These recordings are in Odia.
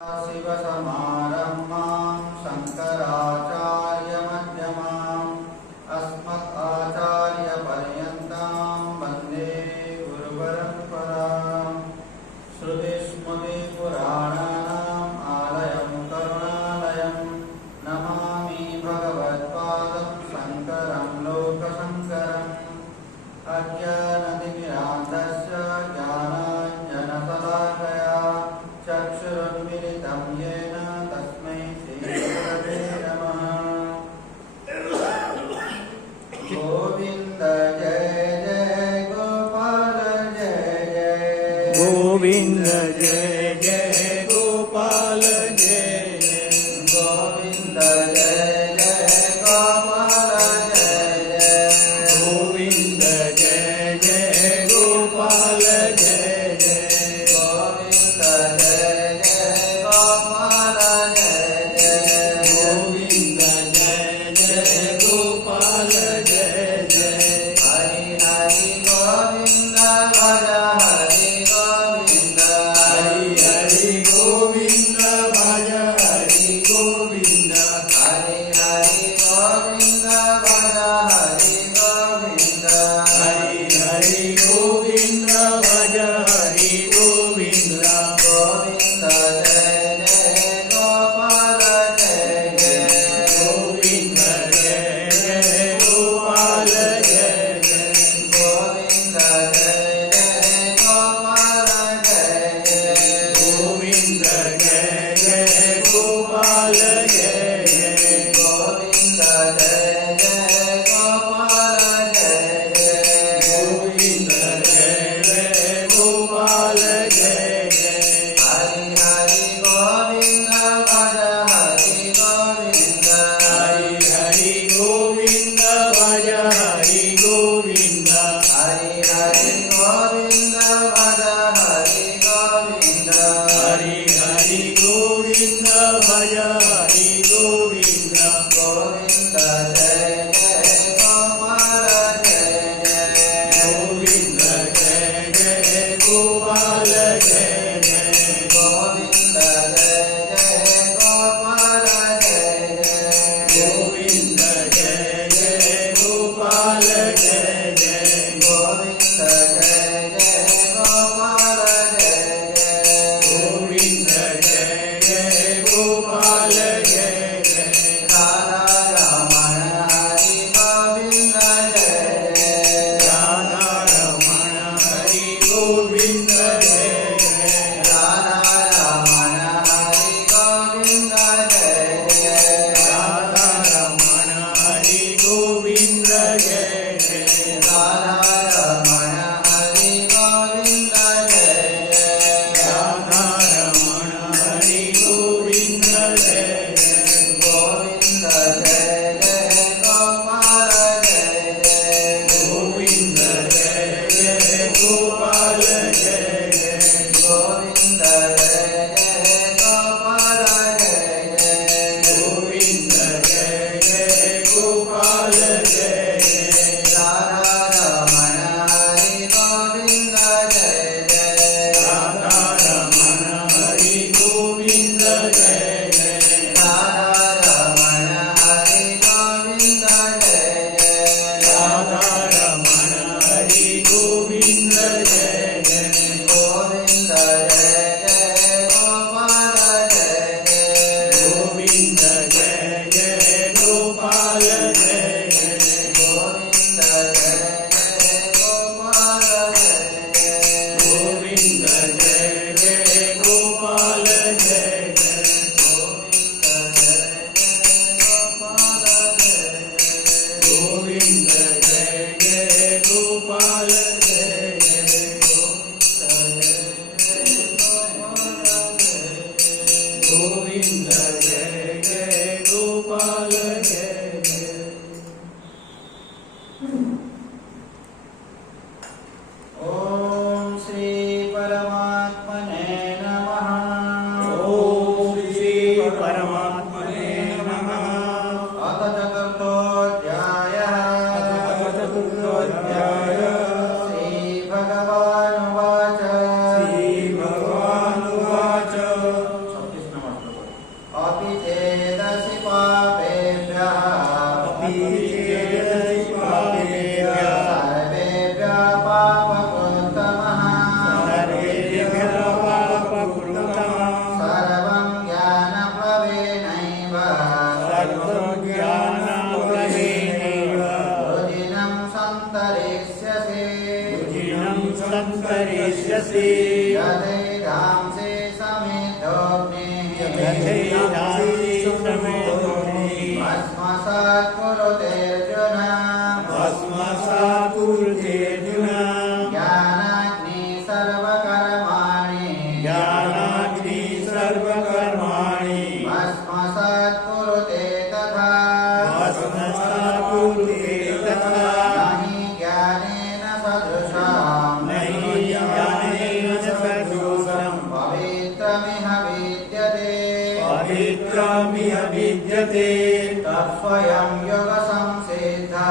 शिवसमारम्भां शङ्कराचार्यमध्यमाम् अस्मदाचार्यपर्यन्तां वन्दे गुरुपरम्पराम्। श्रुतिस्मृतिपुराणानाम् आलयं करुणालयं नमामि भगवत्पादं शङ्करं लोकशङ्करम्। अज्ञानतिमिरान्धस्य ज्ञानाञ्जनशलाकया चक्षुरुन्मिलितं येन तस्मै श्रीगुरवे नमः। गोविन्द जय जय गोपाल जय जय गोविन्द जय जय गोपाल जय जय गोविन्द जय जय गोपाल जय जय गोविन्द जय जय गोपाल जय जय गोविन्द जय जय गोपाल जय जय गोविन्द जय जय गोपाल जय जय हरि हरि गोविन्द भज हरि गोविन्द हरि हरि गोविन्द भज हरि गोविन्द हरि हरि गोविन्द भज हरि गोविन्द हरि हरि गोविन्द भज हरि गोविन्द गोविन्द जय जय गोपाल जय जय गोविन्द जय जय गोपाल जय जय गोविन्द जय जय गोपाल जय जय गोविन्द जय जय गोपाल जय जय गोविन्द जय जय गोपाल जय जय गोविन्द जय जय गोपाल जय जय हरि हरि गोविन्द भज हरि गोविन्द हरि हरि गोविन्द भज हरि गोविन्द हरि हरि गोविन्द भज हरि गोविन्द हरि हरि गोविन्द भज हरि गोविन्द गोविन्द जय जय गोपाल जय जय गोविन्द जय जय गोपाल जय जय गोविन्द जय जय गोपाल जय जय गोविन्द जय जय गोपाल जय जय गोविन्द जय जय गोपाल जय जय गोविन्द जय जय गोपाल जय जय राधा रमण हरि गोविन्द जय जय राधा रमण हरि गोविन्द जय जय राधा रमण हरि गोविन्द जय जय राधा रमण हरि गोविन्द जय जय राधा रमण हरि गोविन्द जय जय राधा रमण हरि गोविन्द जय जय गोविन्द जय जय गोपाल जय जय गोविन्द जय जय गोपाल जय जय गोविन्द जय जय गोपाल जय जय गोविन्द जय जय गोपाल जय जय राधा रमण हरि गोविन्द जय जय राधा रमण हरि गोविन्द जय जय राधा रमण हरि गोविन्द जय जय राधा रमण हरि गोविन्द जय जय गोविन्द जय जय गोपाल जय जय गोविन्द जय जय गोपाल जय जय गोविन्द जय जय गोपाल जय जय गोविन्द जय जय गोपाल जय जय गोविन्द जय जय गोपाल जय जय गोविन्द जय जय गोपाल जय जय ॐ श्री परमात्मने नमः ॐ श्री परमात्मने नमः अथ चतुर्थोऽध्यायः चतुर्थोऽध्यायः श्रीभगवानुवाच श्रीभगवानुवाच रचयितासि श्रमेणोहि भस्मसात् कुरुते अर्जुन भस्मसात् कुरुते अर्जुन ज्ञानाग्नि सर्वकर्माणि ज्ञानाग्नि सर्वकर्माणि भस्मसात् कुरुते तथा भस्मसात् कुरुते तथा नहि ज्ञानेन सदृशम् नहि ज्ञानेन सदृशम् पवित्रमिह विद्यते पवित्रमिह विद्यते तत्स्वयं योगसंसिद्धः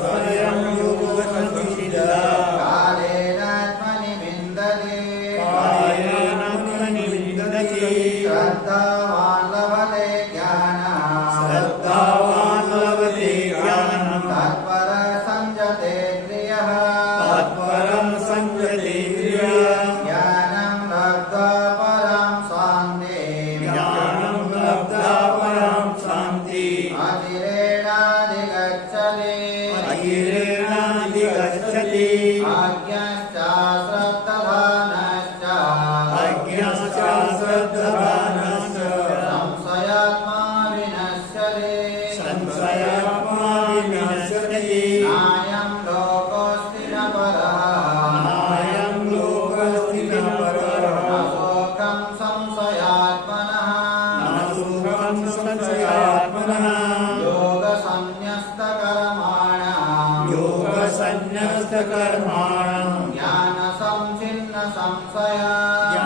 स्वयं योगसंसिद्धः कालेनात्मनि विन्दते कालेनात्मनि विन्दति श्रद्धावान् लभते ज्ञानम् श्रद्धावान् लभते ज्ञानम् तत्परः संयते क्रियः तत्परं संयते क्रियः ज्ञानं लब्ध्वा परां शान्तिम् ज्ञानं लब्ध्वा परां शान्तिम् अचिरेणाधिगच्छति अचिरेणाधिगच्छति आज्ञश्च श्रद्धधानश्च अज्ञश्च श्रद्धधानश्च संशयात्मा विनश्यति संशयात्मा विनश्यति नायं लोकोऽस्ति न परः नायं लोकोऽस्ति न परः न शोकं संशयात्मनः न सुखं संशयात्मनः योगसंन्यस्तकर्माणाम् योगसंन्यस्तकर्माणं ज्ञानसंच्छिन्नसंशया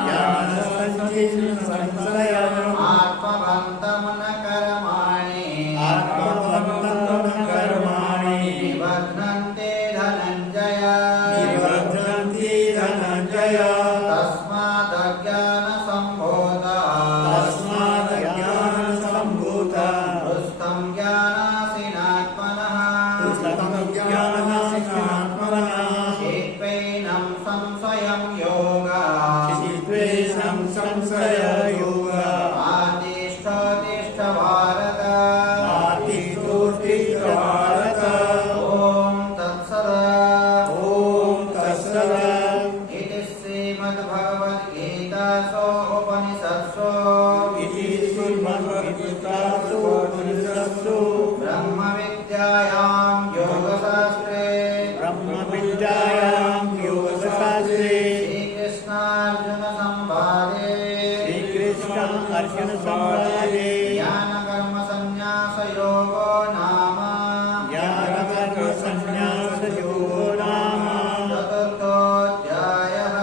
ज्ञानसंच्छिन्नसंशयम् आत्मबन्धं न कर्माणि आत्मबन्धं कर्माणि निबध्नन्ते धनञ्जय निबध्नन्ति धनञ्जय तस्मादज्ञानसम्भूतः तस्मादज्ञानसम्भूतः हृष्टं ज्ञानासीनात्मनः पुस्तकं ज्ञानासीनात्मनः चेत्त्वैनं संशयं योगः चित्त्वेषं संशययोगः आतिष्ठ तिष्ठ भारत आतिष्ठोत्तिष्ठ भारत ॐ तत्सदा ॐ तत्सत् इति श्रीमद्भगवद्गीतासु उपनिषत्सु इति श्रीमद्भगवद्गीतासु उपनिषत्सु ब्रह्मविद्यायां योगशास्त्रे ब्रह्मविद्यायां योगशास्त्रे श्रीकृष्णार्जुनसंवादे श्रीकृष्ण अर्जुन संवादे ज्ञानकर्मसन्न्यासयोगो नाम ज्ञानकर्मसन्न्यासयोगो नाम चतुर्थोऽध्यायः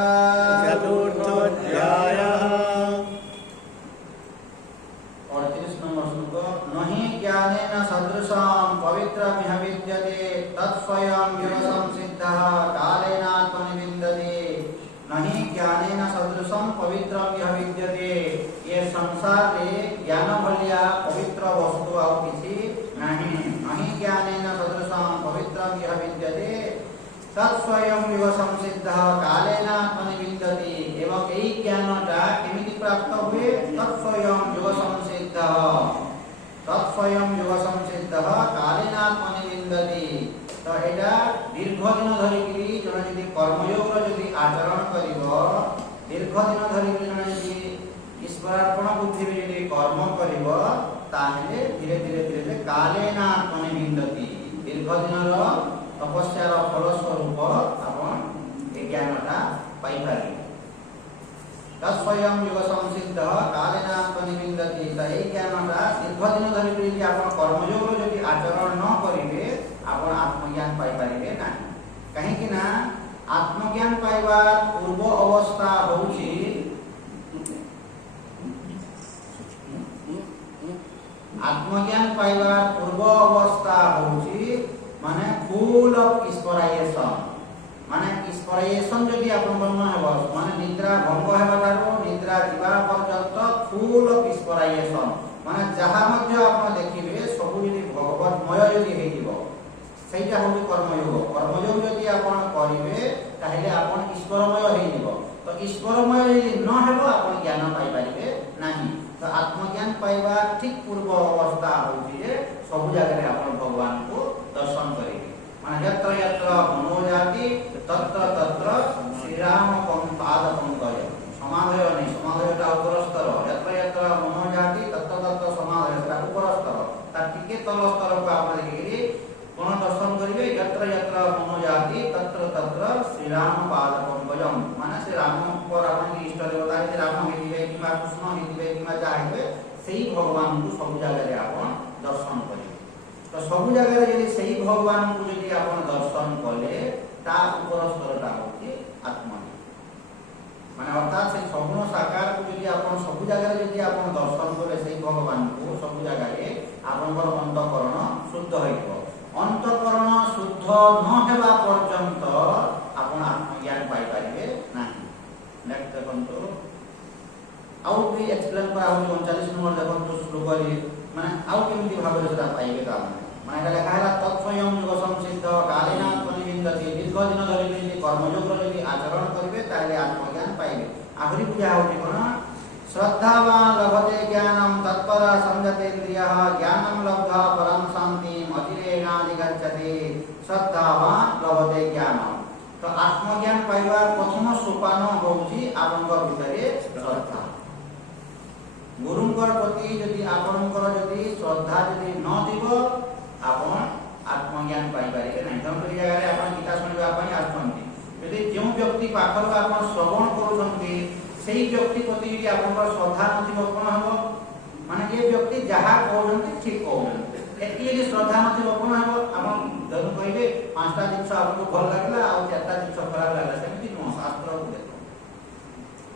चतुर्थोऽध्यायः 38 नंबर श्लोक नहि ज्ञानेन सदृशं पवित्रमिह विद्यते तत्स्वयं योगसंसिद्धः कालेनात्मनि विन्दते नहि ज्ञानेन सदृशं पवित्रमिह विद्यते ये संसार रे ज्ञान भलिया पवित्र वस्तु आउ किछि नहीं नहि ज्ञानेन सदृशं पवित्रमिह विद्यते तत्स्वयं योगसंसिद्धः कालेनात्मनि विन्दते एवं एई ज्ञानटा केमिति प्राप्त हुए तत्स्वयं योगसंसिद्धः तत्स्वयं योगसंसिद्धः कालेनात्मनि विन्दते तो एटा दीर्घ दिन धरि कि जने यदि कर्मयोग यदि आचरण करिवो दीर्घ दिन धरि जने यदि ईश्वरार्पण बुद्धि रे यदि कर्म करिवो ताहेले धीरे धीरे धीरे कालेनात्मनि विन्दति दीर्घ दिनर तपस्यार फल स्वरूप आपण ए ज्ञानटा पाई पारि तत्स्वयं योगसंसिद्धः कालेनात्मनि विन्दति त ए ज्ञानटा दीर्घ दिन धरि यदि आपण कर्मयोग यदि आचरण न करिवे आपण आत्मज्ञान पाई पारिबे ना कहीं कि ना आत्मज्ञान पाइबार पूर्व अवस्था होउची आत्मज्ञान पाइबार पूर्व अवस्था होउची माने फुल ऑफ इंस्पिरेशन माने इंस्पिरेशन जदि आपण बनना हेबो माने निद्रा भंग हेबा तारो निद्रा जीवा पर्यंत फुल ऑफ इंस्पिरेशन माने जहा मध्य आपण देखिबे सब जदि भगवतमय जदि हेइबो सेटा होउची कर्मयोग जदि आपण करिवे ताहेले आपण ईश्वरमय हेइबो तो ईश्वरमय जदि न हेबो आपण ज्ञान पाइ पारिबे नाही तो आत्मज्ञान पाइबा ठीक पूर्व अवस्था होउची जे सब जगह आपण भगवान को दर्शन करिबे माने यत्र यत्र मनो जाति तत्र तत्र श्री राम पाद पंकज समाधय नहीं समाधयटा उपरस्तर यत्र यत्र मनो ତଳ ସ୍ତରକୁ ଆପଣ ଦେଖିକିରି କଣ ଦର୍ଶନ କରିବେ ଯତ୍ର ଯତ୍ର ମମ ଜାତି ତତ୍ର ତତ୍ର ଶ୍ରୀରାମ ପାଦ ପଙ୍କଜମ୍ ମାନେ ଶ୍ରୀ ରାମଙ୍କର ଆପଣ ଇଷ୍ଟ ଦେବତା ହେଲେ ରାମ ହେଇଥିବେ କିମ୍ବା କୃଷ୍ଣ ହେଇଥିବେ କିମ୍ବା ଯାହା ହେଇଥିବେ ସେଇ ଭଗବାନଙ୍କୁ ସବୁ ଜାଗାରେ ଆପଣ ଦର୍ଶନ କରିବେ। ତ ସବୁ ଜାଗାରେ ଯଦି ସେଇ ଭଗବାନଙ୍କୁ ଯଦି ଆପଣ ଦର୍ଶନ କଲେ ତା ଉପର ସ୍ତରଟା ହେଉଛି ଆତ୍ମଜ୍ଞାନ ମାନେ ଅର୍ଥାତ୍ ସେ ସଗୁଣ ସାକାରକୁ ଯଦି ଆପଣ ସବୁ ଜାଗାରେ ଯଦି ଆପଣ ଦର୍ଶନ କଲେ ସେଇ ଭଗବାନଙ୍କୁ ସବୁ ଜାଗାରେ ଆପଣଙ୍କର ଅନ୍ତଃକରଣ ଶୁଦ୍ଧ ହୋଇଥିବ। ଅନ୍ତଃକରଣ ଶୁଦ୍ଧ ନ ହେବା ପର୍ଯ୍ୟନ୍ତ ଆପଣ ଆତ୍ମଜ୍ଞାନ ପାଇପାରିବେ ନାହିଁ। ନେକ୍ସଟ ଦେଖନ୍ତୁ ଆଉ ବି ଏକ୍ସପ୍ଲେନ୍ କରାହଉଛି 39 ନମ୍ବର ଦେଖନ୍ତୁ ଶ୍ଲୋକରେ ମାନେ ଆଉ କେମିତି ଭାବରେ ସେଟା ପାଇବେ ତାମାନେ ମାନେ ଏଟା ଲେଖା ହେଲା ତତ୍ସ୍ୱୟଂ ଯୋଗ ସଂସିଦ୍ଧ କାଳେନା ତ୍ୱନିବିନ୍ଦତି ଦୀର୍ଘ ଦିନ ଧରି ଯଦି କର୍ମଯୋଗର ଯଦି ଆଚରଣ କରିବେ ତାହେଲେ ଆତ୍ମଜ୍ଞାନ ପାଇବେ। ଆହୁରି ବୁଝା ହଉଛି କଣ ଶ୍ରଦ୍ଧାବାନ ଲଭତେ ଜ୍ଞାନମ୍ ତତ୍ପର ସଂଯତେନ୍ଦ୍ରିୟଃ ଜ୍ଞାନମ୍ ଲବ୍ଧ୍ୱା ପରଂ ଶାନ୍ତିମ୍ ଅଚିରେଣାଧିଗଚ୍ଛତି ଶ୍ରଦ୍ଧାବାନ ଲଭତେ ଜ୍ଞାନମ୍। ତ ଆତ୍ମଜ୍ଞାନ ପାଇବାର ପ୍ରଥମ ସୋପାନ ହେଉଛି ଆପଣଙ୍କ ଭିତରେ ଶ୍ରଦ୍ଧା। ଗୁରୁଙ୍କର ପ୍ରତି ଯଦି ଆପଣଙ୍କର ଯଦି ଶ୍ରଦ୍ଧା ଯଦି ନଥିବ ଆପଣ ଆତ୍ମଜ୍ଞାନ ପାଇପାରିବେ ନାହିଁ। ଧରନ୍ତୁ ଏ ଜାଗାରେ ଆପଣ ଗୀତା ଶୁଣିବା ପାଇଁ ଆସୁଛନ୍ତି ଯଦି ଯେଉଁ ବ୍ୟକ୍ତି ପାଖରୁ ଆପଣ ଶ୍ରବଣ କରୁଛନ୍ତି ସେଇ ବ୍ୟକ୍ତି ପ୍ରତି ଯଦି ଆପଣଙ୍କର ଶ୍ରଦ୍ଧା ନଥିବ କଣ ହେବ ମାନେ ଏ ବ୍ୟକ୍ତି ଯାହା କହୁଛନ୍ତି ଠିକ କହୁଛନ୍ତି ଏଠି ଯଦି ଶ୍ରଦ୍ଧା ନଥିବ କଣ ହେବ ଆପଣ ଧରୁ କହିବେ 5ଟା ଜିନିଷ ଆପଣଙ୍କୁ ଭଲ ଲାଗିଲା ଆଉ 4ଟା ଜିନିଷ ଖରାପ ଲାଗିଲା ସେମିତି ନୁହଁ। ଶାସ୍ତ୍ରକୁ ଦେଖ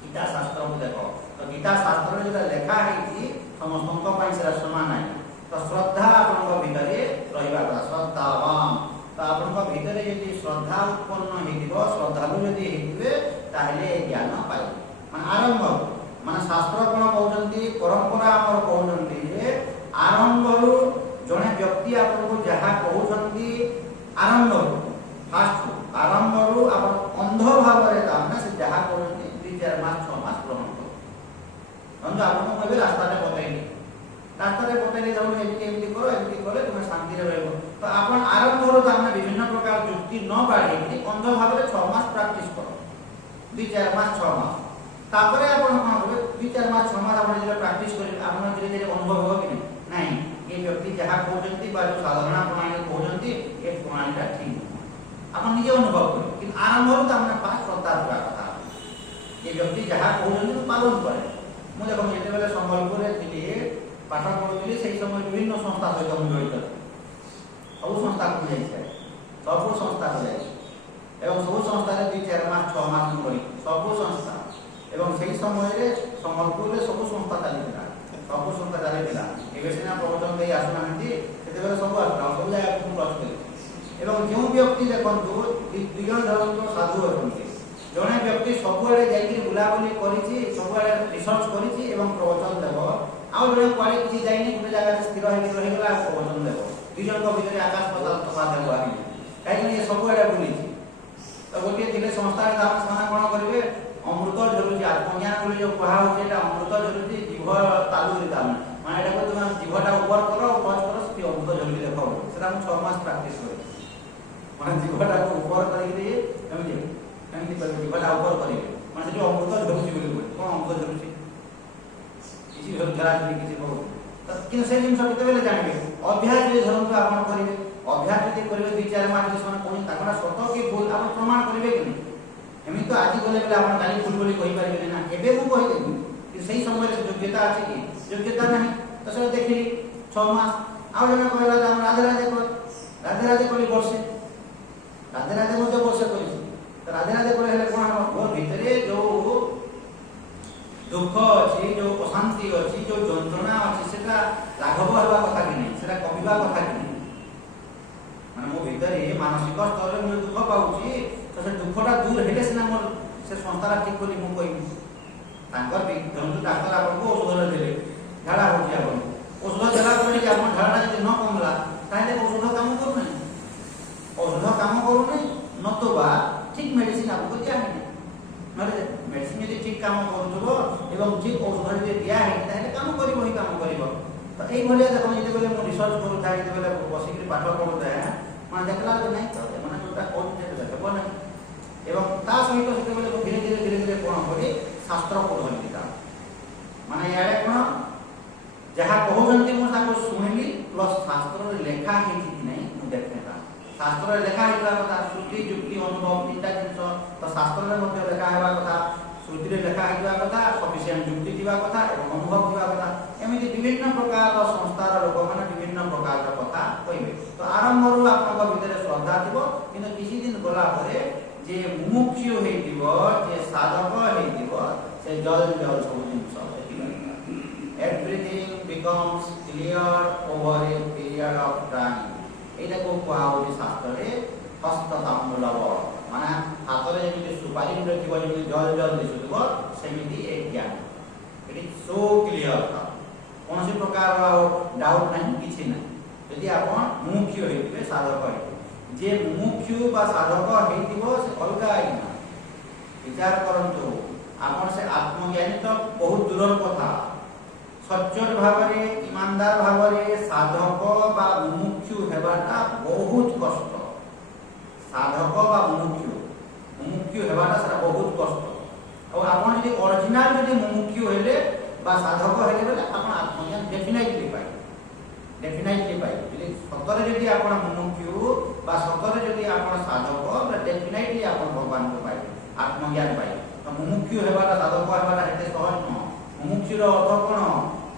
ଗୀତା ଶାସ୍ତ୍ରକୁ ଦେଖ ତ ଗୀତା ଶାସ୍ତ୍ରରେ ଯୋଉଟା ଲେଖା ହେଇଛି ସମସ୍ତଙ୍କ ପାଇଁ ସେଟା ସମାନ ନାହିଁ। ତ ଶ୍ରଦ୍ଧା ଆପଣଙ୍କ ଭିତରେ ରହିବା କଥା ଶ୍ରଦ୍ଧାବାନ। ତ ଆପଣଙ୍କ ଭିତରେ ଯଦି ଶ୍ରଦ୍ଧା ଉତ୍ପନ୍ନ ହେଇଥିବ ଶ୍ରଦ୍ଧାଳୁ ଯଦି ହେଇଥିବେ ତାହେଲେ ଜ୍ଞାନ ପାଇବେ ମାନେ ଆରମ୍ଭ ମାନେ ଶାସ୍ତ୍ର କଣ କହୁଛନ୍ତି ପରମ୍ପରା ଆମର କହୁଛନ୍ତି ଯେ ଆରମ୍ଭରୁ ଜଣେ ବ୍ୟକ୍ତି ଆପଣଙ୍କୁ ଯାହା କହୁଛନ୍ତି ଆରମ୍ଭରୁ ଆରମ୍ଭରୁ ଆପଣ ଅନ୍ଧ ଭାବରେ ତାମାନେ ସେ ଯାହା କହୁଛନ୍ତି 2-4 ମାସ 6 ମାସ ଗ୍ରହଣ କର। ଧରନ୍ତୁ ଆପଣଙ୍କୁ କହିବେ ରାସ୍ତାରେ ବତେଇଲି ଧରନ୍ତୁ ଏମିତି କର ଏମିତି କଲେ ତୁମେ ଶାନ୍ତିରେ ରହିବ। ତ ଆପଣ ଆରମ୍ଭରୁ ତାମାନେ ବିଭିନ୍ନ ପ୍ରକାର ଯୁକ୍ତି ନ ବାଢ଼ିକି ଅନ୍ଧ ଭାବରେ 6 ମାସ ପ୍ରାକ୍ଟିସ କର 2-4 ମାସ 6 ମାସ ତାପରେ ଆପଣ କଣ କରିବେ 2-4 ମାସ 6 ମାସ ଆପଣ ଯେତେବେଳେ ପ୍ରାକ୍ଟିସ କରିବେ ଆପଣ ଧୀରେ ଧୀରେ ଅନୁଭବ ହେବ କି ନାହିଁ ଏ ବ୍ୟକ୍ତି ଯାହା କହୁଛନ୍ତି ବା ଯୋଉ ସାଧାରଣ ପ୍ରଣାଳୀ କହୁଛନ୍ତି ଏ ପ୍ରଣାଳୀଟା ଠିକ ନୁହଁ ଆପଣ ନିଜେ ଅନୁଭବ କରିବେ। କିନ୍ତୁ ଆରମ୍ଭରୁ ତାମାନେ ପାଠ ଶ୍ରଦ୍ଧା ଥିବା କଥା ଏ ବ୍ୟକ୍ତି ଯାହା କହୁଛନ୍ତି ମୁଁ ପାଳନ କରେ। ମୁଁ ଦେଖନ୍ତୁ ଯେତେବେଳେ ସମ୍ବଲପୁରରେ ଥିଲି ପାଠ ପଢୁଥିଲି ସେଇ ସମୟରେ ବିଭିନ୍ନ ସଂସ୍ଥା ସହିତ ମୁଁ ଜଡ଼ିତ ସବୁ ସଂସ୍ଥାକୁ ଯାଇଛି ଏବଂ ସବୁ ସଂସ୍ଥାରେ 2-4 ମାସ 6 ମାସ ମୁଁ ରହିଛି ସବୁ ସଂସ୍ଥା ଏବଂ ସେଇ ସମୟରେ ସମ୍ବଲପୁରରେ ସବୁ ସଂସ୍ଥା ଚାଲିଥିଲା ଏବେ ସିନା ପ୍ରବଚନ ଦେଇ ଆସୁନାହାନ୍ତି ସେତେବେଳେ ସବୁ ଆସୁଥିଲା ସବୁ ଜାଗାକୁ ମୁଁ ଟଚ୍ କରିଛି। ଏବଂ ଯେଉଁ ବ୍ୟକ୍ତି ଦେଖନ୍ତୁ 2 ଜଣ ଧରନ୍ତୁ ସାଧୁ ଅଛନ୍ତି ଜଣେ ବ୍ୟକ୍ତି ସବୁଆଡ଼େ ଯାଇକି ବୁଲାବୁଲି କରିଛି ସବୁଆଡ଼େ ରିସର୍ଚ୍ଚ କରିଛି ଏବଂ ପ୍ରବଚନ ଦେବ ଆଉ ଜଣେ କୁଆଡ଼େ କିଛି ଯାଇନି ଗୋଟେ ଜାଗାରେ ସ୍ଥିର ହେଇକି ରହିଗଲା ଆଉ ପ୍ରବଚନ ଦେବ 2 ଜଣଙ୍କ ଭିତରେ ଆକାଶ ପାତାଳ ତଫାତ ହେବ କାହିଁକି ଏ ସବୁଆଡ଼େ ବୁଲିଛି। ତ ଗୋଟିଏ ଥିଲେ ସଂସ୍ଥାରେ ସେମାନେ କ'ଣ କରିବେ ଅମୃତ ଝରୁଛି ଆତ୍ମଜ୍ଞାନ ବୋଲି ଯେଉଁ କୁହା ହେଉଛି ଏଇଟା ଅମୃତ ଝରୁଛି ଜିଭ ତାଲୁରେ ତାମାନେ ମାନେ ଏଟାକୁ ତୁମେ ଜିଭଟା ଉପର କର ଟଚ୍ କର ସେଠି ଅମୃତ ଝରୁଛି ଦେଖ ସେଟା ମୁଁ 6 ମାସ ପ୍ରାକ୍ଟିସ କରିଛି ମାନେ ଜିଭଟାକୁ ଉପର କରିକି ଏମିତି କରିବେ ଜିଭଟା ଉପର କରିବେ ମାନେ ସେଠି ଅମୃତ ଝରୁଛି ବୋଲି କୁହେ କ'ଣ ଅମୃତ ଝରୁଛି କିଛି ଝରାଝରି କିଛି କହୁଛି ତ କିନ୍ତୁ ସେ ଜିନିଷ କେତେବେଳେ ଜାଣିବେ ଅଭ୍ୟାସ ଯଦି ଧରନ୍ତୁ ଆପଣ କରିବେ ଅଭ୍ୟାସ ଯଦି କରିବେ 2-4 ମାସ ଯଦି ସେମାନେ କହୁଛନ୍ତି ତାଙ୍କର ସତ କି ଭୁଲ ଆପଣ ପ୍ରମାଣ କରିବେ କି ନାହିଁ। ଏମିତି ତ ଆଜି ଗଲେ ବେଲେ ଆପଣ କାଲି ଭୁଲ ବୋଲି କହିପାରିବେନି ନା ଏବେ ମୁଁ କହିଦେବି କିନ୍ତୁ ସେଇ ସମୟରେ ସେ ଯୋଗ୍ୟତା ଅଛି କି ଯୋଗ୍ୟତା ନାହିଁ ତ ସେଟା ଦେଖିଲି 6 ମାସ ଆଉ ଜଣେ କହିଲା ଯେ ଆମେ ରାଧେ ରାଧେ କରି ବର୍ଷେ ମଧ୍ୟ ବର୍ଷେ କରିଛି ତ ରାଧେ କରି ହେଲେ କ'ଣ ହେବ ମୋ ଭିତରେ ଯେଉଁ ଦୁଃଖ ଅଛି ଯେଉଁ ଅଶାନ୍ତି ଅଛି ଯେଉଁ ଯନ୍ତ୍ରଣା ଅଛି ସେଟା ଲାଘବ ହେବା କଥା କି ନାହିଁ ସେଟା କମିବା କଥା କି ନାହିଁ ମାନେ ମୋ ଭିତରେ ମାନସିକ ସ୍ତରରେ ମୁଁ ଦୁଃଖ ପାଉଛି ତ ସେ ଦୁଃଖଟା ଦୂର ହେଲେ ସିନା ମୋର ସେ ସଂସ୍ଥାଟା ଠିକ ବୋଲି ମୁଁ କହିବି। ତାଙ୍କର ଧରନ୍ତୁ ଡାକ୍ତର ଆପଣଙ୍କୁ ଔଷଧ ଦେଲେ ଝାଡ଼ା ହେଉଛି ଆପଣଙ୍କୁ ଔଷଧ ଦେଲା ପରେ ଯଦି ଆପଣ ଝାଡ଼ାଟା ଯଦି ନ କମିଲା ତାହେଲେ ଔଷଧ କାମ କରୁନି ନତୁବା ଠିକ ମେଡିସିନ ଆପଣଙ୍କୁ ଦିଆହେଇନି ନହେଲେ ମେଡିସିନ ଯଦି ଠିକ କାମ କରୁଥିବ ଏବଂ ଠିକ ଔଷଧ ଯଦି ଦିଆହେଇନି ତାହେଲେ କାମ କରିବ ତ এইଭଳିଆ ଦେଖନ୍ତୁ ଯେତେବେଳେ ମୁଁ ରିସର୍ଚ୍ଚ କରୁଥାଏ ଯେତେବେଳେ ବସିକିରି ପାଠ ପଢ଼ୁଥାଏ ମାନେ ଦେଖିଲା ଯେ ନାହିଁ ମାନେ ଯେଉଁଟା କହୁଛି ସେଟା ଦେଖବ ନାହିଁ ଏବଂ ତା ସହିତ ସେତେବେଳେ ମୁଁ ଧୀରେ ଧୀରେ କ'ଣ କଲି ଶାସ୍ତ୍ରକୁ ଧରିଲି ତା ମାନେ ଇଆଡ଼େ କ'ଣ ଯାହା କହୁଛନ୍ତି ମୁଁ ତାକୁ ଶୁଣିଲି ପ୍ଲସ୍ ଶାସ୍ତ୍ର शास्त्र लेखा हेबा कथा श्रुति युक्ति अनुभव तीनटा जिंस तो शास्त्र रे मध्ये लेखा हेबा कथा श्रुति रे लेखा हेबा कथा सफिशिएंट युक्ति दिबा कथा एवं अनुभव दिबा कथा एमिति विभिन्न प्रकार संस्थार लोक माने विभिन्न प्रकार कथा कहिबे तो आरंभ रु आपन भितरे श्रद्धा थिबो किंतु किछि दिन गला परे जे मुमुक्षु हेतिबो जे साधक हेतिबो से जल जल सब जिंस everything becomes clear over a period of time एटा को कुआउची शास्त्र रे हस्त तांबुलव माने हातरे जेमिति सुपारी मुंडे थिबो जेमिति जल जल दिसुथबो सेमिति एक ज्ञान इट इज सो क्लियर था कोनसी प्रकार डाउट नहीं किछि नहीं यदि आपण मुमुक्षु हेतिबे साधक हेतिबे जे मुमुक्षु बा साधक हेतिबो से अलगा आइना विचार करंतु आपण से आत्मज्ञानी तो बहुत दूरर कथा सच्चोट भावरे ईमानदार भावरे साधक बा मुमुक्षु हेबाटा बहुत कष्ट साधक बा मुमुक्षु हेबाटा सारा बहुत कष्ट और आपण यदि ओरिजिनल यदि मुमुक्षु हेले बा साधक हेले बेले आपण आत्मज्ञान डेफिनेटली पाइ यदि सतरे यदि आपण मुमुक्षु बा सतरे यदि आपण साधक बा डेफिनेटली आपण भगवान को पाइ आत्मज्ञान पाइ तो मुमुक्षु हेबाटा साधक हेबाटा हेते सहज न मुमुक्षुर अर्थ कोन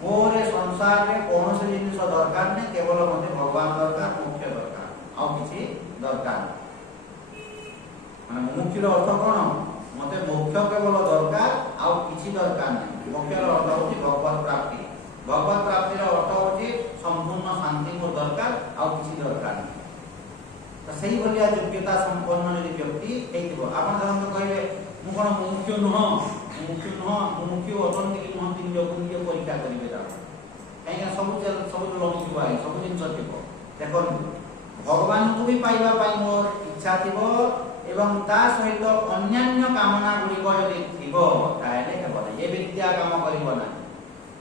मोरे संसार रे कोनोसे जिनिस दरकार नै केवल मते भगवान दरकार मोक्ष दरकार आ किछि दरकार माने मुमुक्षुर अर्थ कोन मते मोक्ष केवल दरकार आ किछि दरकार नै मोक्षर अर्थ होछि भगवत प्राप्तिर अर्थ होछि संपूर्ण शांति को दरकार आ किछि दरकार नै तो सही भलिया योग्यता संपन्न यदि व्यक्ति हेतिबो आपण जन कहले मु कोन मुमुक्षु मुमुक्षु अतंति कि नुह तीन लोक निजे परीक्षा करिवे ता काहे सब लोक थिबो आइ सब जिंस थिबो देखन भगवान को भी पाइबा पाइ मोर इच्छा थिबो एवं ता सहित अन्यान्य कामना गुडी को यदि थिबो ताहेले हेबो ए विद्या काम करिवो ना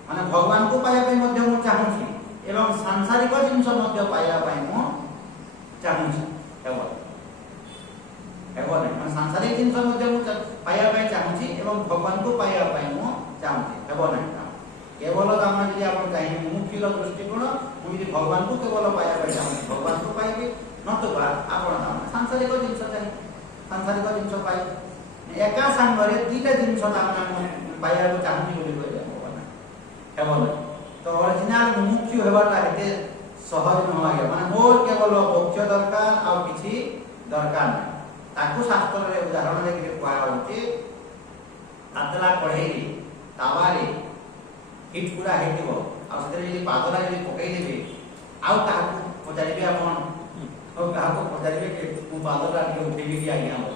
माने भगवान को पाइबा पाइ मध्ये मु चाहूछी एवं सांसारिक जिंस मध्ये पाइबा पाइ मु चाहूछी हेबो माने सांसारिक जिंस मध्ये मु पाइबा पाइ चाहूछी एवं भगवान को पाइबा पाइ मु चाहूछी हेबो ना केवल काम यदि आपण चाहि मुमुक्षुर दृष्टिकोण मु यदि भगवान को केवल पाइबा पाइ चाहूछी भगवान को पाइबे नतबा आपण काम सांसारिक जिंस चाहि सांसारिक जिंस पाइ एका संगरे दीटा जिंस आपण पाइबा को चाहूछी बोली कहले हेबो ना तो ओरिजिनल मुमुक्षु हेबाटा हेते सहज न लागे माने मोर केवल मोक्ष दरकार आ किछि दरकार नै ताकू शास्त्र रे उदाहरण लेके कुआ होचे आतला कढ़ई तावारे हिट पूरा हेतिबो आ सेते यदि पादरा यदि पकई देबे आ काहू पचारिबे आपण तो काहू पचारिबे के मु पादरा के उठेबी कि आज्ञा हो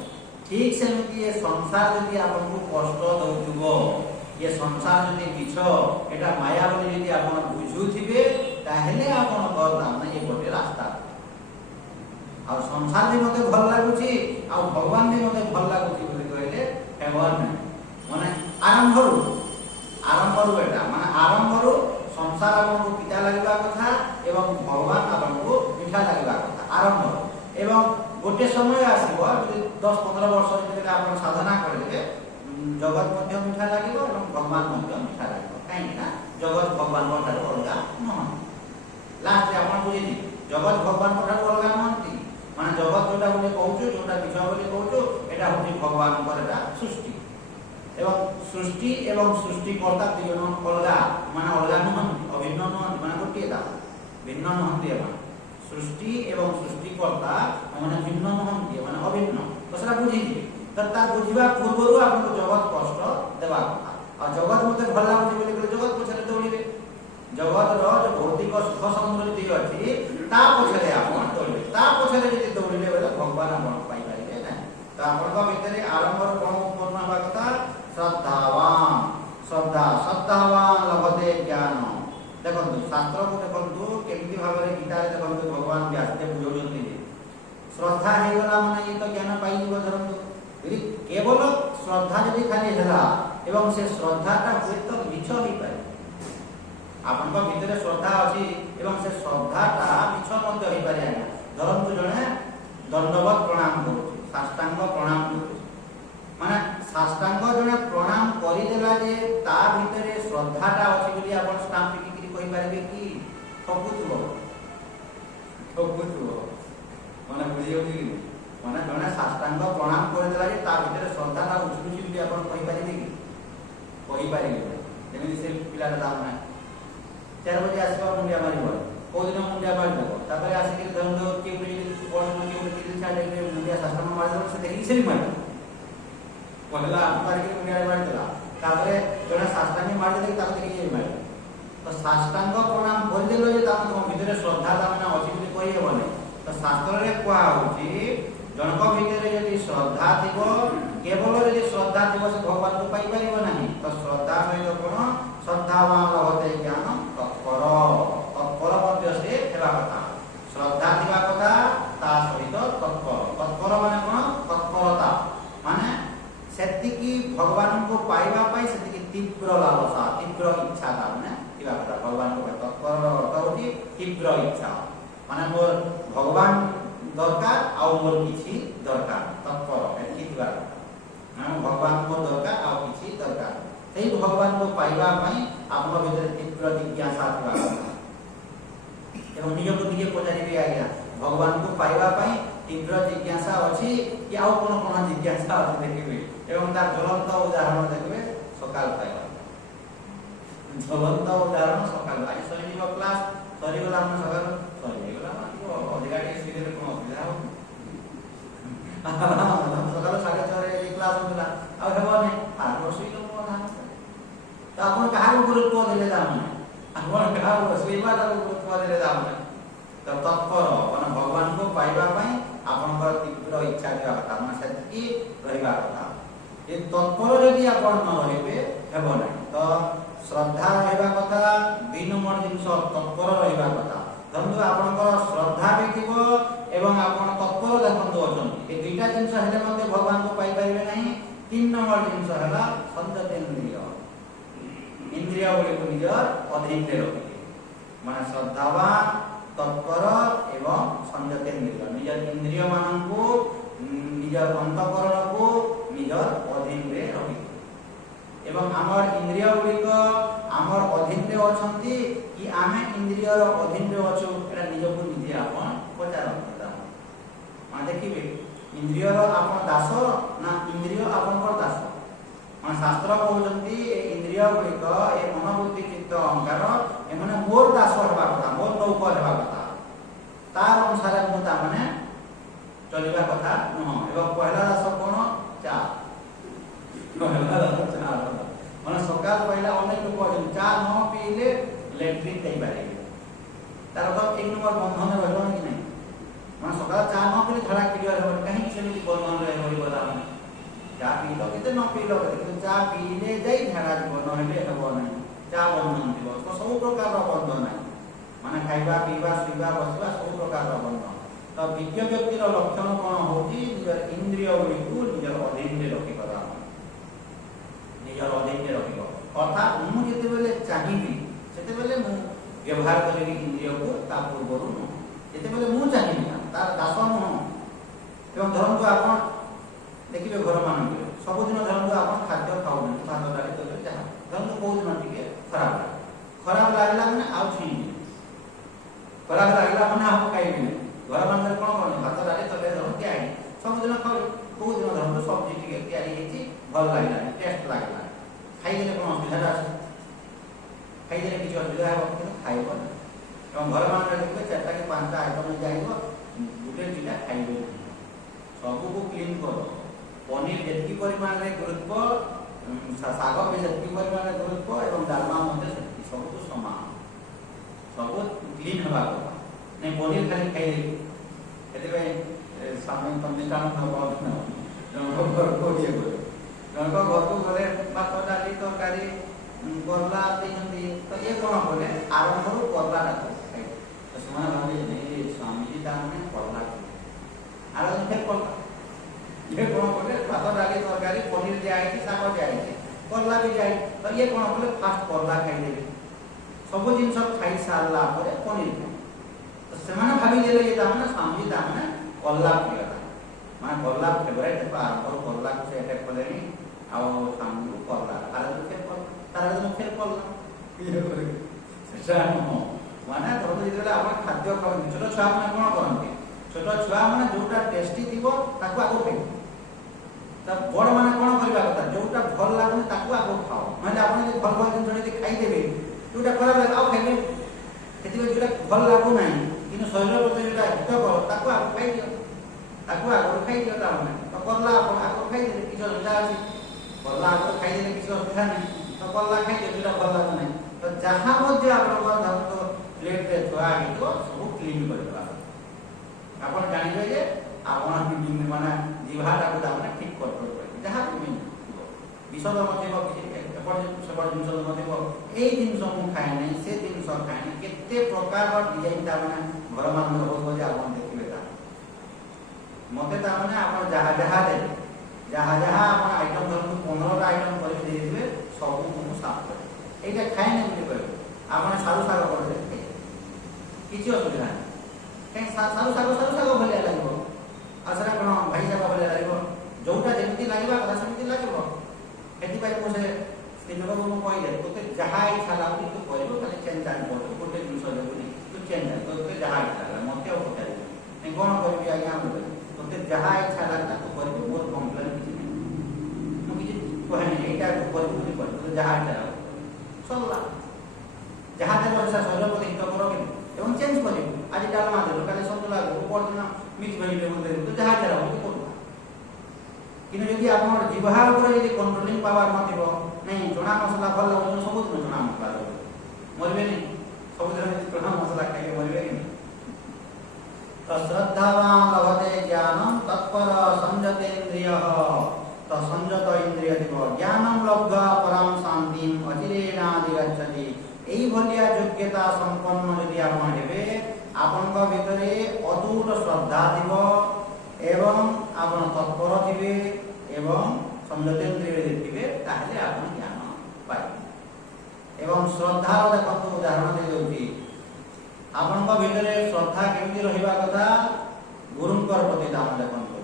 ठीक सेमिति ये संसार यदि आपण को कष्ट दउथुबो ये संसार यदि किछो एटा माया बोली यदि आपण बुझुथिबे ताहेले आपण करना ना ये गोटे रास्ता आ संसार भी मते भल लागुची आ भगवान भी मते भल लागुची बोली कहले हेवन माने आरंभ रु बेटा माने आरंभ रु संसार आपको पिता लागबा कथा एवं भगवान आपको मिठा लागबा कथा आरंभ एवं गोटे समय आसीबो 10-15 वर्ष जेते आपण साधना करले जगत मध्य मिठा लागिबो एवं भगवान मध्य मिठा लागिबो काहे ना जगत भगवान ठारो अलगा न लास्ट आपण बुझी जगत भगवान ठारो अलगा नहंती माने जगत जोटा बोले कहउछु जोटा विषय बोले कहउछु एटा होती भगवान करटा सृष्टि एवं सृष्टिकर्ता दुजन अलगा माने अलगा नहंती अभिन्न नहंती माने गोटे दा भिन्न नहंती एवं सृष्टि एवं सृष्टिकर्ता माने भिन्न नहंती माने अभिन्न तो सेटा बुझी दिबे ता बुझिबा पूर्वरु आपको जगत कष्ट देबा कथा आ जगत मते भल लागुची बोले जगत पछरे दौड़िबे जगत रो जो भौतिक सुख समृद्धि अछि ता पछरे आपण दौड़िबे ता पछरे यदि दौड़िले बेले भगवान आपण पाइ पाइबे ना तो आपनका भितरे आरंभ रो कोन उत्पन्न होबा कथा श्रद्धावान लभते ज्ञान देखो शास्त्र को देखो केमिति भाबरे गीता रे देखो भगवान व्यासदेव बुझौजंती श्रद्धा हे गला माने ये तो ज्ञान पाइ जीव धरंतु यदि केवल श्रद्धा यदि खाली हला एवं से श्रद्धाटा हुए तो मिछ होई पाए आपनका भितरे श्रद्धा अछि एवं से श्रद्धाटा मिछ मध्य होई पारे आज्ञा धरंतु जणे दंडवत प्रणाम करू साष्टांग प्रणाम करू माने साष्टांग जणे प्रणाम करि देला जे ता भितरे श्रद्धाटा अछि बोली आपण स्टाम्प टिकि कहि पारबे कि ठकुथुओ ମାନେ ବୁଝି ହେଉଛି କି ମାନେ ଜଣେ ସାଷ୍ଟାଙ୍ଗ ପ୍ରଣାମ କରିଦେଲା ଯେ ତା ଭିତରେ ଶ୍ରଦ୍ଧାଟା ଉଛୁଳୁଛି ବୋଲି ଆପଣ କହିପାରିବେ କି? କହିପାରିବେ। ଯେମିତି ସେ ପିଲାଟା ଦାମ ନାହିଁ 4 ବଜେ ଆସିବ ମୁଣ୍ଡିଆ ମାରିବ, କୋଉ ଦିନ ମୁଣ୍ଡିଆ ମାରିଦେବ, ତାପରେ ଆସିକି ଧରନ୍ତୁ କିଏ ବଡ଼ କିଏ ତିରିଶ ଛାଡ଼ିଲେ ମୁଣ୍ଡିଆ ସାଷ୍ଟାଙ୍ଗ ମାରିଦେବ, ସେ ଦେଖିକି ସେଠି ମାରିବ କହିଲା ମାରିକି ମୁଣ୍ଡିଆ ମାରିଦେଲା, ତାପରେ ଜଣେ ସାଷ୍ଟାଙ୍ଗ ମାରିଦେଲେ ତାକୁ ଦେଖିକି ମାରିବ। ତ ସାଷ୍ଟାଙ୍ଗ ପ୍ରଣାମ କରିଦେଲ ଯେ ତାମାନେ ତମ ଭିତରେ ଶ୍ରଦ୍ଧା ତାମାନେ ଅଛି ବୋଲି କହିହେବନି। ତ ଶାସ୍ତ୍ରରେ କୁହା ହଉଛି ଜଣଙ୍କ ଭିତରେ ଯଦି ଶ୍ରଦ୍ଧା ଥିବ, କେବଳ ଯଦି ଶ୍ରଦ୍ଧା ଥିବ ସେ ଭଗବାନଙ୍କୁ ପାଇପାରିବ ନାହିଁ। ତ ଶ୍ରଦ୍ଧା ସହିତ କଣ ଶ୍ରଦ୍ଧାବାନ ଲଭତେ ଜ୍ଞାନ ତତ୍ପର, ତତ୍ପର ମଧ୍ୟ ସେ ହେବା କଥା। ଶ୍ରଦ୍ଧା ଥିବା କଥା ତା ସହିତ ତତ୍ପର। ତତ୍ପର ମାନେ କଣ? ତତ୍ପରତା ମାନେ ସେତିକି ଭଗବାନଙ୍କୁ ପାଇବା ପାଇଁ ସେତିକି ତୀବ୍ର ଲାଲସା, ତୀବ୍ର ଇଚ୍ଛା ତା ମାନେ ଥିବା କଥା ଭଗବାନଙ୍କୁ ପାଇବା। ତତ୍ପର ଅର୍ଥ ହଉଛି ତୀବ୍ର ଇଚ୍ଛା, ମାନେ ମୋର ଭଗବାନ ଦରକାର ଆଉ ମୋର କିଛି ଦରକାର, ତତ୍ପର ଏତିକି ଥିବା କଥା। ମାନେ ଭଗବାନଙ୍କୁ ଦରକାର ଆଉ କିଛି ଦରକାର, ସେଇ ଭଗବାନଙ୍କୁ ପାଇବା ପାଇଁ ଆପଣଙ୍କ ଭିତରେ ତୀବ୍ର ଜିଜ୍ଞାସା ଥିବା କଥା। ଏବଂ ନିଜକୁ ନିଜେ ପଚାରିବେ ଆଜ୍ଞା ଭଗବାନଙ୍କୁ ପାଇବା ପାଇଁ ତୀବ୍ର ଜିଜ୍ଞାସା ଅଛି କି ଆଉ କଣ କଣ ଜିଜ୍ଞାସା ଅଛି ଦେଖିବେ। ଏବଂ ତାର ଜ୍ୱଳନ୍ତ ଉଦାହରଣ ଦେଖିବେ ସକାଳ ପାଇବା। ଜ୍ୱଳନ୍ତ ଉଦାହରଣ ସକାଳ ଆଜି ସରିଯିବ କ୍ଲାସ, ସରିଗଲା ଆମେ ସକାଳୁ ସରିଗଲା ଅଧିକା ଟିକେ ସିରିଏଲ କଣ ଅସୁବିଧା ହବ ସକାଳୁ 6:30 କ୍ଲାସ ହଉଥିଲା ଆଉ ହେବନି ଆଠ ବର୍ଷ ତ ଆପଣ କାହାକୁ ଗୁରୁତ୍ୱ ଦେଲେ ଯାଉନି, ଆପଣ କାହାକୁ ଶୋଇବାଟାକୁ ଗୁରୁତ୍ୱ ଦେଲେ ଯାଉନି। ତ ତତ୍ପର ମାନେ ଭଗବାନଙ୍କୁ ପାଇବା ପାଇଁ ଆପଣଙ୍କର ତୀବ୍ର ଇଚ୍ଛା ଥିବା କଥା, ମାନେ ସେତିକି ରହିବା କଥା। ଏ ତତ୍ପର ଯଦି ଆପଣ ନ ରହିବେ ହେବ ନାହିଁ। ତ ଶ୍ରଦ୍ଧା ରହିବା କଥା, 2 ନମ୍ବର ଜିନିଷ ତତ୍ପର ରହିବା କଥା। ଧରନ୍ତୁ ଆପଣଙ୍କର ଶ୍ରଦ୍ଧା ବି ଥିବ ଏବଂ ଆପଣ ତତ୍ପର ଦେଖନ୍ତୁ ଅଛନ୍ତି, ଏ ଦୁଇଟା ଜିନିଷ ହେଲେ ମଧ୍ୟ ଭଗବାନଙ୍କୁ ପାଇପାରିବେ ନାହିଁ। 3 ନମ୍ବର ଜିନିଷ ହେଲା ସଂଯତେନ୍ଦ୍ରିୟ, ଇନ୍ଦ୍ରିୟ ଗୁଡ଼ିକୁ ନିଜର ଅଧୀନରେ ରଖିବେ, ମାନେ ଶ୍ରଦ୍ଧାବାନ, ତତ୍ପର ଏବଂ ସଂଯତେନ୍ଦ୍ରିୟ, ନିଜର ଇନ୍ଦ୍ରିୟ ମାନଙ୍କୁ ନିଜର ଅନ୍ତଃକରଣକୁ ନିଜର ଅଧୀନରେ ରଖିବେ। ଏବଂ ଆମର ଇନ୍ଦ୍ରିୟ ଗୁଡ଼ିକ ଆମର ଅଧୀନରେ ଅଛନ୍ତି କି ଆମେ ଇନ୍ଦ୍ରିୟର ଅଧୀନରେ ଅଛୁ, ଏଟା ନିଜକୁ ନିଜେ ଆପଣ ପଚାରନ୍ତୁ। ମାନେ ଦେଖିବେ ଇନ୍ଦ୍ରିୟର ଆପଣ ଦାସ ନା ଇନ୍ଦ୍ରିୟ ଆପଣଙ୍କର ଦାସ। ମାନେ ଶାସ୍ତ୍ର କହୁଛନ୍ତି ଏ ଇନ୍ଦ୍ରିୟ ଗୁଡ଼ିକ, ଏ ମନୋବୃତ୍ତି ଚିତ୍ତ ଅହଙ୍କାର, ଏମାନେ ମୋର ଦାସ ହେବା କଥା, ମୋର ନୌକ ହେବା କଥା, ତାର ଅନୁସାରେ ମୁଁ ତାମାନେ ଚଳିବା କଥା ନୁହଁ। ଏବଂ ପହିଲା ଦାସ କଣ? ଚା। ମାନେ ସକାଳ ପାଇଲା ଅନେକ ଲୋକ ଅଛନ୍ତି ଚା ନ ପିଇଲେ ଲେଟ୍ରିନ୍ ଯାଇପାରିବେ, ତାର ତ 1 ନମ୍ବର ବନ୍ଧନ ରହିବ କି ନାହିଁ। ମାନେ ସକାଳ ଚା ନ ପିଇଲେ ଝାଡ଼ା କ୍ଲିୟର ହେବନି, କାହିଁକି ସେମିତି ବନ୍ଧନରେ ରହିବ? ଚା ପିଇଲ କେତେ ନ ପିଇଲ କେତେ, କିନ୍ତୁ ଚା ପିଇଲେ ଯାଇ ଝାଡ଼ା ଯିବ, ନହେଲେ ହେବ ନାହିଁ। ଚା ବନ୍ଧନ ଥିବ, ତ ସବୁ ପ୍ରକାରର ବନ୍ଧନ ନାହିଁ, ମାନେ ଖାଇବା ପିଇବା ଶୋଇବା ବସିବା ସବୁ ପ୍ରକାରର ବନ୍ଧନ। ତ ବିଜ୍ଞ ବ୍ୟକ୍ତିର ଲକ୍ଷଣ କଣ ହଉଛି? ନିଜର ଇନ୍ଦ୍ରିୟ ଗୁଡ଼ିକୁ ନିଜର ଅଧୀନରେ ରଖିବ, ନିଜର ଅଧୀନରେ ରଖିବ। ଅର୍ଥାତ୍ ମୁଁ ଯେତେବେଳେ ଚାହିଁବି ସେତେବେଳେ ମୁଁ ବ୍ୟବହାର କରିବି ଇନ୍ଦ୍ରିୟକୁ, ତା ପୂର୍ବରୁ ନୁହଁ। ଯେତେବେଳେ ମୁଁ ଚାହିଁବି ନା ତାର ଦାସ ନୁହଁ। ଏବଂ ଧରନ୍ତୁ ଆପଣ ଦେଖିବେ ଘରମାନଙ୍କରେ ସବୁଦିନ ଧରନ୍ତୁ ଆପଣ ଖାଦ୍ୟ ଖାଉଛନ୍ତି, ଭାତ ଡାଲି ତରକାରୀ ଯାହା, ଧରନ୍ତୁ କୋଉ ଦିନ ଟିକେ ଖରାପ ଲାଗେ, ଖରାପ ଲାଗିଲା ମାନେ ଆଉ ଛୁଇଁବି, ଖରାପ ଲାଗିଲା ମାନେ ଆଉ ଖାଇବିନି। ଘରମାନଙ୍କରେ କଣ କରନ୍ତି? ଭାତ ଡାଲି ତରକାରୀ ଧରନ୍ତୁ ତିଆରି ସବୁଦିନ ଖାଉ, କୋଉ ଦିନ ଧରନ୍ତୁ ସବଜି ଟିକେ ତିଆରି ହେଇଛି ଭଲ ଲାଗିଲାନି, ଟେଷ୍ଟ ଲାଗିଲାନି, ଖାଇଦେଲେ କଣ ଅସୁବିଧା ଅଛି? ଖାଇଦେଲେ କିଛି ଅସୁବିଧା ହେବ, କିନ୍ତୁ ଖାଇବ ନା। ଏବଂ ଘରମାନଙ୍କରେ ଦେଖିବେ 4ଟା କି 5ଟା ଆଇଟମ ଯାଇବ, ଗୋଟେ 2ଟା ଖାଇବେ ନାହିଁ, ସବୁକୁ କ୍ଲିନ୍ କର। ପନିର ଯେତିକି ପରିମାଣରେ ଗୁରୁତ୍ୱ, ଶାଗ ବି ସେତିକି ପରିମାଣରେ ଗୁରୁତ୍ୱ ଏବଂ ଡାଲମା ମଧ୍ୟ ସେତିକି, ସବୁକୁ ସମାନ, ସବୁ କ୍ଲିନ୍ ହେବା କଥା। ନାଇଁ ପନିର ଖାଲି ଖାଇଦେବି, ସେଥିପାଇଁ ସ୍ୱାମୀ ପ୍ରତିଷ୍ଠାନ ଜଣଙ୍କ ଘରକୁ ଇଏ କରେ, ଜଣଙ୍କ ଘରକୁ ଗଲେ ଭାତ ଡାଲି ତରକାରୀ କଲରା ଦେଇଛନ୍ତି, ତ ଇଏ କଣ କଲେ ଆରମ୍ଭରୁ କଲରାଟାକୁ ଖାଇବେ। ତ ସେମାନେ ଭାବିଲେ ସ୍ୱାମୀଜୀ ତାମାନେ କଲରା ଆର ଫେର କଲରା, ଇଏ କଣ କଲେ ଭାତ ଡାଲି ତରକାରୀ ପନିର ଦିଆହେଇଛି, ଶାଗ ଦିଆହେଇଛି, କଲରା ବି ଦିଆହେଇଛି, ତ ଇଏ କଣ କଲେ ଫାଷ୍ଟ କଲରା ଖାଇଦେବେ, ସବୁ ଜିନିଷ ଖାଇ ସାରିଲା ପରେ ପନିର ଖାଇବେ। ତ ସେମାନେ ଭାବିଦେଲେ ଯେ ତାମାନେ ସ୍ୱାମୀଜୀ ତାମାନେ କଲରା ପ୍ରିୟ, ମାନେ କଲରା ଫେଭରାଇଟ୍ ହେବା ଆରମ୍ଭରୁ କଲରାକୁ ସେ ଏଟାକ୍ କଲେଣି, ଆଉ ସ୍ୱାମୀଙ୍କୁ କଲରା ତାର ଫେର କଲରା, ତାର ଫେର କଲରା, ଇଏ ସେଟା ନୁହଁ। ମାନେ ଧରନ୍ତୁ ଯେତେବେଳେ ଆପଣ ଖାଦ୍ୟ ଖାଆନ୍ତି, ଛୋଟ ଛୁଆମାନେ କଣ କରନ୍ତି? छोट छुआ माने जोटा टेस्टी थिबो ताकू आगो खाइ त बड़ माने कोन करबा कथा जोटा भल लागुनी ताकू आगो खाओ माने आपण जे भल भल जिन जने खाइ देबे जोटा खराब लागे आउ खाइबे केतिबे जोटा भल लागु नाही किनु शरीर प्रति जोटा हित कर ताकू आगो खाइ दियो ताकू आगो खाइ दियो ता माने तो करला आपण आगो खाइ दे किछ सुविधा अछि करला आगो खाइ दे किछ सुविधा नाही तो करला खाइ दे जोटा भल लागु नाही तो जहां मध्ये आपण धर तो प्लेट रे थुआ हितो सब क्लीन करबा आपण जानिबे जे आपण माने जीवाटा को दामने ठीक कर पड़े जहां भी विषद मध्ये किछि एपट सेपट जिंस मध्ये एई जिंस मु खाय नै से जिंस खाय नै केते प्रकार डिजाइन ता माने घर मान होबो जे आपण देखिबे ता मते ता माने आपण जहां जहां आपण आइटम धरु 15 आइटम कर देबे सब मु साफ कर एटा खाय नै বুলি कहबे आपण सारू साग कर दे किछि असुविधा नै कहीं सारू साग भले लागो आसरा कोन भाई साग भले लागो जोटा जेमिति लागबा कथा सेमिति लागबो एति पाइ मोसे स्थिन को मु कहले तोते जहा इच्छा लागु तू कहबो खाली चेंज जान पड़ो गोटे जिंस देबुनी तू चेंज तोते जहा इच्छा लागला मते पचारि नै कोन करबी आज्ञा तोते जहा इच्छा लागला तू करबो मोर कंप्लेन किछि नै मु किछि कहने एटा करबो नि कर जहा इच्छा लागो सल्ला जहा दे बसा शरीर को हित करो कि एवं चेंज करे आज डालमा दे काले सन्तुला को परदिन मिक्स भइले मते तो जहा जरा हो को किन यदि आपण जीवहा ऊपर यदि कंट्रोलिंग पावर नथिबो नहीं चना मसला भल लागो सब दिन चना मसला लागो मरबे नहीं सब दिन यदि चना मसला खाइले मरबे नहीं तो श्रद्धावान लभते ज्ञानम तत्पर संयतेन्द्रियः तो संयत इंद्रिय दिबो ज्ञानम लब्ध्वा परम शांतिम अचिरेणाधिगच्छति এই ভলিয়া যোগ্যতা সম্পন্ন যদি আপন হেবে আপনক ভিতরে অটুট শ্রদ্ধা দিব এবং আপন তৎপর দিবে এবং সংযতেন্দ্রিয় দিবে তাহলে আপন জ্ঞান পাইবে এবং শ্রদ্ধার দেখন্তু উদাহরণ দেই দউছি আপনক ভিতরে শ্রদ্ধা কেমতি রহিবা কথা গুরুଙ୍କର প্রতি দাম দেখন্তু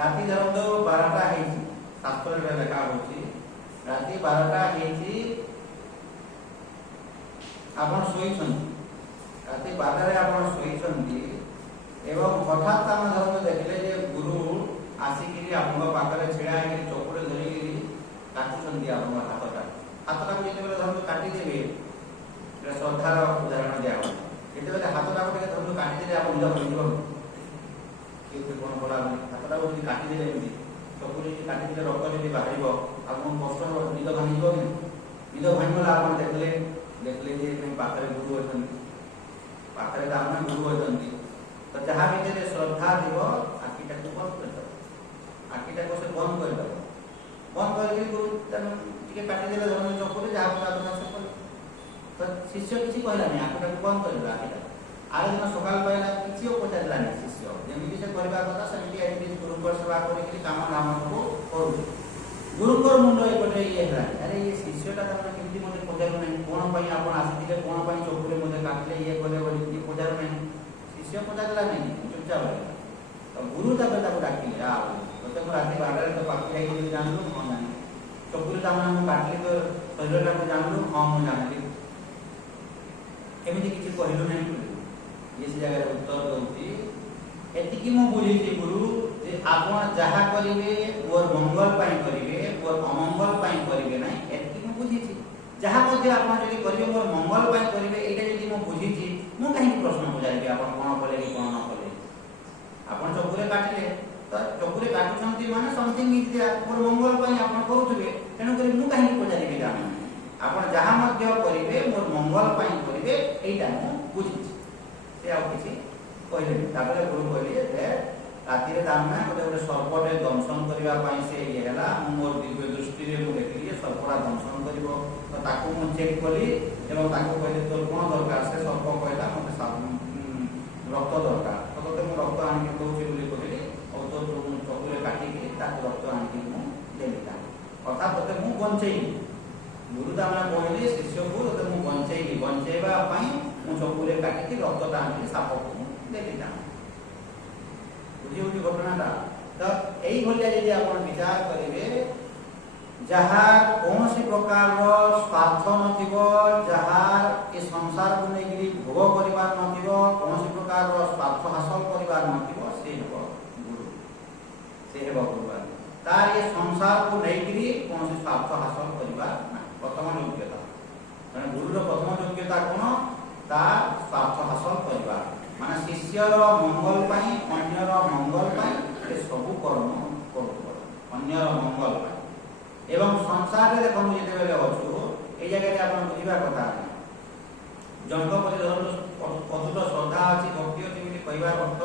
রাতি ধরন্তু 12টা ହେଇଛି শাস্ত্ରରେ লেখা হচ্ছে রাতি 12টা ହେଇଛି आपण सोईछन राति 12 रे आपण सोईछन एवं हठात हम धर्म देखले जे गुरु आसिकिरी आपण पाखरे छिड़ा हे चोपड़े धरि काटुछन दिया आपण हातटा को जेते बेले धर्म काटी देबे रे श्रद्धार उदाहरण दिया हो जेते बेले हातटा को धर्म काटी देले आपण उदा बनिबो केते कोन बडा हातटा को काटी देले एमि चोपड़े काटी देले रक्त जदि बाहरिबो आपण कष्ट निद भांगिबो कि निद भांगला आपण देखले जे नहीं पाखरे गुरु अछन पाखरे दामना गुरु अछन तो जहां भीतर श्रद्धा दिबो आखिटा को बंद कर दो आखिटा को से बंद कर दो बंद करके गुरु तन टिके काटी देले धर्म चोपड़े जहां साधना से कर तो शिष्य किछि कहला नहीं आखिटा को बंद कर दो आखिटा आरे दिन सकाल पहला किछि उपचारला नहीं शिष्य जेमि से करबा कथा सेमि एटि गुरु पर सेवा करि काम नाम को करू गुरुकर मुंड एपटे ये है अरे ये शिष्यटा तमने केमति मते पजारु नै कोन पई आपण आसीथिले कोन पई चोपड़े मते काटले ये कोले बोली ये पजारु नै शिष्य पजारला नै चुपचाप तो गुरु तबे ताको डाकिले आ तो राति 12 रे तो पाखी आई बोली जानलु कोन जानि चोपड़े तमने हम काटले तो शरीरटा को जानलु हां मु जानली एमिति किछि कहिलु नै ये से जगह उत्तर दउती एतिकी मु बुझी जे गुरु जे आपण जहा करिवे और मंगल पाई करिवे और अमंगल पाई करिवे नै एतिकी मु बुझी छी जहा मध्ये आपण जदि करिवे और मंगल पाई करिवे एटा जदि मु बुझी छी मु काहे प्रश्न बुझाइबे आपण कोन कले कि कोन न कले आपण चोपुरे काटिले त चोपुरे काटुछंती माने समथिंग इज देयर और मंगल पाई आपण करूथबे तेनु करी मु काहे बुझाइबे गाम आपण जहा मध्ये करिवे और मंगल पाई करिवे एटा मु बुझी छी से आ किछि कहले तापर गुरु कहले जे राति रे दामना गोटे सर्पटे दंशन करबा पई से ये हला मोर दिव्य दृष्टि रे मु देखली सर्परा दंशन करबो तो ताकू मु चेक कली एवं ताकू कहले तोर कोन दरकार से सर्प कहला मते रक्त दरकार तो तते मु रक्त आनि के दोछि बोली कहली और तो चकुरे काटी के ताकू रक्त आनि के मु देली ता अर्थात तते मु बंचेई गुरु दामना कहले शिष्य को तते मु बंचेबा पई मु चकुरे काटी के रक्त आनि साप को देली ता बुझी घटनाटा तो यही भलिया यदि आपण विचार करिवे जहार कौनसी प्रकार स्वार्थ नथिबो जहार ए संसार को नेगिरी भोग करिबा नथिबो कौनसी प्रकार स्वार्थ हासिल हे गुरुवार तार ये संसार को नहीं कौन स्वार्थ हासिल करवा प्रथम योग्यता मैंने गुरुर प्रथम योग्यता कौन तार स्वार्थ हासिल करवा माने शिष्यर मंगल पाई अन्यर मंगल पाई ये सब कर्म करूँ अन्यर मंगल पाई एवं संसार में देखो जिते बेले अच्छु ये जगह आप बुझा कथा जंग प्रति अतुट श्रद्धा अच्छी भक्ति अच्छी कहबार अर्थ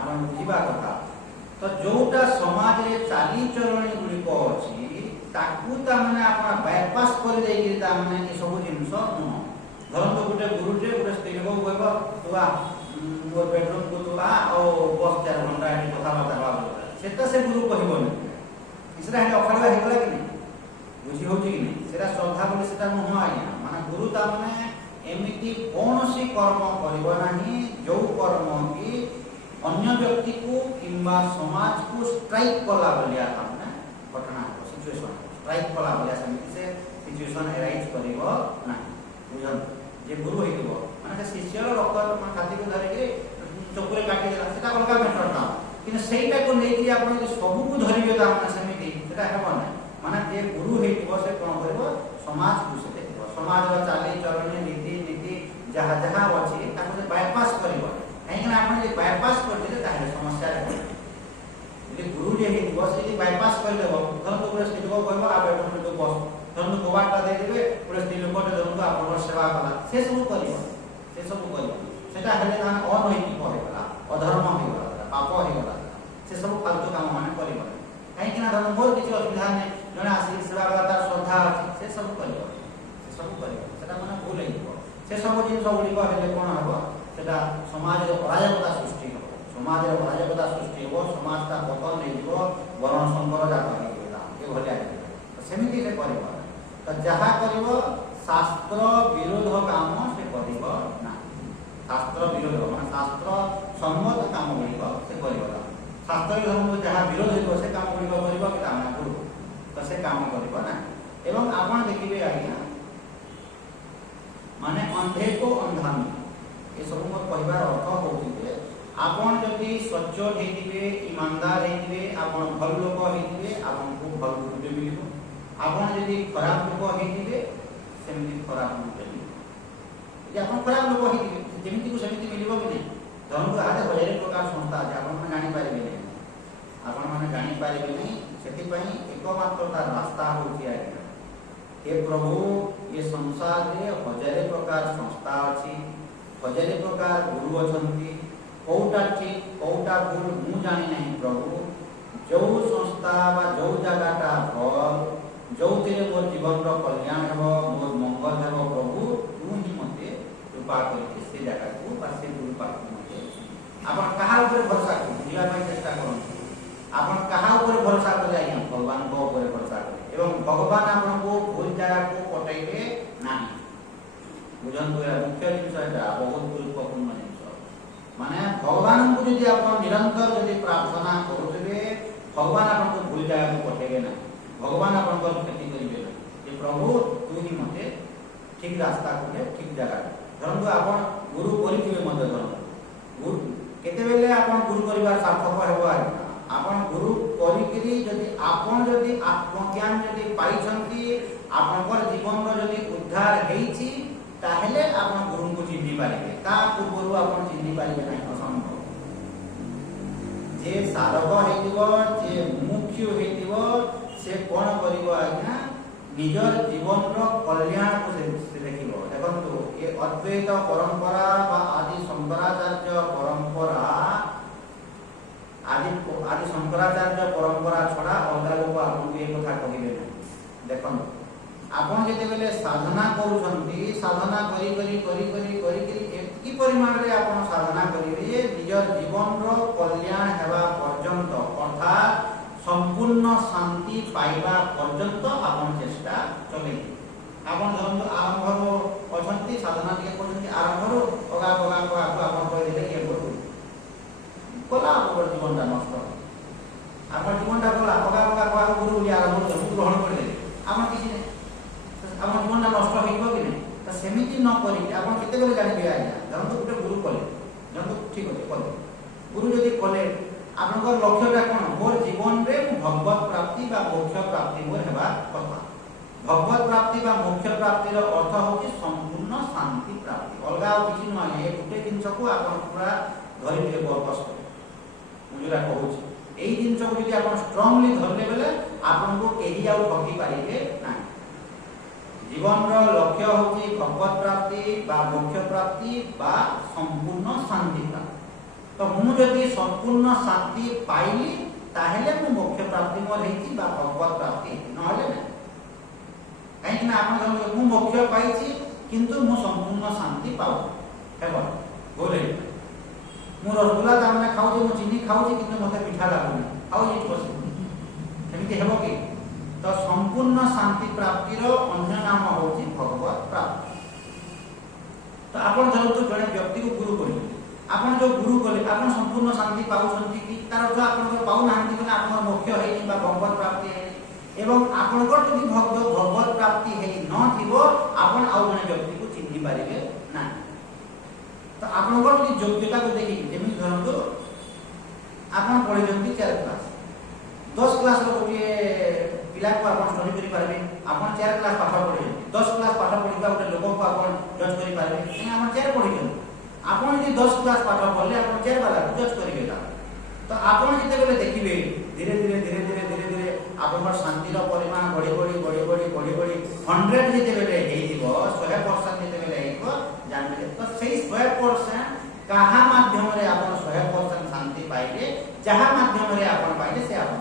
आप बुझा कथा तो जोटा समाज रे चालीचरणी गुड़िक अच्छी मैंने आप बायपास कर सब जिनस नुह धरत गोटे गुरुटे गोटे स्त्री लोक कह तू मोर बेडरूम को तू बस 4 घंटा ये कथबार्ता हवा सेटा से गुरु कहबनी इसरा अखाड़ा होगा कि नहीं बुझी हो कि नहीं सेटा श्रद्धा बोली सेटा नुह आज्ञा माने गुरु ताने एमिति कौन सी कर्म करिबो नाही जो कर्म की अन्य व्यक्ति को किंबा समाज को स्ट्राइक कला बोलिया ताने घटना सिचुएशन स्ट्राइक कला बोलिया समिति से सिचुएशन एराइज करिबो नाही बुझन जे गुरु हेतिबो माने शिष्यर रक्त खाती को धरे के चकुरे काटी देला सेटा अलगा मैटर ना किन सेटा को नै कि आपण सब को धरिबे ताने समिति सेटा हेबो ना माने जे गुरु हेतिबो से कोन करबो समाज को से देखबो समाज रो चाली चरणी नीति नीति जहा जहा अछि ताको से बायपास करबो कहीं आपण जे बायपास करते ताहे समस्या रे जे गुरु जे हेतिबो से जे बायपास कर देबो धरम को पुरा स्थिति को कहबो आ बेटो तो बस धरम को बाटा दे देबे पुरा स्थिति लोक धरम को आपण सेवा कला से सब करबो सेटा हेले तान अनैतिक होइबला अधर्म होइबला पाप होइबला से सब फालतू काम माने करबो कहीं कि ना धर्म मोर किछि असुविधा नै जने आसी सेवा कला तार श्रद्धा अछि से सब करबो सेटा माने भूल हेइबो से सब जिन सब गुडी हेले कोन हबो सेटा समाज रो अराजकता सृष्टि हो समाज रो अराजकता सृष्टि हो समाज का पतन नै दिबो वर्ण संकर जात हेइबला ए भलिया तो सेमिति से करबो तो जहा करबो शास्त्र विरोध काम से करबो ना शास्त्र विरोध माने शास्त्र सम्मत काम गुडी से करबो शास्त्र धर्म जहा विरोध हो से काम गुडी करबो कि ताना गुरु तो से काम करबो ना एवं आपण देखिबे आज्ञा माने अंधे को अंधामी ये सब मोर कहबार अर्थ होउछि जे आपण जदि सच्चो हेतिबे ईमानदार हेतिबे आपण भल लोक हेतिबे आपण को भल गुरुटे मिलिबो आपण जदि खराब लोक हेतिबे सेमिति खराब गुरुटे मिलिबो जे आपण खराब लोक हेतिबे जेमिति को सेमिति मिलिबो कि नहीं धर्म को आदे हजार प्रकार संस्था আছে आपण माने जानि पारिबे नहीं आपण माने जानि पारिबे नहीं सेति पई एकमात्र तार रास्ता होउछि आज्ञा हे प्रभु ये संसार रे हजार प्रकार संस्था अछि हजार प्रकार गुरु अछंती कोटा ठीक कोटा भूल मु जानि नहीं प्रभु जो संस्था बा जो जगाटा भल जो तेरे मोर जीवन रो कल्याण हेबो मोर मंगल हेबो प्रभु तू ही मते कृपा करके से जगह को बा से गुरु पाक मते आपण कहा ऊपर भरोसा करू जीवा पई चेष्टा करू आपण कहा ऊपर भरोसा कर आइया भगवान को ऊपर भरोसा कर एवं भगवान आपण को भूल जगह को पटाइबे नाही बुझन को मुख्य जिंस है बहुत गुरुत्वपूर्ण जिंस माने भगवान को यदि आपण निरंतर यदि प्रार्थना करूबे भगवान आपण को भूल जगह को पठाइबे ना भगवान आपण को क्षति करिबे ना जे प्रभु तू ही मते ठीक रास्ता को ठीक जगह धरन आपण गुरु करिथिबे मते धरन गुरु केते बेले आपण गुरु करिवार सार्थक हेबो आपण गुरु करिकरी यदि आपण यदि आत्मज्ञान यदि पाइछंती आपनकर जीवन रो यदि उद्धार हेइछि ताहेले आपण गुरु को चिन्हि पारिबे ता पूर्वरु आपण चिन्हि पारिबे नै असंभव जे साधक हेतिबो जे मुख्य हेतिबो से कोन करिवो आज्ञा निजर जीवन रो कल्याण को से देखिबो देखंतु ए अद्वैत परंपरा बा आदि शंकराचार्य परंपरा आदि शंकराचार्य परंपरा छड़ा अलगा लोक आपन ए कथा कहिबे नै देखंतु आपण जेते बेले साधना करूछंती साधना करी करी करी करी करी करी एतकी परिमाण रे आपण साधना करिवे निजर जीवन रो कल्याण हेबा पर्यंत अर्थात संपूर्ण शांति पाइबा पर्यंत आपण चेष्टा चले आपण धरन आरंभ रो अछंती साधना के करछंती आरंभ रो ओगा ओगा को आपण कहि देले के करू कोला आपण जीवनटा नष्ट आपण जीवनटा कोला ओगा ओगा को गुरु या आरंभ ग्रहण करले आपण किछि नै आपण जीवनटा नष्ट होइबो कि नै त सेमिति न करि आपण केते बेले जानिबे आज्ञा धरन गोटे गुरु कले धरन ठीक अछि कले गुरु यदि कले आपनकर लक्ष्यटा कोन मोर जीवन रे भगवत प्राप्ति बा मोक्ष प्राप्ति मोर हेबा कथा भगवत प्राप्ति बा मोक्ष प्राप्ति रो अर्थ होची संपूर्ण शांति प्राप्ति अलगा किछि न आले गुटे जिंस को आपन पूरा धरि ले बरकस मुजुरा कहूची एई जिंस को जदि आपन स्ट्रांगली धरले बेले आपन को केही आउ ठगी पारिबे ना जीवन रो लक्ष्य होची भगवत प्राप्ति बा मोक्ष प्राप्ति बा संपूर्ण शांति प्राप्ति तो मु जदि संपूर्ण शांति पाइली ताहेले मु मोक्ष प्राप्ति मोर हेची बा भगवत प्राप्ति नहले ना काहे ना आपन मु मोक्ष पाइची किंतु मु संपूर्ण शांति पाउ हेबो बोले मु रसगुल्ला तामने खाउची मु चीनी खाउची किंतु मते मिठा लागुनी आउ ये पसंद सेमिति हेबो कि तो संपूर्ण शांति प्राप्ति रो अन्य नाम होची भगवत प्राप्ति तो आपन जरूर जने व्यक्ति को गुरु करिवे आपण जो गुरु कले आपण संपूर्ण शांति पाउछंती कि तार जो आपण पाउ नांती कि आपण मोक्ष हेई बा भगवत प्राप्ति हेई एवं आपण को यदि भगवत प्राप्ति हेई न थिबो आपण आउ जने व्यक्ति को चिन्हि पारिबे ना तो आपण को यदि योग्यता को देखि जेमि धरंतु आपण पढिजंती 4 क्लास 10 क्लास रो गोटे पिला को आपण स्टडी करि पारबे आपण 4 क्लास पाठ पढि 10 क्लास पाठ पढिबा गोटे लोक को आपण जज करि पारबे कि आपण 4 पढिजंती आपण यदि 10 क्लास पाठ पढ़ले आपण 4 वाला जज करिवे ता तो आपण जते बेले देखिबे धीरे धीरे आपण शांति रो परिमाण बढ़ी 100 जते बेले हेई दिबो 100% जते बेले हेइबो जानबे तो सेही 100% कहा माध्यम रे आपण 100% शांति पाइले जहा माध्यम रे आपण पाइले से आपण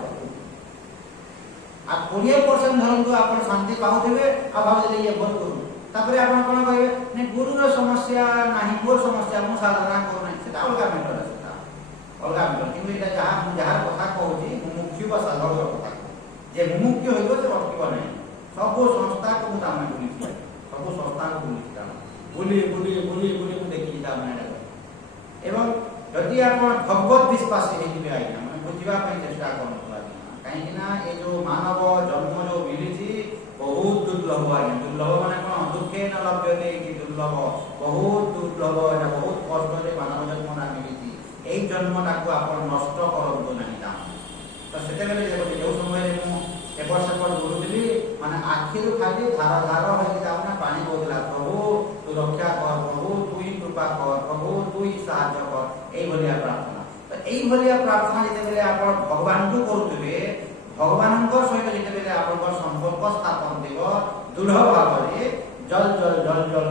आ 20% धरंतु आपण शांति पाउथिबे आ भाबले ये बोल करू तापरे आपण कोन कहबे ने गुरु रो समस्या नाही मोर समस्या मु साधना करू नाही सेटा अलगा मैटर सेटा अलगा मैटर किंतु एटा जहा कथा कहूची मुमुक्षु बा साधक कथा जे मुमुक्षु होइबो से अटकिबो नाही सब संस्था को तामे बुलिछि सब संस्था को बुलिछि बुली को देखि तामे एवं यदि आपण भगवत विश्वासी हेतिबे आइना माने बुझिबा पई चेष्टा करनु काहे कि ना ए जो मानव जन्म जो मिलिछि बहुत दुर्लभ है दुर्लभ माने कोन दुखे न लभ्यते कि दुर्लभ बहुत दुर्लभ है बहुत कष्ट रे मानव जन्म ना मिलिछि एई जन्मटा को आपण नष्ट करंतु नाही ता तो सेते बेले जे समय रे मु एपर सेपर गुरुदिली माने आखिरु खाली धार धार होई जाउना पानी बोतला प्रभु तू रक्षा कर प्रभु तू ही कृपा कर प्रभु तू ही सहायता कर एई भलिया प्रार्थना तो एई भलिया प्रार्थना जेते बेले आपण भगवान को करूथिबे भगवानଙ୍କ ସହିତ ଯେତେବେଳେ ଆପଣଙ୍କ ସମ୍ପର୍କ ସ୍ଥାପନ ହେବ ଦୃଢ ଭାବରେ ଜଲ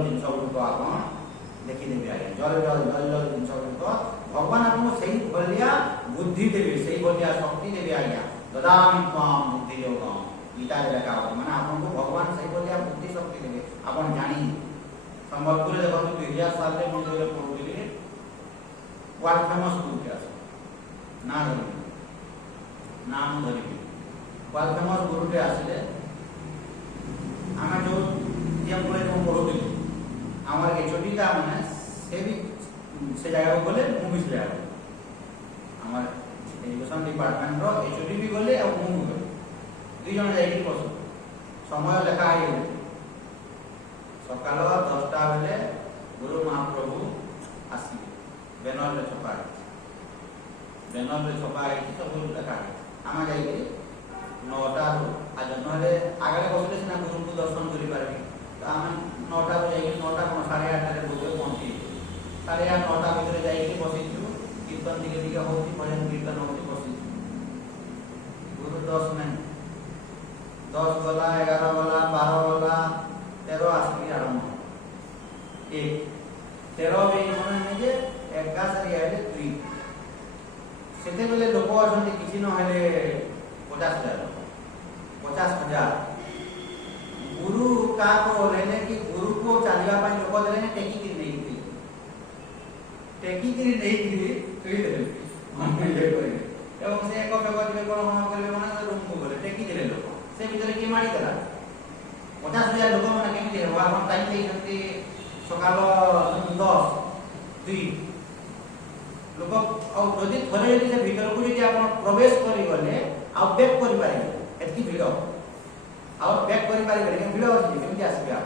ଜିନିଷ ଗୁଡ଼ିକ ଆପଣ ଦେଖିଦେବେ ଆଜ୍ଞା ଜଲ ଜିନିଷ ଗୁଡ଼ିକ ଭଗବାନ ଆପଣଙ୍କୁ ସେଇ ଭଳିଆ ବୁଦ୍ଧି ଦେବେ ସେଇ ଭଳିଆ ଶକ୍ତି ଦେବେ ଆଜ୍ଞା ଦଦାମି ତ୍ୱାଂ ବୁଦ୍ଧି ଯୋଗମ୍ ଗୀତାରେ ଲେଖା ଅଛି ମାନେ ଆପଣଙ୍କୁ ଭଗବାନ ସେଇ ଭଳିଆ ବୁଦ୍ଧି ଶକ୍ତି ଦେବେ ଆପଣ ଜାଣି ସମ୍ବଲପୁରରେ ଦେଖନ୍ତୁ 2000 ସାଲରେ ମୁଁ ଯେତେବେଳେ ପଢୁଥିଲି ୱାର୍ଲ୍ଡ ଫେମସ୍ ଗୁରୁଟେ ଅଛି ନାମ ଧରିବି वर्ल्ड फेमस गुरुटे आसिले आमे जो जेम कोले को पढुथिली हमर एचओडी ता माने से भी से जगह को गले मु भी से जगह हमर एजुकेशन डिपार्टमेंट रो एचओडी भी गले और मु भी गले दुई जन जाई कि बस समय लेखा आइ सकाल 10टा बेले गुरु महाप्रभु आसी बैनर रे छपा सब लेखा आमे जाई 9टा आज नहले आगले बसले सिना गुरु को दर्शन करि पारबी तो आमे 9टा जाई 9टा कोन 8:30 रे बुझे पहुंची 8:30 9टा भितर जाई कि बसिछु कीर्तन दिके होती भजन कीर्तन होती बसी गुरु 10 नहीं 10 गला 11 गला 12 गला 13 आसी आरंभ एक 13 बे माने ने जे 11 रे आले 3 सेते बेले लोक अछंती किछि न हेले 50,000 गुरु का को लेने की गुरु को चलिया पाई लोक देले टेकी की नहीं थी हम ये करे एवं से एक भगवत में कोन हम करले माने रूम को बोले टेकी देले लोक से भीतर की मारी देला 50,000 लोक माने केमि दे हम टाइम देई छथि सकाल 10 2 लोक और जदि थरे से भीतर को जे आपण प्रवेश करि गले आ बैक करि पारे एतकी भिड़ आ बैक करि पारे के भिड़ अछि केमि आसीबा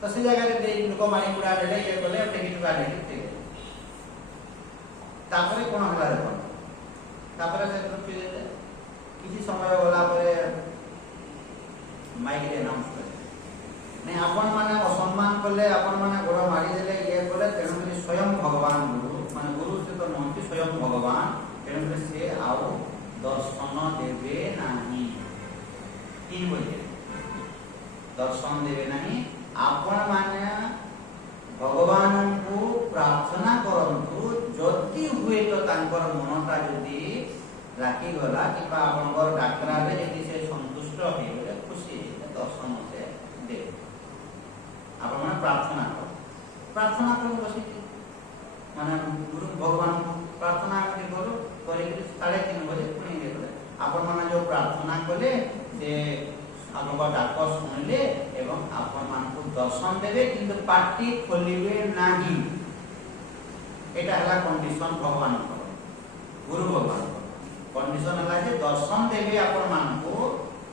तो से जगह रे लोक माने पुरा देले ये गले टेकी टुका देले तापरे कोन हला देखो ତାପରେ ସେ ତୃପ୍ତି ଦେଲେ କିଛି ସମୟ ଗଲା ପରେ ମାଇକରେ ଆନାଉନ୍ସ କଲେ ନାଇଁ ଆପଣ ମାନେ ଅସମ୍ମାନ କଲେ, ଆପଣ ମାନେ ଗୋଡ଼ ମାରିଦେଲେ, ଇଏ କଲେ, ତେଣୁକରି ସ୍ୱୟଂ ଭଗବାନ ଗୁରୁ ମାନେ ଗୁରୁ ସେ ତ ନୁହନ୍ତି, ସ୍ୱୟଂ ଭଗବାନ, ତେଣୁକରି ସେ ଆଉ ଦର୍ଶନ ଦେବେ ନାହିଁ। କି ବୋଲେ ଦର୍ଶନ ଦେବେ ନାହିଁ। ଆପଣ ମାନେ ଭଗବାନଙ୍କୁ ପ୍ରାର୍ଥନା କରନ୍ତୁ, ଯଦି ହୁଏତ ତାଙ୍କର ମନଟା ଯଦି ଲାଗିଗଲା କିମ୍ବା ଆପଣଙ୍କର ଡାକରାରେ ଯଦି ସେ ସନ୍ତୁଷ୍ଟ ହେଇଗଲେ, ଖୁସି ହେଇଗଲେ, ଦର୍ଶନ ସେ ଦେବେ। ଆପଣମାନେ ପ୍ରାର୍ଥନା କର, ପ୍ରାର୍ଥନା କରୁ ବସିକି ମାନେ ଗୁରୁ ଭଗବାନଙ୍କୁ ପ୍ରାର୍ଥନା ଏମିତି କରୁ କରିକି 3:30 ବଜେ ପୁଣି ଇଏ କଲେ ଆପଣମାନେ ଯେଉଁ ପ୍ରାର୍ଥନା କଲେ ସେ ଆପଣଙ୍କ ଡାକ ଶୁଣିଲେ ଏବଂ ଆପଣମାନଙ୍କୁ ଦର୍ଶନ ଦେବେ, କିନ୍ତୁ ପାଟି ଖୋଲିବେ ନାହିଁ। ଏଇଟା ହେଲା କଣ୍ଡିସନ ଭଗବାନଙ୍କର, ଗୁରୁ ଭଗବାନଙ୍କର କଣ୍ଡିସନ ହେଲା ଯେ ଦର୍ଶନ ଦେବେ ଆପଣମାନଙ୍କୁ,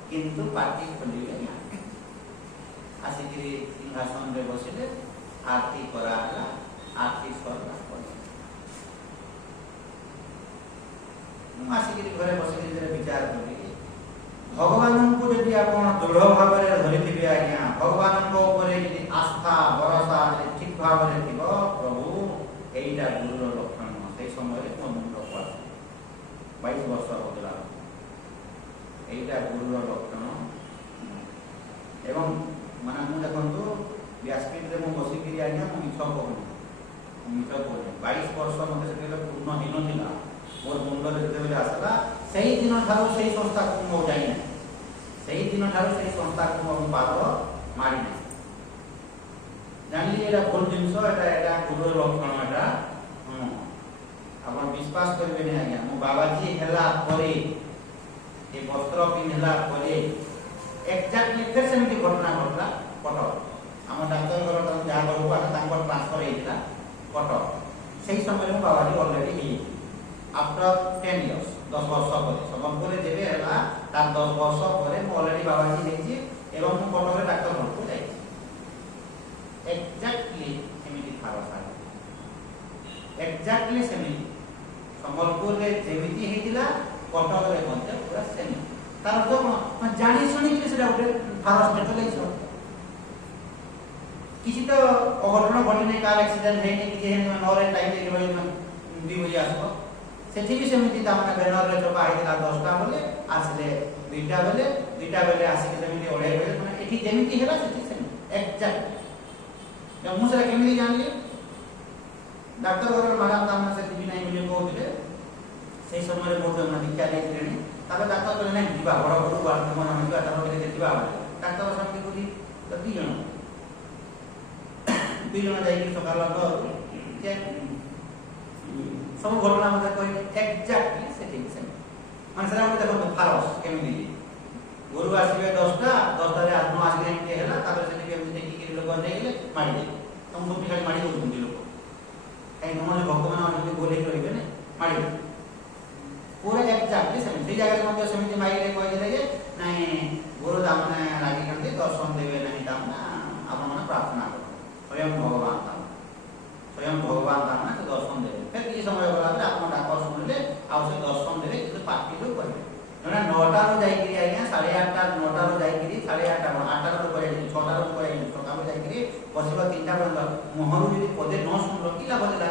କିନ୍ତୁ ପାଟି ଖୋଲିବେ ନାହିଁ। ଆସିକିରି ସିଂହାସନରେ ବସିଲେ, ଆରତି କରାହେଲା, ଆରତି ସରିଲା ପରେ ମୁଁ ଆସିକିରି ଘରେ ବସିକିରି ବିଚାର କଲି, ଭଗବାନଙ୍କୁ ଯଦି ଆପଣ ଦୃଢ଼ ଭାବରେ ଧରିଥିବେ ଆଜ୍ଞା, ଭଗବାନଙ୍କ ଉପରେ ଯଦି ଆସ୍ଥା ଭରସା ଯଦି ଠିକ ଭାବରେ ଥିବ, ପ୍ରଭୁ ଏଇଟା ଗୁରୁର ଲକ୍ଷଣ। ସେଇ ସମୟରେ ମୋ ମୁଣ୍ଡ ପଡେ 22 ବର୍ଷ ହଉଥିଲା, ଏଇଟା ଗୁରୁର ଲକ୍ଷଣ। ଏବଂ ମାନେ ମୁଁ ଦେଖନ୍ତୁ ବ୍ୟାସପୀଠରେ ମୁଁ ବସିକିରି ଆଜ୍ଞା ମୁଁ ମିଛ କହୁନି, 22 ବର୍ଷ ମୋତେ ସେତେବେଳେ ପୂର୍ଣ୍ଣ ହେଇନଥିଲା। ମୋର ମୁଣ୍ଡରେ ଯେତେବେଳେ ଆସିଲା, ସେଇ ଦିନ ଠାରୁ ସେଇ ସଂସ୍ଥାକୁ ମୁଁ ଯାଇନାହିଁ, ସେଇ ଦିନ ଠାରୁ ସେଇ ସଂସ୍ଥାକୁ ମୁଁ ପାଦ ମାରିନାହିଁ। ଜାଣିଲି ଏଇଟା ଭୁଲ ଜିନିଷ, ଏଇଟା ଗୁରୁର ଲକ୍ଷଣ। ଏଇଟା ଆପଣ ବିଶ୍ୱାସ କରିବେନି ଆଜ୍ଞା, ମୁଁ ବାବାଜୀ ହେଲା ପରେ, ଏ ବସ୍ତ୍ର ପିନ୍ଧିଲା ପରେ ଏକ୍ଜାକ୍ଟଲି ଫେର ସେମିତି ଘଟଣା ଘଟିଲା କଟକ। ଆମ ଡାକ୍ତର ଘର ଯାହା ଘରକୁ ଆସେ ତାଙ୍କର ଟ୍ରାନ୍ସଫର ହେଇଥିଲା କଟକ। ସେଇ ସମୟରେ ମୁଁ ବାବାଜୀ ଅଲରେଡ଼ି ହେଇଯାଇଛି। ଆଫ୍ଟର 10 years, 10 ବର୍ଷ ପରେ ସମ୍ବଲପୁରରେ ଯେବେ ହେଲା ତାର 10 ବର୍ଷ ପରେ ମୁଁ ଅଲରେଡ଼ି ବାବାଜୀ ହେଇଛି ଏବଂ ମୁଁ କଟକରେ ଡାକ୍ତର ଘରକୁ ଯାଇଛି। ଏକ୍ଜାକ୍ଟଲି ସେମିତି ଭାରତ ଏକ୍ଜାକ୍ଟଲି ସେମିତି ସମ୍ବଲପୁରରେ ଯେମିତି ହେଇଥିଲା କଟକରେ ମଧ୍ୟ ପୁରା ସେମିତି। ତାର ଅର୍ଥ କ'ଣ? ଜାଣି ଶୁଣିକି ସେଟା ଗୋଟେ ଫାରସ ହେଇଛ। କିଛି ତ ଅଘଟଣ ଘଟିନି, କାର ଆକ୍ସିଡେଣ୍ଟ ହେଇନି, କିଛି ହେଇନି, ନଅରେ ଟାଇମ୍ ଦେଇକି 2 ବଜେ ଆସିବ। ସେଠି ବି ସେମିତି ତାମାନେ ବ୍ୟାନରରେ ଚପା ହେଇଥିଲା 10ଟା ବେଲେ, ଆସିଲେ 2ଟା ବେଲେ, 2ଟା ବେଲେ ଆସିକି ସେମିତି 2:30 ବଜେ, ମାନେ ଏଠି ଯେମିତି ହେଲା ସେଠି ସେମିତି ଏକ୍ଜାକ୍ଟ। ମୁଁ ସେଟା କେମିତି ଜାଣିଲି? ଡାକ୍ତର ଘର ମ୍ୟାଡାମ ତାମାନେ ସେ ଯିବି ନାହିଁ ବୋଲି କହୁଥିଲେ, ସେଇ ସମୟରେ ବହୁତ ଦୀକ୍ଷା ଦେଇଥିଲେଣି। ତାପରେ ଡାକ୍ତର କହିଲେ ନାଇଁ ଯିବା ବଡ଼ ବଡ଼ ମନ ଯିବା, ତାପରେ ଯିବା। ଡାକ୍ତର ସେମିତି କହୁଛି 2 ଜଣ ଯାଇକି ସକାଳ ସବୁ ଘଟଣା ମତେ କହିଲେ ଏକ୍ଜାକ୍ଟଲି ସେଠିକି ସେମିତି। ମାନେ ସେଟା ମତେ ଦେଖନ୍ତୁ ଫାରସ କେମିତି ଗୁରୁ ଆସିବେ 10ଟାରେ ଆତ୍ମ ଆସିଲେ ଏମିତି ହେଲା, ତାପରେ ସେଠି କେମିତି ଦେଖିକି ଲୋକ ନେଇଗଲେ ମାଡ଼ିଦେଲେ। ତମକୁ ସବୁ ଖାଲି ମାଡ଼ି ଦଉଛନ୍ତି ଲୋକ, କାହିଁକି ତମ ଯୋଉ ଭକ୍ତମାନେ ଅଛନ୍ତି ଗୋଲେଇକି ରହିବେ ନା, ମାଡ଼ିବେ ପୁରା ଏକ୍ଜାକ୍ଟଲି ସେମିତି। ସେଇ ଜାଗାରେ ମଧ୍ୟ ସେମିତି ମାଇଲେ କହିଥିଲେ ଯେ ନାଇଁ ଗୁରୁ ତାମାନେ ରାଗିଛନ୍ତି, ଦର୍ଶନ ଦେବେ ନାହିଁ, ତାମାନେ ଆପଣମାନେ ପ୍ରାର୍ଥନା କରନ୍ତୁ, ସ୍ୱୟଂ ଭଗବାନ ତାମାନେ ସେ ଦର୍ଶନ ଦେବେ। ଫେର କିଛି ସମୟ ଗଲା ପରେ ଆପଣ ଡାକ ଶୁଣିଲେ ଆଉ ସେ ଦର୍ଶନ ଦେବେ, କିନ୍ତୁ ପାଟିରୁ କହିବେ। ଜଣେ 9ଟାରୁ ଯାଇକିରି ଆଜ୍ଞା 8:30 9ଟାରୁ ଯାଇକିରି 8:30 8ଟାରୁ କହିଯାଇଥିଲି, 6ଟାରୁ କହିଯାଇଥିଲି, ସକାଳୁ ଯାଇକିରି ବସିବ 3ଟା ପର୍ଯ୍ୟନ୍ତ। ମୁହଁରୁ ଯଦି ପଦେ ନ ଶୁଣିଲ କି ଲାଭ ଦେଲା?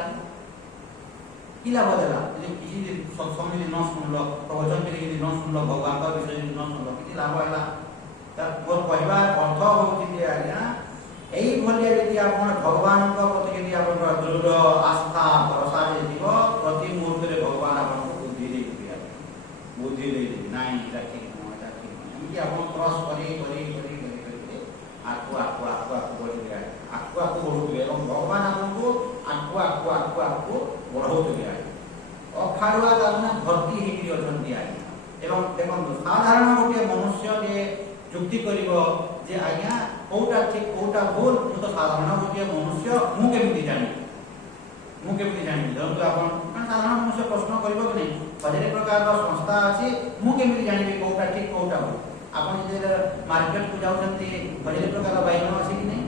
କି ଲାଭ ଦେଲା? ଯଦି କିଛି ସତ୍ସଙ୍ଗ ଯଦି ନ ଶୁଣିଲ, ପ୍ରବଚନ ଯଦି ନ ଶୁଣିଲ, ଭଗବାନଙ୍କ ବିଷୟ ଯଦି ନ ଶୁଣିଲ, କିଛି ଲାଭ ହେଲା? ମୋର କହିବାର ଅର୍ଥ ହଉଛି ଯେ ଆଜ୍ଞା এইভাবে যদি আপনার ভগবানଙ୍କ প্রতি যদি আপনার দৃঢ় আস্থা ভরসা যদি দিব, প্রতি মুহূর্তে ভগবান আপনাকে বুদ্ধি ଦେଇଦେବେ। বুদ্ধি ଦେଇଦେବେ ନାଇଁ এটা ঠিক নয়, এটা ঠিক নয়। এমনি আপনার ক্রস করে আঁকু বଢ଼ିବେ, ଆଗକୁ ବଢ଼ୁଥିବେ ଏବଂ ଭଗବାନ ଆପଣଙ୍କୁ ଆଗକୁ ବଢ଼ଉଥିବେ। ଅଖାଡ଼ୁଆ ତାମାନେ ଭର୍ତ୍ତି ହେଇକି ଅଛନ୍ତି ଆଜ୍ଞା। ଏବଂ ଦେଖନ୍ତୁ ସାଧାରଣ ଗୋଟିଏ ମନୁଷ୍ୟ ଯେ ଯୁକ୍ତି କରିବ ଯେ ଆଜ୍ଞା କୋଉଟା ଠିକ କୋଉଟା ଭୁଲ, ମୁଁ ତ ସାଧାରଣ ଗୋଟିଏ ମନୁଷ୍ୟ, ମୁଁ କେମିତି ଜାଣିବି? ଧରନ୍ତୁ ଆପଣ ମାନେ ସାଧାରଣ ମନୁଷ୍ୟ ପ୍ରଶ୍ନ କରିବ କି ନାହିଁ, 1000 ପ୍ରକାରର ସଂସ୍ଥା ଅଛି, ମୁଁ କେମିତି ଜାଣିବି କୋଉଟା ଠିକ କୋଉଟା ଭୁଲ? ଆପଣ ଯେତେବେଳେ ମାର୍କେଟକୁ ଯାଉଛନ୍ତି 1000 ପ୍ରକାର ବାଇଗଣ ଅଛି କି ନାହିଁ?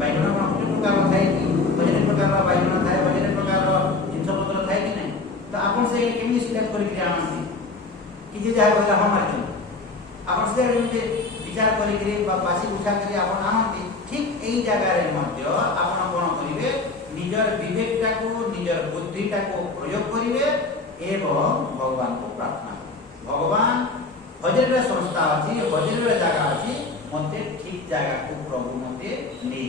ବାଇଗଣ କ'ଣ ଗୋଟେ ପ୍ରକାର ଥାଏ କି? 1000 ପ୍ରକାରର ବାଇଗଣ ଥାଏ, 1000 ପ୍ରକାରର ଜିନିଷପତ୍ର ଥାଏ କି ନାହିଁ? ତ ଆପଣ ସେ କେମିତି ସିଲେକ୍ଟ କରିକି କିଛି ଯାହା କହିଲା ହଁ ମାରିଛନ୍ତି ଆପଣ ସେ ଯେମିତି ବିଚାର କରିକିରି ବା ବାସି ବୁଝା କରି ଆପଣ ଆଣନ୍ତି ଠିକ୍ ଏଇ ଜାଗାରେ ମଧ୍ୟ ଆପଣ କ'ଣ କରିବେ ନିଜର ବିବେକଟାକୁ ନିଜର ବୁଦ୍ଧିଟାକୁ ପ୍ରୟୋଗ କରିବେ ଏବଂ ଭଗବାନଙ୍କୁ ପ୍ରାର୍ଥନା କରିବେ ଭଗବାନ ହଜରରେ ସଂସ୍ଥା ଅଛି ହଜରରେ ଜାଗା ଅଛି ମୋତେ ଠିକ୍ ଜାଗାକୁ ପ୍ରଭୁ ମୋତେ ନେଇ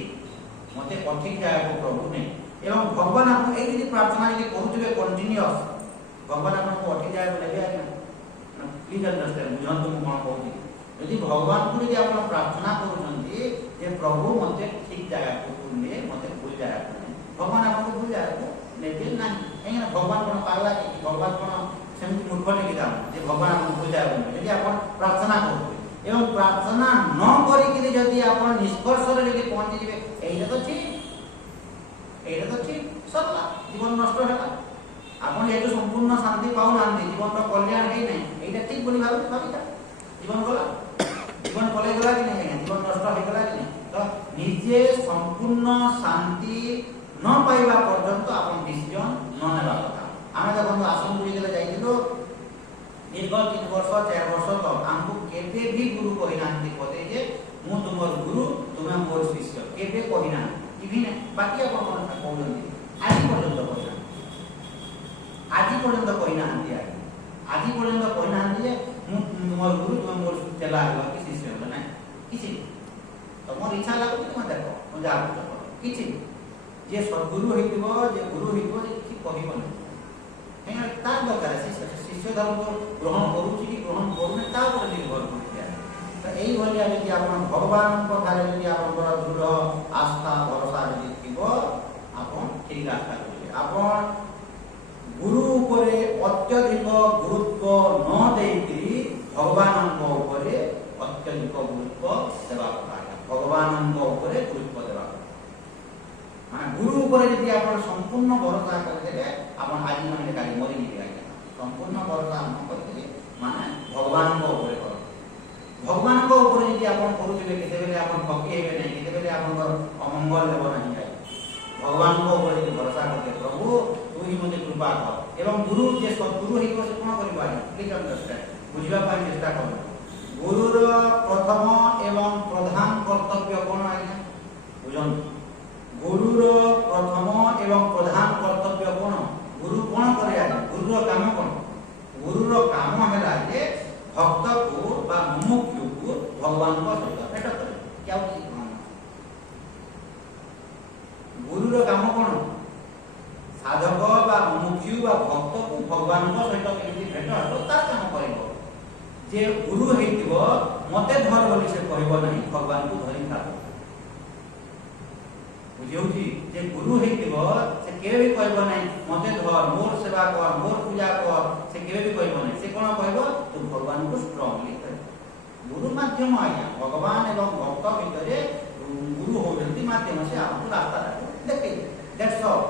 ମୋତେ ଅଠିକ୍ ଜାଗାକୁ ପ୍ରଭୁ ନେଇ ଏବଂ ଭଗବାନ ଆପଣ ଏଇ ଯଦି ପ୍ରାର୍ଥନା ଯଦି କରୁଥିବେ କଣ୍ଟିନ୍ୟୁଅସ୍ ଭଗବାନ ଆପଣଙ୍କୁ ଅଠିକ୍ ଜାଗାକୁ ନେବେ ଆଜ୍ଞା ପ୍ଲିଜ୍ ଅଣ୍ଡରଷ୍ଟାଣ୍ଡ ବୁଝନ୍ତୁ ମୁଁ କ'ଣ କହୁଛି ଯଦି ଭଗବାନଙ୍କୁ ଯଦି ଆପଣ ପ୍ରାର୍ଥନା କରୁଛନ୍ତି ଯେ ପ୍ରଭୁ ମୋତେ ଠିକ୍ ଜାଗାକୁ ନିଏ ମୋତେ ଭୁଲ ଜାଗାକୁ ନିଏ ଭଗବାନ ଆପଣଙ୍କୁ ଭୁଲ ଜାଗାକୁ ନେବେ ନାହିଁ କାହିଁକିନା ଭଗବାନ କ'ଣ ପାଗଲା କି ଭଗବାନ କ'ଣ ସେମିତି ମୂର୍ଖ ଟିକେ ଯାଉ ଯେ ଭଗବାନ ଆପଣଙ୍କୁ ଭୁଲ ଜାଗାକୁ ନେବେ ଯଦି ଆପଣ ପ୍ରାର୍ଥନା କରୁଥିବେ ଏବଂ ପ୍ରାର୍ଥନା ନ କରିକିରି ଯଦି ଆପଣ ନିଷ୍କର୍ଷରେ ଯଦି ପହଞ୍ଚିଯିବେ ଏଇଟା ତ ଠିକ୍ ସରିଲା ଜୀବନ ନଷ୍ଟ ହେଲା ଆପଣ ଯେହେତୁ ସମ୍ପୂର୍ଣ୍ଣ ଶାନ୍ତି ପାଉନାହାନ୍ତି ଜୀବନର କଲ୍ୟାଣ ହେଇନାହିଁ ଏଇଟା ଠିକ୍ ବୋଲି ଭାବିଥା ଜୀବନ ଗଲା ଜୀବନ ପଳେଇ ଗଲା କି ନାହିଁ ଆଜ୍ଞା ଜୀବନ ନଷ୍ଟ ହେଇଗଲା କି ନାହିଁ ତ ନିଜେ ସମ୍ପୂର୍ଣ୍ଣ ଶାନ୍ତି ନ ପାଇବା ପର୍ଯ୍ୟନ୍ତ ଆପଣ ଡିସିଜନ ନ ନେବା କଥା ଆମେ ଦେଖନ୍ତୁ ଆଶ୍ରମକୁ ଯେତେବେଳେ ଯାଇଥିଲୁ ଦୀର୍ଘ 3 ବର୍ଷ 4 ବର୍ଷ ତକ ଆମକୁ କେବେ ବି ଗୁରୁ କହିନାହାନ୍ତି ପଦେ ଯେ ମୁଁ ତୁମର ଗୁରୁ ତୁମେ ମୋର ଶିଷ୍ୟ କେବେ କହିନାହାନ୍ତି ଇଭିନ୍ ବାକି ଆପଣ କ'ଣ କହୁଛନ୍ତି ଆଜି ପର୍ଯ୍ୟନ୍ତ କହିନାହାନ୍ତି ଆଜି ପର୍ଯ୍ୟନ୍ତ କହିନାହାନ୍ତି ଯେ ମୁଁ ତୁମର ଗୁରୁ ତୁମେ ମୋର ଚେଲା ହେବ କି ଶିଷ୍ୟ ହେବ ନାହିଁ କିଛି ତମର ଇଚ୍ଛା ଲାଗୁଛି ତୁମେ ଦେଖ ମୁଁ ଯାହାକୁ କର କିଛି ଯେ ସଦ୍ଗୁରୁ ହେଇଥିବ ଯେ ଗୁରୁ ହେଇଥିବ ଯେ କିଛି କହିବ ନାହିଁ କାହିଁକିନା ତାର ଦରକାର ଶିଷ୍ୟ ଧର୍ମ ଗ୍ରହଣ କରୁଛି କି ଗ୍ରହଣ କରୁନି ତା ଉପରେ ନିର୍ଭର କରୁଛି ତ ଏଇଭଳିଆ ଯଦି ଆପଣ ଭଗବାନଙ୍କ ଠାରେ ଯଦି ଆପଣଙ୍କର ଦୃଢ଼ ଆସ୍ଥା ଭରସା ଯଦି ଥିବ ଆପଣ ଠିକ୍ ରାସ୍ତା କରିବେ ଆପଣ ଗୁରୁ ଉପରେ ଅତ୍ୟଧିକ ଗୁରୁତ୍ୱ ନ ଦେଇକରି ଭଗବାନଙ୍କ ଉପରେ ଅତ୍ୟଧିକ ଗୁରୁତ୍ୱ ଦେବା କଥା ଭଗବାନଙ୍କ ଉପରେ ଗୁରୁତ୍ୱ ଦେବା କଥା ମାନେ ଗୁରୁ ଉପରେ ଯଦି ଆପଣ ସମ୍ପୂର୍ଣ୍ଣ ଭରସା କରିଦେବେ ଆପଣ ଆଜି ମାନେ କାଲି ମରିଯିବେ ଆଜ୍ଞା ସମ୍ପୂର୍ଣ୍ଣ ଭରସା ନ କରିଦେବେ ମାନେ ଭଗବାନଙ୍କ ଉପରେ କରନ୍ତୁ ଭଗବାନଙ୍କ ଉପରେ ଯଦି ଆପଣ କରୁଥିବେ କେତେବେଳେ ଆପଣ ଠକି ହେବେ ନାହିଁ କେତେବେଳେ ଆପଣଙ୍କର ଅମଙ୍ଗଳ ହେବ ନାହିଁ ଭଗବାନଙ୍କ ଉପରେ ଯଦି ଭରସା କରିବେ ପ୍ରଭୁ ତୁ ହିଁ ମୋତେ କୃପା କର ଏବଂ ଗୁରୁ ଯେ ସଦ୍ଗୁରୁ ହେଇଥିବ ସେ କ'ଣ କରିବ ଆଜ୍ଞା ପ୍ଲିଜ୍ ଅଣ୍ଡରଷ୍ଟାଣ୍ଡ ବୁଝିବା ପାଇଁ ଚେଷ୍ଟା କରନ୍ତୁ ଗୁରୁର ପ୍ରଥମ ଏବଂ ପ୍ରଧାନ କର୍ତ୍ତବ୍ୟ କ'ଣ ଆଜ୍ଞା ବୁଝନ୍ତୁ ଗୁରୁର ପ୍ରଥମ ଏବଂ ପ୍ରଧାନ କର୍ତ୍ତବ୍ୟ କ'ଣ ଗୁରୁ କ'ଣ କରେ ଆଜ୍ଞା ଗୁରୁର କାମ କ'ଣ ଗୁରୁର କାମ ହେଲା ଯେ ଭକ୍ତକୁ ବା ମୁମୁକ୍ଷୁକୁ ଭଗବାନଙ୍କ ସହିତ ଭେଟ କରେ କି ଆଉ କିଛି ଗୁରୁର କାମ କ'ଣ ସାଧକ ବା ମୁମୁକ୍ଷୁ ବା ଭକ୍ତକୁ ଭଗବାନଙ୍କ ସହିତ କେମିତି ଭେଟ ହେବ ତାର କାମ କରିବ ଯେ ଗୁରୁ ହେଇଥିବ ମୋତେ ଧର ବୋଲି ସେ କହିବ ନାହିଁ ଭଗବାନଙ୍କୁ ଧରି ଖାବ ବୁଝିହେଉଛି ଯେ ଗୁରୁ ହେଇଥିବ ସେ କେବେ ବି କହିବ ନାହିଁ ମୋତେ ଧର ମୋର ସେବା କର ମୋର ପୂଜା କର ସେ କେବେ ବି କହିବ ନାହିଁ ସେ କ'ଣ କହିବ ତୁ ଭଗବାନଙ୍କୁ ଷ୍ଟ୍ରଙ୍ଗଲି କହିବ ଗୁରୁ ମାଧ୍ୟମ ଆଜ୍ଞା ଭଗବାନ ଏବଂ ଭକ୍ତ ଭିତରେ ଗୁରୁ ହେଉଛନ୍ତି ମାଧ୍ୟମ ସେ ଆମକୁ ରାସ୍ତାଟାକୁ ଦେଖେଇବେ ଦ୍ୟାଟ୍ସ ଅଲ୍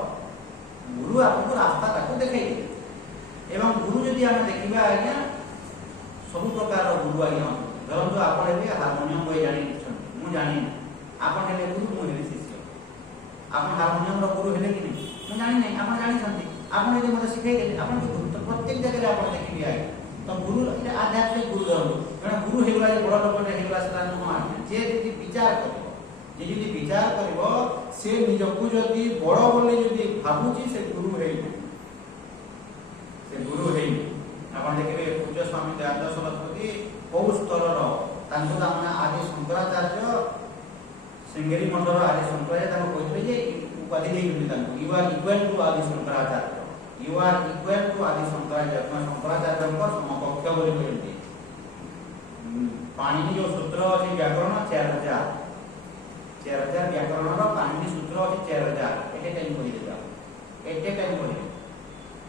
ଗୁରୁ ଆପଣଙ୍କୁ ରାସ୍ତାଟାକୁ ଦେଖେଇବେ ଏବଂ ଗୁରୁ ଯଦି ଆମେ ଦେଖିବା ଆଜ୍ଞା ସବୁ ପ୍ରକାରର ଗୁରୁ ଆଜ୍ଞା ଅଛନ୍ତି ଧରନ୍ତୁ ଆପଣ ଏବେ ହାରମୋନିୟମ ବହି ଜାଣିଛନ୍ତି ମୁଁ ଜାଣିନି ଆପଣ ହେଲେ ଗୁରୁ ମୁଁ ହେଲି ଶିଷ୍ୟ ଆପଣ ହାରମୋନିୟମର ଗୁରୁ ହେଲେ କି ନାହିଁ ମୁଁ ଜାଣିନାହିଁ ଆପଣ ଜାଣିଛନ୍ତି ଆପଣ ଯଦି ମୋତେ ଶିଖେଇଦେଲେ ଆପଣଙ୍କ ଗୁରୁ ତ ପ୍ରତ୍ୟେକ ଜାଗାରେ ଆପଣ ଦେଖିବେ ଆଜ୍ଞା ତ ଗୁରୁ ଏଇଟା ଆଧ୍ୟାତ୍ମିକ ଗୁରୁ ଧରନ୍ତୁ କାରଣ ଗୁରୁ ହେଇଗଲା ଯେ ବଡ଼ ଲୋକଟେ ହେଇଗଲା ସେଟା ନୁହଁ ଆଜ୍ଞା ଯେ ଯଦି ବିଚାର କରିବ ସେ ନିଜକୁ ଯଦି ବଡ଼ ବୋଲି ଯଦି ଭାବୁଛି ସେ ଗୁରୁ ହେଇନି ଆପଣ ଦେଖିବେ ପୂଜ୍ୟ ସ୍ୱାମୀ ଦୟାନନ୍ଦ ସରସ୍ୱତୀ କୋଉ ସ୍ତରର ତାଙ୍କୁ ତାମାନେ ଆଦି ଶଙ୍କରାଚାର୍ଯ୍ୟ ଶୃଙ୍ଗେରୀ ମଠର ଆଦି ଶଙ୍କରାଚାର୍ଯ୍ୟ ତାଙ୍କୁ କହିଥିଲେ ଯେ ଉପାଧି ଦେଇଛନ୍ତି ତାଙ୍କୁ ୟୁ ଆର୍ ଇକ୍ୱାଲ୍ ଟୁ ଆଦି ଶଙ୍କରାଚାର୍ଯ୍ୟ ଶଙ୍କରାଚାର୍ଯ୍ୟଙ୍କ ସମକକ୍ଷ ବୋଲି କହିଛନ୍ତି ପାଣିନି ଯୋଉ ସୂତ୍ର ଅଛି ବ୍ୟାକରଣ 4000 ବ୍ୟାକରଣର ପାଣିନି ସୂତ୍ର ଅଛି 4000 ଏତେ ଟାଇମ୍ ପଢିବେ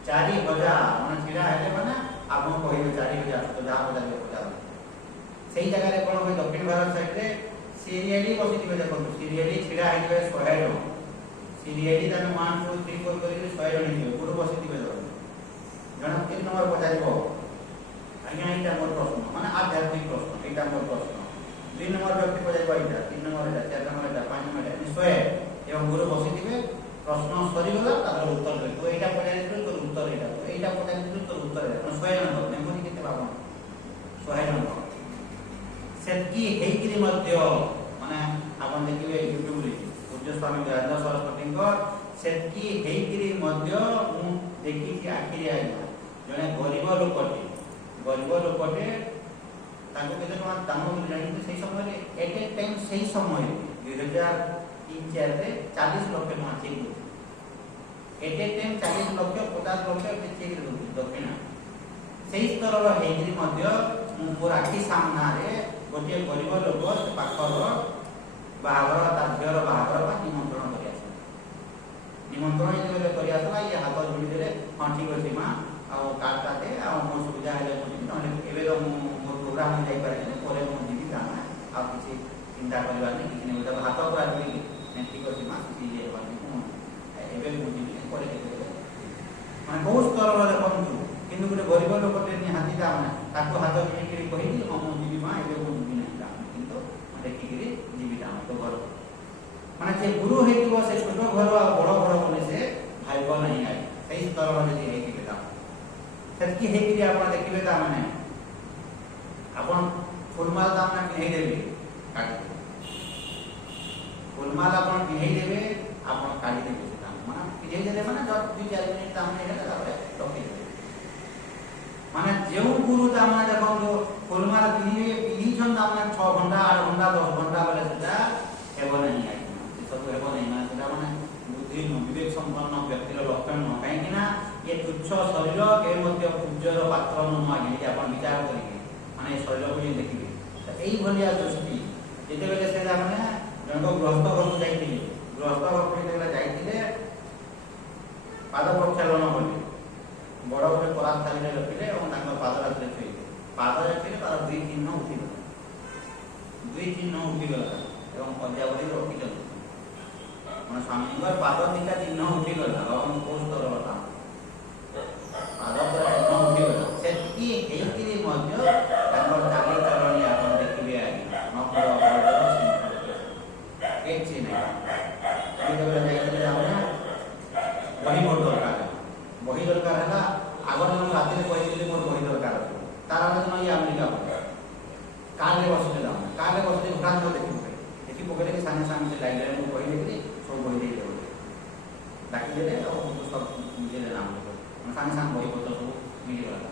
4000 ମାନେ ଛିଡ଼ା ହେଲେ ମାନେ ଆପଣ କହିବେ 4000 ତ ଯାହା ପଚାରିବେ ପଚାରନ୍ତୁ ସେଇ ଜାଗାରେ କ'ଣ ହୁଏ ଦକ୍ଷିଣ ଭାରତ ସାଇଡ୍ରେ ସିରିଏଲି ବସିଥିବେ ଦେଖନ୍ତୁ ସିରିଏଲି ଛିଡ଼ା ହେଇଥିବେ 100 ଜଣ ସିରିଏଲି ତାଙ୍କ 1 2 3 4 କରିକି 100 ଜଣ ହେଇଥିବେ ଗୁରୁ ବସିଥିବେ ଜଣ 3 ନମ୍ବର ପଚାରିବ ଆଜ୍ଞା ଏଇଟା ମୋର ପ୍ରଶ୍ନ ମାନେ ଆଧ୍ୟାତ୍ମିକ ପ୍ରଶ୍ନ ଏଇଟା ମୋର ପ୍ରଶ୍ନ 2 ନମ୍ବର ବ୍ୟକ୍ତି ପଚାରିବ ଏଇଟା 3 ନମ୍ବର ଏଇଟା 4 ନମ୍ବର ଏଇଟା 5 ନମ୍ବର ଏଇଟା 100 ଏବଂ ଗୁରୁ ବସିଥିବେ ପ୍ରଶ୍ନ ସରିଗଲା ତାର ଉତ୍ତର ଦେବେ ତୁ ଏଇଟା ପଚାରିଥିଲୁ ତୋର ଉତ୍ତର ଏଇଟା ତୁ ଏଇଟା ପଚାରିଥିଲୁ ତୋର ଉତ୍ତର ଏଇଟା 100 ଜଣ ମେମୋରି କେତେ ଭାବନ୍ତୁ ସେତିକି ହେଇକିରି ମଧ୍ୟ ମୁଁ ଦେଖିଛି ଆଖିରେ ଆଜ୍ଞା ଜଣେ ଗରିବ ଲୋକଟେ ତାଙ୍କୁ କେତେ ଟଙ୍କା ଦାନ ବୋଲି ଜାଣିଛନ୍ତି ସେଇ ସମୟରେ ଏଟ୍ ଏ ଟାଇମ୍ ସେଇ ସମୟରେ 2003-04ରେ 40 ଲକ୍ଷ ଟଙ୍କା ଚେକ୍ ଦେଉଛି। At a time 40 lakh 50 lakh check ଦେଉଛି ଦକ୍ଷିଣା। ସେଇ ସ୍ତରର ହେଇକିରି ମଧ୍ୟ ମୁଁ ମୋର ଆଖି ସାମ୍ନାରେ ଗୋଟିଏ ଗରିବ ଲୋକ ସେ ପାଖର ବାହାଘର ତା ଝିଅର ବାହାଘର ପାଇଁ ନିମନ୍ତ୍ରଣ କରି ଆସିଲା। ନିମନ୍ତ୍ରଣ ଯେତେବେଳେ କରି ଆସିଲା ଇଏ ହାତ ଯୋଡ଼ିଦେଲେ, ହଁ ଠିକ୍ ଅଛି ମା ଆଉ କାର୍ଡଟା ଦେ, ଆଉ ମୋ ସୁବିଧା ହେଲେ ମୁଁ ଯିବି, ନହେଲେ ଏବେ ତ ମୁଁ ମୋ ପ୍ରୋଗ୍ରାମ ଯାଇପାରିବିନି, ପରେ ମୁଁ ଯିବି ତାମାନେ ଆଉ କିଛି ଚିନ୍ତା କରିବାର ନାହିଁ, କିଛି ନାହିଁ। ତାକୁ ହାତ ପୁରା ଯୋଡ଼ିକି ଠିକ୍ ଅଛି ମା କିଛି ଇଏ ହେବାନି, ମୁଁ ଏବେ ମୁଁ ଯିବି ପରେ କେତେବେଳେ ମାନେ ବହୁତ ସ୍ତରର ଦେଖନ୍ତୁ। କିନ୍ତୁ ଗୋଟେ ଗରିବ ଲୋକଟେ ନିହାତି ତାମାନେ ତାକୁ ହାତ ଯୋଡ଼ିକିରି କହିଲି ହଁ ମୁଁ ଯିବି ମା ଏବେ ମୁଁ ଯିବି ନାହିଁ ତାମାନେ, କିନ୍ତୁ ମୁଁ ଦେଖିକିରି ଯିବି ତାମାନେ ତ ଘର ମାନେ ଯେ ଗୁରୁ ହେଇଥିବ ସେ ଛୋଟ ଘର ଆଉ ବଡ଼ ଘର ବୋଲି ସେ ଭାଇବ ନାହିଁ ଆଜ୍ଞା। ସେଇ ସ୍ତରର ଯଦି ହେଇଥିବେ ତା ସେତିକି ହେଇକିରି ଆପଣ ଦେଖିବେ ତାମାନେ ଆପଣ ଫୁଲମାଲ ତାମାନେ ପିନ୍ଧେଇଦେବେ କାଟିଦେବେ, ଫୁଲମାଲ ଆପଣ ପିନ୍ଧେଇଦେବେ ଆପଣ କାଢିଦେବେ ସେ ତାମାନେ ମାନେ ପିନ୍ଧେଇଦେଲେ ମାନେ 2-4 ମିନିଟ୍ ତାମାନେ ହେଇଗଲା ତାପରେ ରଖିଦେବେ। ମାନେ ଯେଉଁ ଗୁରୁ ତାମାନେ ଦେଖନ୍ତୁ ଫୁଲମାଲ ପିନ୍ଧିଛନ୍ ତାମାନେ 6 ଘଣ୍ଟା 8 ଘଣ୍ଟା 10 ଘଣ୍ଟା ବେଲେ ସେଟା ହେବ ନାହିଁ ଆଜ୍ଞା। ସେ ସବୁ ହେବ ନାହିଁ ମାନେ ସେଟା ମାନେ ବୁଦ୍ଧି ବିବେକ ସମ୍ପନ୍ନ ବ୍ୟକ୍ତିର ଲକ୍ଷଣ ନୁହଁ। କାହିଁକି ନା ଏ ତୁଚ୍ଛ ଶରୀର କେବେ ମଧ୍ୟ ପୂଜ୍ୟର ପାତ୍ର ନୁହଁ ଆଜ୍ଞା। ଯଦି ଆପଣ ବିଚାର କରିବେ ମାନେ ଏ ଶରୀରକୁ ଯଦି ଦେଖିବେ ତ ଏଇଭଳିଆ ଦୃଷ୍ଟି ଯେତେବେଳେ ସେ ତାମାନେ ଜଣଙ୍କ ଗୃହସ୍ଥ ଘରକୁ ଯାଇଥିଲେ, ଗୃହସ୍ଥ ଘରକୁ ଯେତେବେଳେ ଯାଇଥିଲେ ପାଦ ପ୍ରକ୍ଷାଳନ କଲେ, ବଡ଼ ଗୋଟେ ପରାତ ଥାଳିରେ ରଖିଲେ ଏବଂ ତାଙ୍କ ପାଦ ରାତିରେ ଛୁଇଁଲେ। ପାଦ ରଖିଲେ ତାର 2 ଚିହ୍ନ ଉଠିଗଲା, 2 ଚିହ୍ନ ଉଠିଗଲା ଏବଂ ପଦ୍ୟାବଳୀ ରଖିଛନ୍ତି ମାନେ ସ୍ୱାମୀଙ୍କର ପାଦ 2ଟା ଚିହ୍ନ ଉଠିଗଲା ଏବଂ କୋଉ ସ୍ତରର ପାଦ ପୁରା ଚିହ୍ନ ଉଠିଗଲା। ସେତିକି ହେଇକିରି ମଧ୍ୟ ତାଙ୍କର ଚାଲିଚଳଣି ଆପଣ ଦେଖିବେ ଆଜ୍ଞା କିଛି ନାହିଁ। ଯେତେବେଳେ ଯାଇଥିଲେ ଆମେ ବହି ମୋର ଦରକାର ହେଲା ଆଗର ଦିନ ରାତିରେ କହିଥିଲି ମୋର ବହି ଦରକାର ଅଛି, ତାର ଦିନ ଇଏ ଆମେରିକା ପଳେଇଲା କାର୍ରେ ବସିଲେ ତାମାନେ କାର୍ରେ ବସିଲେ ହଠାତ୍ ଦେଖି ପକେଇଲେ କି ସାଙ୍ଗେ ସାଙ୍ଗେ ସେ ଲାଇବ୍ରେରୀକୁ ବହି ଦେଇକିରି ସବୁ ବହି ଦେଇଦେବେ, ଡାକିଦେଲେ ଆଉ ସବୁ ବୁଝେଇଲେ ନାମ ସାଙ୍ଗେ ସାଙ୍ଗେ ବହିପତ୍ର ସବୁ ମିଳିଗଲା।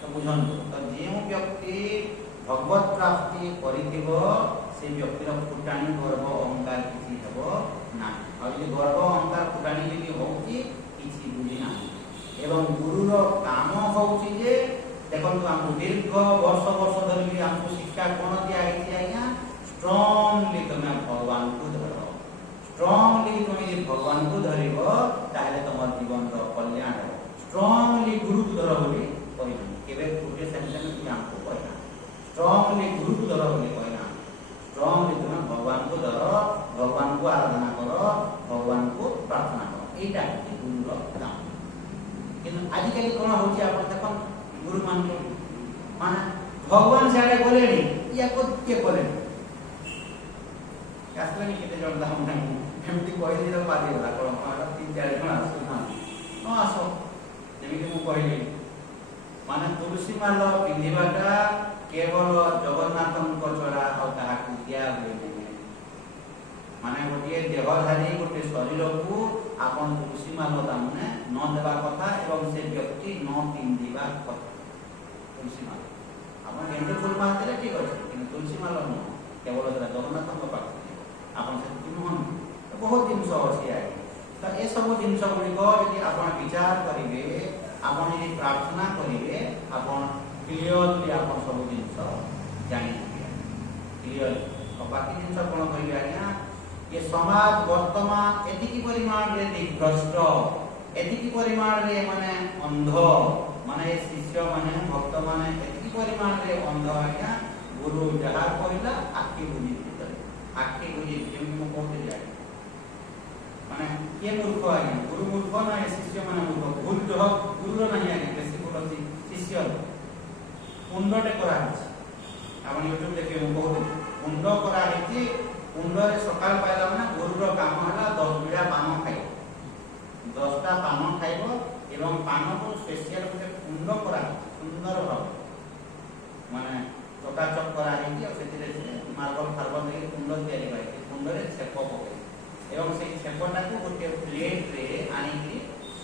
ତ ବୁଝନ୍ତୁ ତ ଯେଉଁ ବ୍ୟକ୍ତି ଭଗବତ ପ୍ରାପ୍ତି କରିଥିବ ସେ ବ୍ୟକ୍ତିର ଫୁଟାଣି ଗର୍ବ ଅହଙ୍କାର କିଛି ହେବ ନାହିଁ। ଆଉ ଯଦି ଗର୍ବ ଅହଙ୍କାର ଫୁଟାଣି ଯଦି ହେଉଛି କିଛି ବୁଝି ନାହିଁ। ଏବଂ ଗୁରୁର କାମ ହେଉଛି ଯେ ଦେଖନ୍ତୁ ଆମକୁ ଦୀର୍ଘ ବର୍ଷ ଧରିକି ଆମକୁ ଶିକ୍ଷା କ'ଣ ଦିଆହେଇଛି ଆଜ୍ଞା, ଷ୍ଟ୍ରଙ୍ଗଲି ତମେ ଭଗବାନଙ୍କୁ ଧର, ଷ୍ଟ୍ରଙ୍ଗଲି ତମେ ଯଦି ଭଗବାନଙ୍କୁ ଧରିବ ତାହେଲେ ତମର ଜୀବନର କଲ୍ୟାଣ ହେବ। ଷ୍ଟ୍ରଙ୍ଗଲି ଗୁରୁକୁ ଧର ବୋଲି କହିନା, କେବେ ଗୋଟେ ସେଣ୍ଟେନ୍ସ ବି ଆମକୁ କହିନା ଷ୍ଟ୍ରଙ୍ଗଲି ଗୁରୁକୁ ଧର ବୋଲି କହିନା। ଷ୍ଟ୍ରଙ୍ଗଲି ତମେ ଭଗବାନଙ୍କୁ ଧର, ଭଗବାନଙ୍କୁ ଆରାଧନା କର, ଭଗବାନଙ୍କୁ ପ୍ରାର୍ଥନା କର, ଏଇଟା ହେଉଛି ଗୁରୁର କାମ। କିନ୍ତୁ ଆଜିକାଲି କ'ଣ ହେଉଛି ଆପଣ ଦେଖନ୍ତୁ ଗୁରୁମାନଙ୍କୁ ମାନେ ଭଗବାନ ସିଆଡ଼େ ଗଲେଣି ୟାକୁ କିଏ କଲେଣି ଆସିଲେନି କେତେ ଜଣ ତାମାନେ ଏମିତି କହିଲି ତ ପାରିଗଲା କ'ଣ 3-4 ଜଣ ଆସୁନାହାନ୍ତି ନ ଆସ। ଯେମିତି ମୁଁ କହିଲି ମାନେ ତୁଳସୀ ମାଳ ପିନ୍ଧିବାଟା କେବଳ ଜଗନ୍ନାଥଙ୍କ ଛଡ଼ା ଆଉ ତାହାକୁ ଦିଆ ହୁଏ ନାହିଁ। ମାନେ ଗୋଟିଏ ଦେହଧାରୀ ଗୋଟେ ଶରୀରକୁ ଆପଣ ତୁଳସୀ ମାଳ ତାମାନେ ନ ଦେବା କଥା ଏବଂ ସେ ବ୍ୟକ୍ତି ନ ପିନ୍ଧିବା କଥା। ତୁଳସୀ ମାଳ ଆପଣ ଗେଣ୍ଡୁ ଫୁଲ ମାଳ ଦେଲେ ଠିକ୍ ଅଛି, କିନ୍ତୁ ତୁଳସୀ ମାଳ ନୁହଁ, କେବଳ ସେଟା ଜଗନ୍ନାଥଙ୍କ ପାଖରେ ଆପଣ ସେମିତି ନୁହନ୍ତି। ବହୁତ ଜିନିଷ ଅଛି ଆଜ୍ଞା। ତ ଏସବୁ ଜିନିଷ ଗୁଡ଼ିକ ଯଦି ଆପଣ ବିଚାର କରିବେ, ଆପଣ ଯଦି ପ୍ରାର୍ଥନା କରିବେ, ଆପଣ କ୍ଲିୟରଲି ଆପଣ ସବୁ ଜିନିଷ ଜାଣିଯିବେ କ୍ଲିୟରଲି। ଆଉ ବାକି ଜିନିଷ କ'ଣ କରିବେ ଆଜ୍ଞା, ଏ ସମାଜ ବର୍ତ୍ତମାନ ଏତିକି ପରିମାଣରେ ଦିଗ୍ଭ୍ରଷ୍ଟ, ଏତିକି ପରିମାଣରେ ମାନେ ଅନ୍ଧ, ମାନେ ଏ ଶିଷ୍ୟ ମାନେ ଭକ୍ତ ମାନେ ଏତିକି ପରିମାଣରେ ଅନ୍ଧ ଆଜ୍ଞା। ଗୁରୁ ଯାହା କହିଲା ଆଖି ବୁଝି ଆଖି ବୁଝି ଯେମିତି ମୁଁ କହୁଥିଲି ଆଜ୍ଞା ମାନେ କିଏ ମୂର୍ଖ ଆଜ୍ଞା, ଗୁରୁ ମୂର୍ଖ ନା ଏ ଶିଷ୍ୟ ମାନେ ମୂର୍ଖ? ଭୁଲ ଯହ ଗୁରୁର ନାହିଁ ଆଜ୍ଞା, ବେଶୀ ଭୁଲ ଅଛି ଶିଷ୍ୟର। କୁଣ୍ଡଟେ କରାହେଇଛି, ଆପଣ ୟୁଟ୍ୟୁବ ଦେଖିବେ, ମୁଁ କହୁଥିଲି କୁଣ୍ଡ କରାହେଇଛି। କୁଣ୍ଡରେ ସକାଳ ପାଇଲା ମାନେ ଗୁରୁର କାମ ହେଲା 10 ବିଡ଼ା ପାନ ଖାଇବ, 10ଟା ପାନ ଖାଇବ ଏବଂ ପାନକୁ ସ୍ପେଶିଆଲ ଗୋଟେ କୁଣ୍ଡ କରାହେଇଛି ସୁନ୍ଦର ଭାବରେ ମାନେ ଚକାଚକ କରାହେଇଛି ଆଉ ସେଥିରେ ମାର୍ବଲ ଫାର୍ବଲ ଦେଇକି କୁଣ୍ଡ ତିଆରି କରାହେଇଛି। କୁଣ୍ଡରେ ଛେପ ପକେଇଛି ଏବଂ ସେଇ ଛେପଟାକୁ ଗୋଟିଏ ପ୍ଲେଟ୍ରେ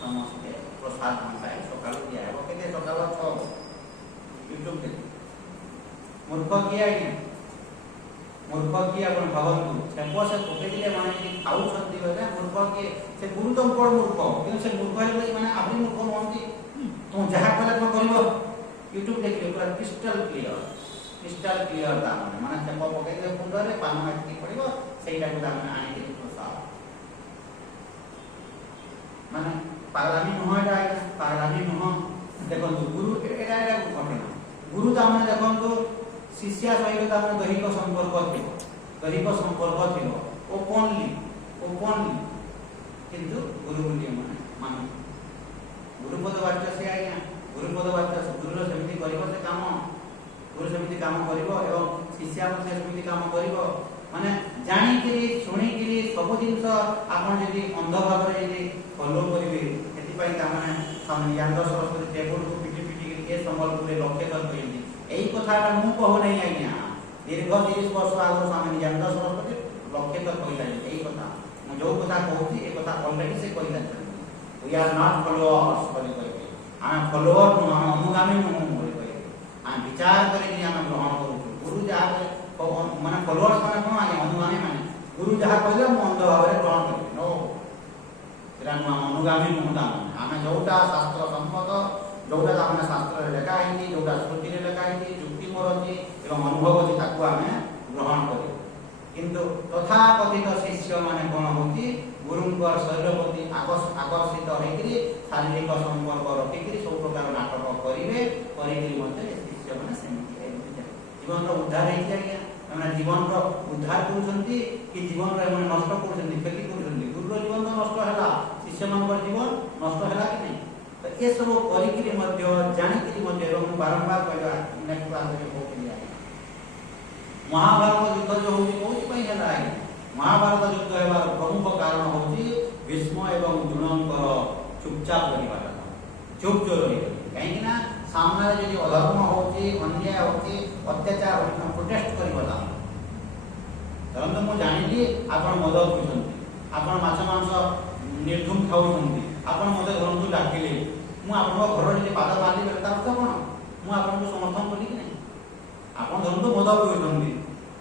ସମସ୍ତେ ପ୍ରସାଦ ଘଣ୍ଟାଏ ସକାଳୁ ଦିଆହେବ। କେତେ ସକାଳ 6 ୟୁଟ୍ୟୁବ ଦେଖି ମୂର୍ଖ କିଏ ଆଜ୍ଞା? ମୂର୍ଖ କିଏ ଆପଣ ଭାବନ୍ତୁ? ଛେପ ସେ ପକେଇଥିଲେ ମାନେ ଯଦି ଖାଉଛନ୍ତି ବୋଲେ ମୂର୍ଖ କିଏ? ସେ ଗୁରୁ ତ ବଡ଼ ମୂର୍ଖ, କିନ୍ତୁ ସେ ମୂର୍ଖ ହେଲେ ମାନେ ଆହୁରି ମୂର୍ଖ ନୁହନ୍ତି। ତୁମ ଯାହା କଲେ ତୁମେ କରିବ। ୟୁଟ୍ୟୁବ ଦେଖିଲେ ପୁରା କ୍ରିଷ୍ଟାଲ କ୍ଲିୟର ତାମାନେ ମାନେ ଛେପ ପକେଇଦେବେ କୁଣ୍ଡରେ, ପାନ ମାଟିକି ପଡ଼ିବ, ସେଇଟାକୁ ତାମାନେ ଆଣିକି ପ୍ରସାଦ। ମାନେ ପାଗଳାମି ନୁହଁ ଏଇଟା ଆଜ୍ଞା, ପାଗଳାମି ନୁହଁ। ଦେଖନ୍ତୁ ଗୁରୁ ଏଇଟା ଘଟଣା। ଗୁରୁ ତାମାନେ ଦେଖନ୍ତୁ ଶିଷ୍ୟ ସହିତ ତାମାନେ ଦୈହିକ ସମ୍ପର୍କ ଥିବ ଓପନଲି କିନ୍ତୁ ଗୁରୁ ବୋଲି ମାନୁ। ଗୁରୁପଦ ବାକ୍ୟ ସେ ଆଜ୍ଞା, ଗୁରୁପଦ ବାକ୍ୟ ଗୁରୁର ସେମିତି କରିବ ସେ କାମ, ଗୁରୁ ସେମିତି କାମ କରିବ ଏବଂ ଶିଷ୍ୟ ମଧ୍ୟ ସେମିତି କାମ କରିବ। ମାନେ ଜାଣିକିରି ଶୁଣିକିରି ସବୁ ଜିନିଷ ଆପଣ ଯଦି ଅନ୍ଧ ଭାବରେ ଯଦି ଫଲୋ କରିବେ, ସେଥିପାଇଁ ତାମାନେ ନିଜାନନ୍ଦ ସରସ୍ୱତୀ ଟେବୁଲକୁ ପିଟି ଏ ସମ୍ବଲପୁରରେ ଲକ୍ଷ୍ୟ କରିଛନ୍ତି। ଏଇ କଥାଟା ମୁଁ କହୁ ନାହିଁ ଆଜ୍ଞା, ଦୀର୍ଘ 30 ବର୍ଷ ଆଗରୁ ସ୍ୱାମୀ ନିଜାନନ୍ଦ ସରସ୍ୱତୀ ଲକ୍ଷ୍ୟ କହିଥାନ୍ତି। ଏଇ କଥା ମୁଁ ଯୋଉ କଥା କହୁଛି ଏ କଥା ଅଲରେଡି ସେ କହିଥାନ୍ତି। We are not followers ବୋଲି କହିବେ। ଆମେ ଫଲୋଅର ନୁହଁ, ଆମେ ଅନୁଗାମୀ ନୁହଁ ବୋଲି କହିବେ। ଆମେ ବିଚାର କରିକି ଆମେ ଗ୍ରହଣ କରୁଛୁ। ଗୁରୁ ଯାହା ମାନେ ଫଲୋଅର୍ସ ମାନେ କଣ ଆଜ୍ଞା? ଅନୁଗାମୀ ମାନେ। ଗୁରୁ ଯାହା କହିଲେ ମୁଁ ଅନ୍ଧ ଭାବରେ ଗ୍ରହଣ କରିବି। नो, ସେଟା ନୁହଁ, ଅନୁଗାମୀ ନୁହଁ। ଆମେ ଯୋଉଟା ଶାସ୍ତ୍ର ସମ୍ମତ, ଯୋଉଟା ତାମାନେ ଶାସ୍ତ୍ରରେ ଲେଖା ହେଇଛି, ଯୋଉଟା ଶ୍ରୁତିରେ ଲେଖା ହେଇଛି, ଯୁକ୍ତି ମୋର ଅଛି ଏବଂ ଅନୁଭବ ଅଛି, ତାକୁ ଆମେ ଗ୍ରହଣ କରିବୁ। କିନ୍ତୁ ତଥାକଥିତ ଶିଷ୍ୟ ମାନେ କଣ ହଉଛି? ଗୁରୁଙ୍କ ଶରୀର ପ୍ରତି ଆକର୍ଷିତ ହେଇକିରି ଶାରୀରିକ ସମ୍ପର୍କ ରଖିକିରି ସବୁ ପ୍ରକାର ନାଟକ କରିବେ, କରିକିରି ମଧ୍ୟ ଶିଷ୍ୟ ମାନେ ସେମିତି ଜୀବନର ଉଦ୍ଧାର ହେଇଛି ଆଜ୍ଞା। ସେମାନେ ଜୀବନର ଉଦ୍ଧାର କରୁଛନ୍ତି କି ଜୀବନର ଏମାନେ ନଷ୍ଟ କରୁଛନ୍ତି, କ୍ଷତି କରୁଛନ୍ତି? ଗୁରୁର ଜୀବନ ତ ନଷ୍ଟ ହେଲା, ଶିଷ୍ୟମାନଙ୍କର ଜୀବନ ନଷ୍ଟ ହେଲା କି ନାହିଁ? ତ ଏସବୁ କରିକିରି ମଧ୍ୟ ଜାଣିକିରି ମଧ୍ୟ ଏବଂ ବାରମ୍ବାର କହିବା ମହାଭାରତ ଯୁଦ୍ଧ ଯୋଉ ହଉଛି କୋଉଥିପାଇଁ ହେଲା ଆଜ୍ଞା? ମହାଭାରତ ଯୁଦ୍ଧ ହେବାର ପ୍ରମୁଖ କାରଣ ହଉଛି ଭୀଷ୍ମ ଏବଂ ଦ୍ରୋଣଙ୍କର ଚୁପଚାପ ରହିବାର, ଚୁପ୍ ଚୋର ରହିବା। କାହିଁକି ନା ସାମ୍ନାରେ ଯଦି ଅଧର୍ମ ହଉଛି, ଅନ୍ୟାୟ ହଉଛି, ଅତ୍ୟାଚାର ହଉଛି, ପ୍ରୋଟେଷ୍ଟ କରିବ। ଧରନ୍ତୁ ମୁଁ ଜାଣିଲି ଆପଣ ମଦ ପିଉଛନ୍ତି, ଆପଣ ମାଛ ମାଂସ ନିର୍ଧୁମ ଖାଉଛନ୍ତି, ଆପଣ ମୋତେ ଧରନ୍ତୁ ଡାକିଲେ, ମୁଁ ଆପଣଙ୍କ ଘରର ଯଦି ପାଦ ମାରିଲି ବେଲେ ତାର ଅର୍ଥ କ'ଣ? ମୁଁ ଆପଣଙ୍କୁ ସମର୍ଥନ କଲି କି ନାହିଁ? ଆପଣ ଧରନ୍ତୁ ମଦ ପିଉଛନ୍ତି,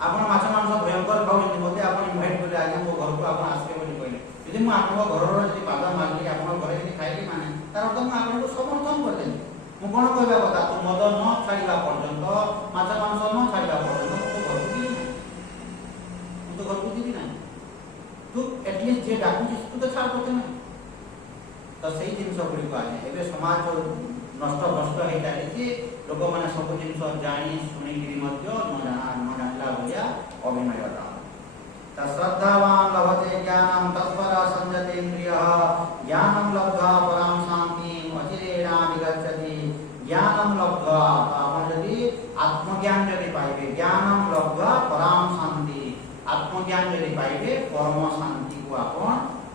ଆପଣ ମାଛ ମାଂସ ଭୟଙ୍କର ଖାଉଛନ୍ତି, ମୋତେ ଆପଣ ଇନଭାଇଟ୍ କଲେ, ଆଜ୍ଞା ମୋ ଘରକୁ ଆପଣ ଆସିବେ ବୋଲି କହିଲେ, ଯଦି ମୁଁ ଆପଣଙ୍କ ଘରର ଯଦି ପାଦ ମାରିଲି, ଆପଣଙ୍କ ଘରେ ଯଦି ଖାଇଲି, ମାନେ ତାର ଅର୍ଥ ମୁଁ ଆପଣଙ୍କୁ ସମର୍ଥନ କରିଦେଲି। ମୁଁ କ'ଣ କହିବା କଥା? ତୁ ମଦ ନ ଛାଡ଼ିବା ପର୍ଯ୍ୟନ୍ତ, ମାଛ ମାଂସ ନ ଛାଡ଼ିବା ପର୍ଯ୍ୟନ୍ତ ମୁଁ ତ ଘରକୁ ଯିବି ନାହିଁ, ତୁ ଏଟଲିଷ୍ଟ ଯିଏ ଡାକୁଛି ତୁ ତ ଛାଡ଼ କରୁଛୁ ନା। ତ ସେଇ ଜିନିଷ ଗୁଡ଼ିକ ଆଜ୍ଞା ଏବେ ସମାଜ ନଷ୍ଟ ଭ୍ରଷ୍ଟ ହେଇ ଚାଲିଛି। ଲୋକମାନେ ସବୁ ଜିନିଷ ଜାଣି ଶୁଣିକିରି ମଧ୍ୟ ନ ଜାଣିଲା ଭଳିଆ ଅଭିନୟଟା। ଶ୍ରଦ୍ଧାବାନ ଲଭତେ ଜ୍ଞାନଂ ତତ୍ପର ସଂଯତେ ଇନ୍ଦ୍ରିୟଃ ଜ୍ଞାନଂ ଲବ୍ଧ୍ୱା ପରାଂ ଶାନ୍ତିଂ ଅଚିରେଣାଧିଗଚ୍ଛତି। ଜ୍ଞାନଂ ଲବ୍ଧ୍ୱା, ଆପଣ ଯଦି ଆତ୍ମଜ୍ଞାନ ଯଦି ପାଇବେ, ଜ୍ଞାନଂ ଲବ୍ଧ୍ୱା ପରାଂ ଶାନ୍ତି, ଆତ୍ମଜ୍ଞାନ ଯଦି ପାଇବେ ପରମ ଶାନ୍ତିକୁ ଆପଣ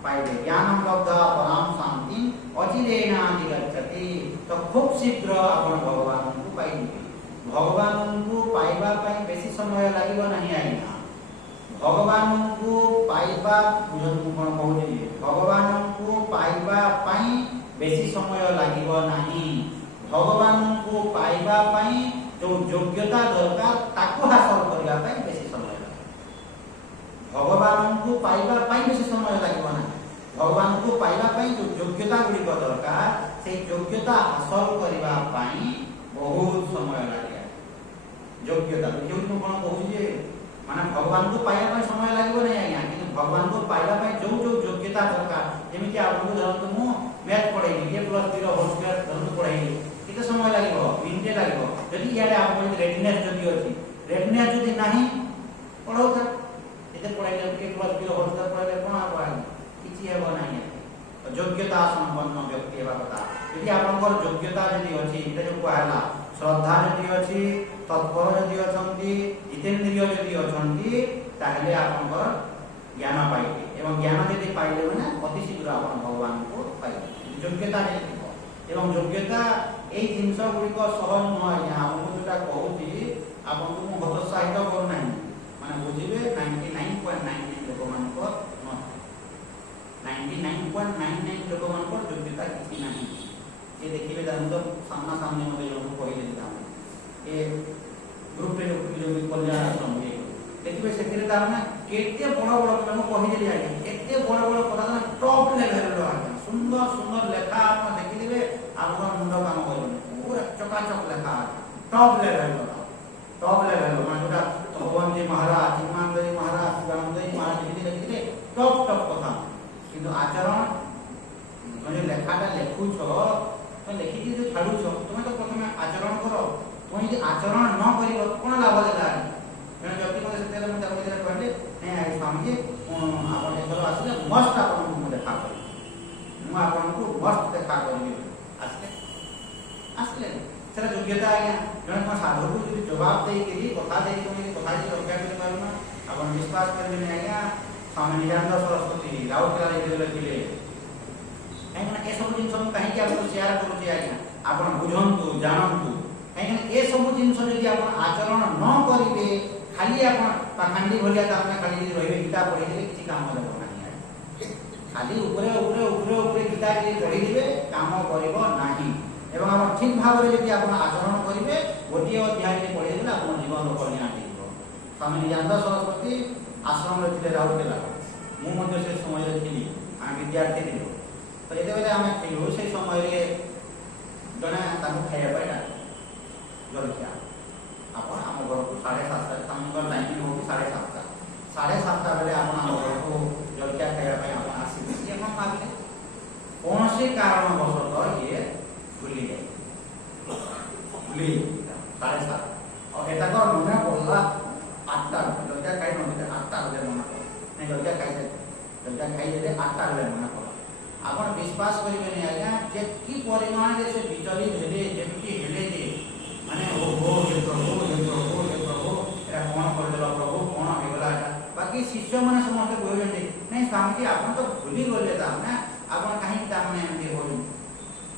ପାଇବେ। ଜ୍ଞାନଂ ଲବ୍ଧ୍ୱା ପରାଂ ଶାନ୍ତି ଅଚିରେଣାଧିଗଚ୍ଛତି। ତ ଖୁବ୍ ଶୀଘ୍ର ଆପଣ ଭଗବାନଙ୍କୁ ପାଇଯିବେ। ଭଗବାନଙ୍କୁ ପାଇବା ପାଇଁ ବେଶୀ ସମୟ ଲାଗିବ ନାହିଁ ଆଜ୍ଞା। ଭଗବାନଙ୍କୁ ପାଇବା, ବୁଝନ୍ତୁ କ'ଣ କହୁଛି, ଭଗବାନଙ୍କୁ ପାଇବା ପାଇଁ ବେଶୀ ସମୟ ଲାଗିବ ନାହିଁ। ଭଗବାନଙ୍କୁ ପାଇବା ପାଇଁ ଯୋଉ ଯୋଗ୍ୟତା ଦରକାର ତାକୁ ହାସଲ କରିବା ପାଇଁ ବେଶୀ ସମୟ ଲାଗିବ। ଭଗବାନଙ୍କୁ ପାଇବା ପାଇଁ ବେଶୀ ସମୟ ଲାଗିବ ନାହିଁ। ଭଗବାନଙ୍କୁ ପାଇବା ପାଇଁ ଯୋଉ ଯୋଗ୍ୟତା ଗୁଡ଼ିକ ଦରକାର, ସେଇ ଯୋଗ୍ୟତା ହାସଲ କରିବା ପାଇଁ ବହୁତ ସମୟ ଲାଗେ। ଯୋଗ୍ୟତା ଯୋଉଠି ମୁଁ କ'ଣ କହୁଛି ଯେ ମାନେ ଭଗବାନଙ୍କୁ ପାଇବା ପାଇଁ ସମୟ ଲାଗିବ ନାହିଁ ଆଜ୍ଞା, କିନ୍ତୁ ଭଗବାନଙ୍କୁ ପାଇବା ପାଇଁ ଯୋଉ ଯୋଉ ଯୋଗ୍ୟତା ଦରକାର, ଯେମିତି ଆପଣଙ୍କୁ ଧରନ୍ତୁ ମୁଁ ମ୍ୟାଥ୍ ପଢ଼େଇଲି, a + b ର ହୋଲ୍ ସ୍କୋୟାର ଧରନ୍ତୁ ପଢ଼େଇଲି, କେତେ ସମୟ ଲାଗିବ? ମିନିଟେ ଲାଗିବ। ଯଦି ଇଆଡ଼େ ଆପଣଙ୍କ ଯଦି ରେଡିନେସ୍ ଯଦି ଅଛି, ରେଡିନେସ୍ ଯଦି ନାହିଁ ପଢ଼ଉଥା, ଏତେ ପଢ଼ାଇଲେ a + b ର ହୋଲ୍ ସ୍କୋୟାର ପଢ଼ାଇଲେ କ'ଣ ହେବ ଆଜ୍ଞା? କିଛି ହେବ ନାହିଁ। ଯୋଗ୍ୟତା ସମ୍ପନ୍ନ ବ୍ୟକ୍ତି ହେବା କଥା। ଯଦି ଆପଣଙ୍କର ଯୋଗ୍ୟତା ଯଦି ଅଛି, ଏଇଟା ଯୋଉ କୁହାହେଲା, ଶ୍ରଦ୍ଧା ଯଦି ଅଛି, ତତ୍ପର ଯଦି ଅଛନ୍ତି, ଜିତେନ୍ଦ୍ରିୟ ଯଦି ଅଛନ୍ତି, ତାହେଲେ ଆପଣଙ୍କର ଜ୍ଞାନ ପାଇବେ। ଏବଂ ଜ୍ଞାନ ଯଦି ପାଇଲେ ମାନେ ଅତି ଶୀଘ୍ର ଆପଣ ଭଗବାନଙ୍କୁ ପାଇବେ। ଯୋଗ୍ୟତା ଯଦି ଥିବ, ଏବଂ ଯୋଗ୍ୟତା ଏଇ ଜିନିଷ ଗୁଡ଼ିକ ସହଜ ନୁହଁ ଆଜ୍ଞା। ଆପଣଙ୍କୁ ଯୋଉଟା କହୁଛି, ଆପଣଙ୍କୁ ମୁଁ ହତୋତ୍ସାହିତ କରୁନାହିଁ, ମାନେ ବୁଝିବେ 99.99 ଲୋକମାନଙ୍କ 99% 99.99 लोक मानकर योग्यता किसी नहीं ये देखिए दाम तो सामना सामने मते लोग कहि देली दाम ए ग्रुप रे जो कल्याण आश्रम ये देखिए सेतिर दाम ना केते बड़ बड़ कलम कहि देली आगे केते बड़ बड़ कथा ना टॉप लेवल रो आगे सुंदर सुंदर लेखा आप देखि दिबे आपन मुंड काम करबे पूरा चकाचक लेखा टॉप लेवल माने जोटा भगवान जी महाराज हिमांगी महाराज गणदेव महाराज देखि दे टॉप कथा किंतु आचरण तुम जो लेखाटा लेखुछ तुम लेखिकी जो छाड़ुछ तुम तो प्रथम आचरण कर तुम यदि आचरण न कर कौन लाभ देला तेना जति मते सेतेले मते मते कहले नहीं स्वामी आपण एथर आसले मस्त आपण को देखा कर मु आपण को मस्त देखा करबी आसले सेरा योग्यता आज्ञा जन को साधु को यदि जवाब देई करी कथा देई तुम यदि कथा जी रक्षा कर पारना आपण विश्वास करबे नहीं आज्ञा स्वामी निजानंद सरस्वती राउरकेला रे लिखिले कहीं ए सब जिन कहीं आपको शेयर करूचे आज्ञा आपण बुझंतु जानंतु कहीं ए सब जिन यदि आपण आचरण न करिवे खाली आपण पाखंडी भलिया तामे खाली रहिबे गीता पढि देले किछि काम करबो नाही खाली ऊपरे गीता के पढि दिबे काम करबो नाही एवं आपण ठीक भाव रे यदि आपण आचरण करिवे गोटिए अध्याय रे पढि देले आपण जीवन रो कल्याण हेबो स्वामी निजानंद सरस्वती आश्रम रे थिले राउरकेला मु मध्ये से समय रे थिली आ विद्यार्थी थिलु तो ये बेले आम थिलु से समय रे जने ताको खाया पाइला जलखिया आपण आम घर को 7:30 तामकर टाइमिंग हो 7:30 7:30 बेले आपण आम घर को जलखिया खाया पाइ आपण आसी ये हम मागले कौन से कारण बसत ये भूली गए भूली 7:30 और एटा को मने बोलला 8टा जलखिया खाइ न 8टा बेले मना नहीं जलखिया खाइ देले 8टा बेले मना आपण विश्वास करिवे नै आज्ञा जेतकी परिमाण रे से विचलित हेले जेतकी हेले जे माने ओ हे प्रभु एरा कोन कर देला प्रभु कोन हे गला बाकी शिष्य माने समस्त कहले नै स्वामी जी आपण तो भूली गले ता ना आपण काहे ता माने एमते होली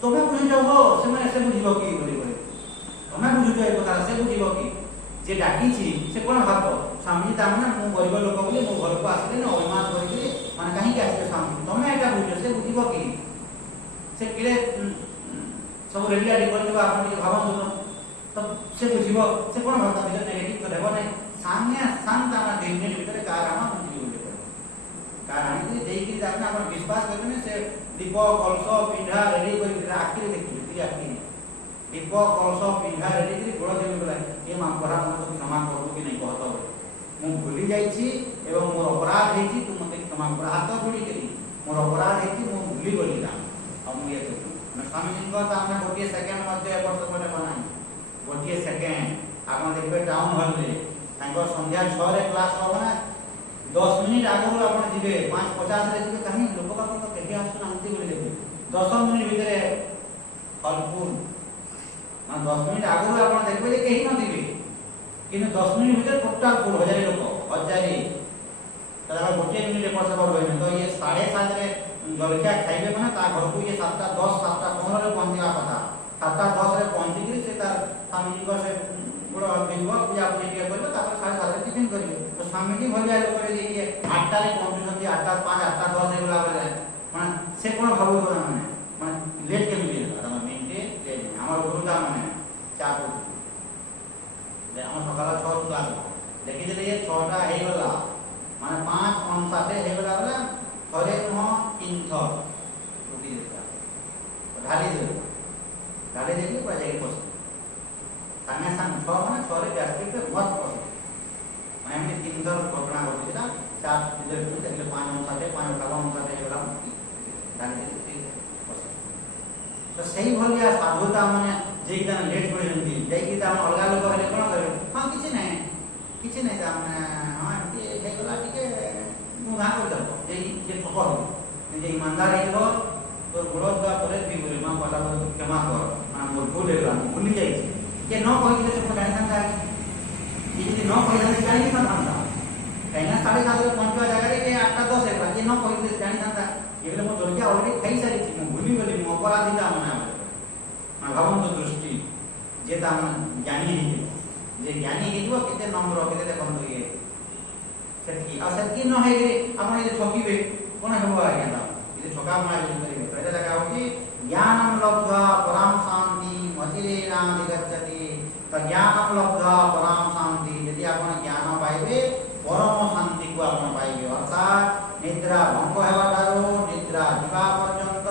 तोमे बुझि जाओ से माने से बुझिबो की बोली बोली तोमे बुझि जाय कथा से बुझिबो की जे डाकी छी से कोन भाबो स्वामी जी ता माने मु गरीब लोक बोली मु घर को आसिले न अभिमान करिके माने काहे के आसिले स्वामी तोमे एटा बुझियो से बुझिबो की से किले सब रेडी आडी करबा आपण जे भाबन तो से बुझिबो से कोन भाबता बिले नेगेटिव तो देबो नै सामने शांत आमा 2 मिनिट भीतर कार आमा बुझि बोले पड़े कार आनी देई कि जाकना आपण विश्वास करबे से दीप कलश पिंढा रेडी करि आखिर देखि ती आखिर दीप कलश पिंढा रेडी करि गोड़ देबे बोला ए मा परा मत क्षमा करू कि नै कहतो मु भूली जाई छी एवं मोर अपराध हे छी तू मते क्षमा कर हाथ जोड़ी करी मोर अपराध हे छी मु भूली गली ना अब मु ये कहू स्वामी जी को सामने गोटिए सेकंड मध्ये एपट सेपट बनाई गोटिए सेकंड आपण देखबे टाउन हॉल रे तांको संध्या 6 रे क्लास हो ना 10 मिनिट आगु आपण जिबे 5:50 रे जिबे कहीं लोक बाप को केते आसु नांती बोले देबे 10 मिनिट भीतर फलपुर ना 10 मिनिट आगु आपण देखबे जे केही न दिबे किने 10 मिनिट भीतर टोटल फुल 1000 लोक 1000 तरा गोटे मिनिट एपट सेपट होइने तो ये 7:30 रे जलखिया खाइबे माने ता घर को ये 7:10 7:15 रे पहुंचवा कथा 7:10 रे पहुंची कि से तार स्वामी जी को से बड़ बिंगो पूजा पूजा के करबे तापर 7:30 रे टिफिन करिवे तो स्वामी जी भलिया लोक रे ये 8टा रे पहुंचुछंती 8:05 8:10 हे गला बेले माने से कोन भाबु माने लेट के मिले हम मिनटे लेट हमर गुरुदा माने चापु ले हम सकाळ 6 रू लाग देखि देले ये 6टा हे गला माने 5:59 हे गला बेले थरे न 3 थर रुटी देता ढाली देके पूरा जाके पस सामने साम 6 माने 6 रे प्लास्टिक पे मत पस माने हमने 3 थर घटना घटिला 4 इधर तो देखले 5:59 5:58 हे गला ढाली देके पस तो सही भलिया साधुता माने जे कि लेट पड़ी जंती जे कि हम अलगा लोक हेले कोन करे हां किछि नै त हमने हां हे गला टिके मुहा कर दबो जे ठोक हो जे ईमानदार हेलो तो गुरद दा परे भी बोले मां पला क्षमा कर मां मोर भूल हेला भूली जाई के न कहि से गाड़ी था ये न कहि गाड़ी था कहीं 7:30 रे पहुंचवा जगह रे 8:10 हेला ये न कहि से गाड़ी था ये मो जलखिया ऑलरेडी खाई सारी थी मो भूली गली मो अपराधीता मना मां भावन तो दृष्टि जे ता ज्ञानी हे जे ज्ञानी हेबो केते नम्र केते देखन तो ये सेठी आ सेठी न हे रे आपण जे ठकीबे कोन हेबो आज्ञा ता ଯଦି ଛକା ମାରି କରିବେ ତ ଏଟା ଲେଖା ହଉଛି ଜ୍ଞାନଂ ଲବ୍ଧ୍ୱା ପରାଂ ଶାନ୍ତି ଅଚିରେଣାଧିଗଚ୍ଛତି। ତ ଜ୍ଞାନଂ ଲବ୍ଧ୍ୱା ପରାଂ ଶାନ୍ତି, ଯଦି ଆପଣ ଜ୍ଞାନ ପାଇବେ ପରମ ଶାନ୍ତିକୁ ଆପଣ ପାଇବେ। ଅର୍ଥାତ୍ ନିଦ୍ରା ଭଙ୍ଗ ହେବା ଠାରୁ ନିଦ୍ରା ଯିବା ପର୍ଯ୍ୟନ୍ତ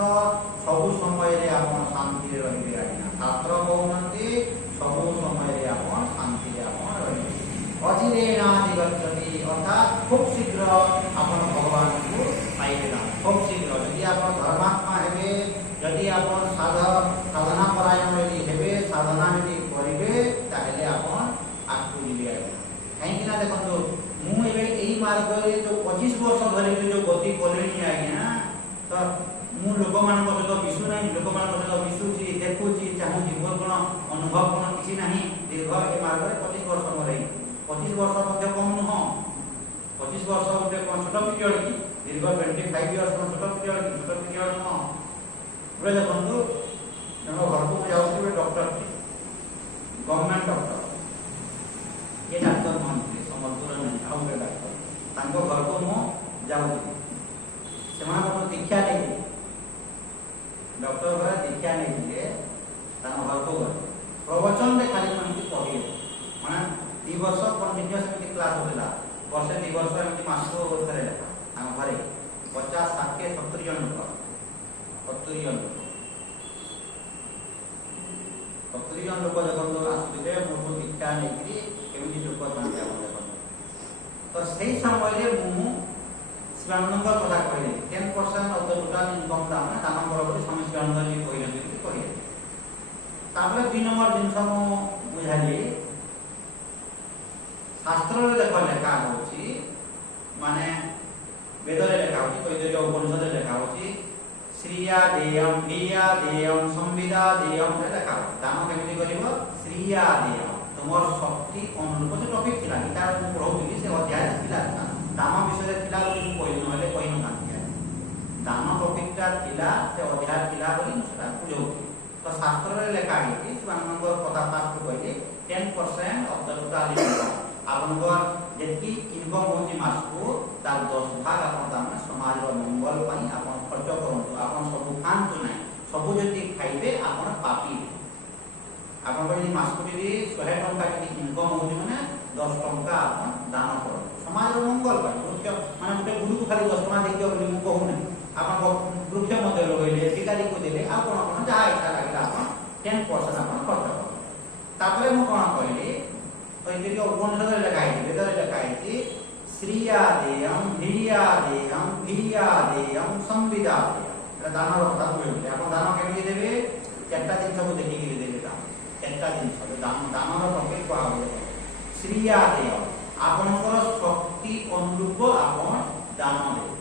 ସବୁ ସମୟରେ ଆପଣ ଶାନ୍ତିରେ ରହିବେ। ଆଜ୍ଞା ଶାସ୍ତ୍ର କହୁଛନ୍ତି ସବୁ ସମୟରେ ଆପଣ ଶାନ୍ତିରେ ଆପଣ ରହିବେ। ଅଚିରେଣାଧିଗଚ୍ଛତି ଅର୍ଥାତ୍ ଖୁବ୍ ଶୀଘ୍ର ଆପଣ ଭଗବାନଙ୍କୁ ପାଇବେ ନା, ଖୁବ୍ ଶୀଘ୍ର। ଯଦି ଆପଣ ଧର୍ମାତ୍ମା ହେବେ, ଯଦି ଆପଣ ସାଧନା ପରାୟଣ ଯଦି ହେବେ, ସାଧନା ଯଦି କରିବେ, ତାହେଲେ ଆପଣ ଆଗକୁ ଯିବେ। ଆଜ୍ଞା କାହିଁକି ନା ଦେଖନ୍ତୁ ମୁଁ ଏବେ ଏଇ ମାର୍ଗରେ ଯୋଉ 25 ବର୍ଷ ଧରି ଯୋଉ ଗତି କଲିଣି ଆଜ୍ଞା, ତ ମୁଁ ଲୋକମାନଙ୍କ ସହିତ ମିଶୁ ନାହିଁ, ଲୋକମାନଙ୍କ ସହିତ ମିଶୁଛି, ଦେଖୁଛି, ଚାହୁଁଛି, ମୋର କ'ଣ ଅନୁଭବ କ'ଣ କିଛି ନାହିଁ। ଦୀର୍ଘ ଏ ମାର୍ଗରେ 25 ବର୍ଷ ମୋର ଏଇ 25 ବର୍ଷ ମଧ୍ୟ କମ୍ ନୁହଁ। 25 ବର୍ଷ ଗୋଟେ କ'ଣ ଛୋଟ ପିରିୟଡ଼ କି? ଦୀର୍ଘ 25 ଇୟର୍ସ କ'ଣ ଛୋଟ ପିରିୟଡ଼ କି? ଛୋଟ ପିରିୟଡ଼ ନୁହଁ। ଏବେ ଦେଖନ୍ତୁ ଜଣଙ୍କ ଘରକୁ ମୁଁ ଯାଉଛି, ଗୋଟେ ଡକ୍ଟରଟେ, ଗଭର୍ଣ୍ଣମେଣ୍ଟ ଡକ୍ଟର, ଏ ଡାକ୍ତର ନୁହନ୍ତି, ସମ୍ବଲପୁର ନାହିଁ, ଆଉ ଗୋଟେ ଡାକ୍ତର, ତାଙ୍କ ଘରକୁ ମୁଁ ଯାଉଥିଲି। ସେମାନଙ୍କ ଦୀକ୍ଷା ନେଇଥିଲି, ଡକ୍ଟର ଘରେ ଦୀକ୍ଷା ନେଇଥିଲେ, ତାଙ୍କ ଘରକୁ ଗଲେ ପ୍ରବଚନରେ ଖାଲି ଏମିତି କହିଲେ, ମାନେ 2 ବର୍ଷ କଣ୍ଟିନ୍ୟୁଅସ୍ ଏମିତି କ୍ଲାସ୍ ହେଉଥିଲା, ବର୍ଷେ 2 ବର୍ଷ ଏମିତି ମାସକୁ ଥରେ ଲେଖା ଆମ ଘରେ 50, 60, 70 ଜଣ ଲୋକ, 70 ଜଣ ଲୋକ, 70 ଜଣ ଲୋକ ଦେଖନ୍ତୁ ଆସୁଥିଲେ ମୋଠୁ ଦୀକ୍ଷା ନେଇକରି। କେମିତି ଲୋକ ଅଛନ୍ତି ଆପଣ ଦେଖନ୍ତୁ। ତ ସେଇ ସମୟରେ ମୁଁ ଶିବାନନ୍ଦଙ୍କ କଥା କହିଲି, 10% ଅଫ୍ ଦ ଟୋଟାଲ ଇନକମ୍ ମାନେ ଦାନ କର ବୋଲି ସ୍ୱାମୀ ଶିବାନନ୍ଦ ଜୀ କହିଛନ୍ତି ବୋଲି କହିଲେ। ତାପରେ 2 ନମ୍ବର ଜିନିଷ ମୁଁ ବୁଝାଲି, ଶାସ୍ତ୍ରରେ ଦେଖ ଲେଖା ହଉଛି, ମାନେ ବେଦରେ ଲେଖା ହଉଛି, ତୈତରୀୟ ଉପନିଷଦରେ ଲେଖା ହଉଛି ଶ୍ରିୟା ଦେୟଂ ଧିୟା ଦେୟଂ ସମ୍ବିଦା ଦେୟଂ ଲେଖା ହଉଛି। ଦାନ କେମିତି କରିବ? ଶ୍ରିୟା ଦେୟଂ, ତୁମର ଶକ୍ତି ଅନୁରୂପ। ସେ ଟପିକ୍ ଥିଲା ଗୀତାର ମୁଁ ପଢ଼ଉଥିଲି, ସେ ଅଧ୍ୟାୟ ଥିଲା, ଦାନ ବିଷୟରେ ଥିଲା ବୋଲି ମୁଁ କହିଲି, ନହେଲେ କହିନଥାନ୍ତି। ଦାନ ଟପିକ୍ଟା ଥିଲା, ସେ ଅଧ୍ୟାୟ ଥିଲା ବୋଲି ମୁଁ ସେଟା ବୁଝଉଥିଲି। ତ ଶାସ୍ତ୍ରରେ ଲେଖା ହେଇଛି, ଶିବାନନ୍ଦଙ୍କ କଥା ଫାଷ୍ଟ କହିଲି 10% ଅଫ୍ ଦ ଟୋଟାଲ ଇନକମ୍, ଆପଣଙ୍କର ଯେତିକି ଇନକମ୍ ହେଉଛି ମାସକୁ ତାର 10 ଭାଗ ଆପଣ ତାମାନେ ସମାଜର ମଙ୍ଗଳ ପାଇଁ ଆପଣ ଖର୍ଚ୍ଚ କରନ୍ତୁ। ଆପଣ ସବୁ ଖାଆନ୍ତୁ ନାହିଁ, ସବୁ ଯଦି ଖାଇବେ ଆପଣ ପାପି। ଆପଣଙ୍କ ଯଦି ମାସକୁ ଯଦି 100 ଟଙ୍କା ଯଦି ଇନକମ୍ ହେଉଛି ମାନେ 10 ଟଙ୍କା ଆପଣ ଦାନ କରନ୍ତୁ ସମାଜର ମଙ୍ଗଳ ପାଇଁ। ବୃକ୍ଷ ମାନେ ଗୋଟେ ଗୁରୁକୁ ଖାଲି 10 ଟଙ୍କା ଦେଇଦିଅ ବୋଲି ମୁଁ କହୁନାହିଁ, ଆପଣ ବୃକ୍ଷ ମଧ୍ୟ ଲଗେଇଲେ, ଭିକାରୀକୁ ଦେଲେ, ଆଉ କ'ଣ କ'ଣ ଯାହା ଇଚ୍ଛା ଲାଗିଲା ଆପଣ 10% ଆପଣ ଖର୍ଚ୍ଚ କରନ୍ତୁ। ତାପରେ ମୁଁ କ'ଣ କହିଲି, ତୈତରୀୟ ଉପନିଷଦରେ ଲେଖା ହେଇଛି, ବେଦରେ ଲେଖା ହେଇଛି ଶ୍ରିୟା ଦେୟଂ ଧିୟା ଦେୟଂ ଧିୟା ଦେୟଂ ସମ୍ବିଦା ଦେୟଂ। ଏଟା ଦାନର କଥା କହିଲେ। ଆପଣ ଦାନ କେମିତି ଦେବେ? 4ଟା ଜିନିଷକୁ ଦେଖିକି ଦେବେ ଦାନ। 4ଟା ଜିନିଷ ଦାନର ଟପିକ୍ କୁହାହବ। ଶ୍ରିୟା ଦେୟଂ, ଆପଣଙ୍କର ଶକ୍ତି ଅନୁରୂପ ଆପଣ ଦାନ ଦେବେ।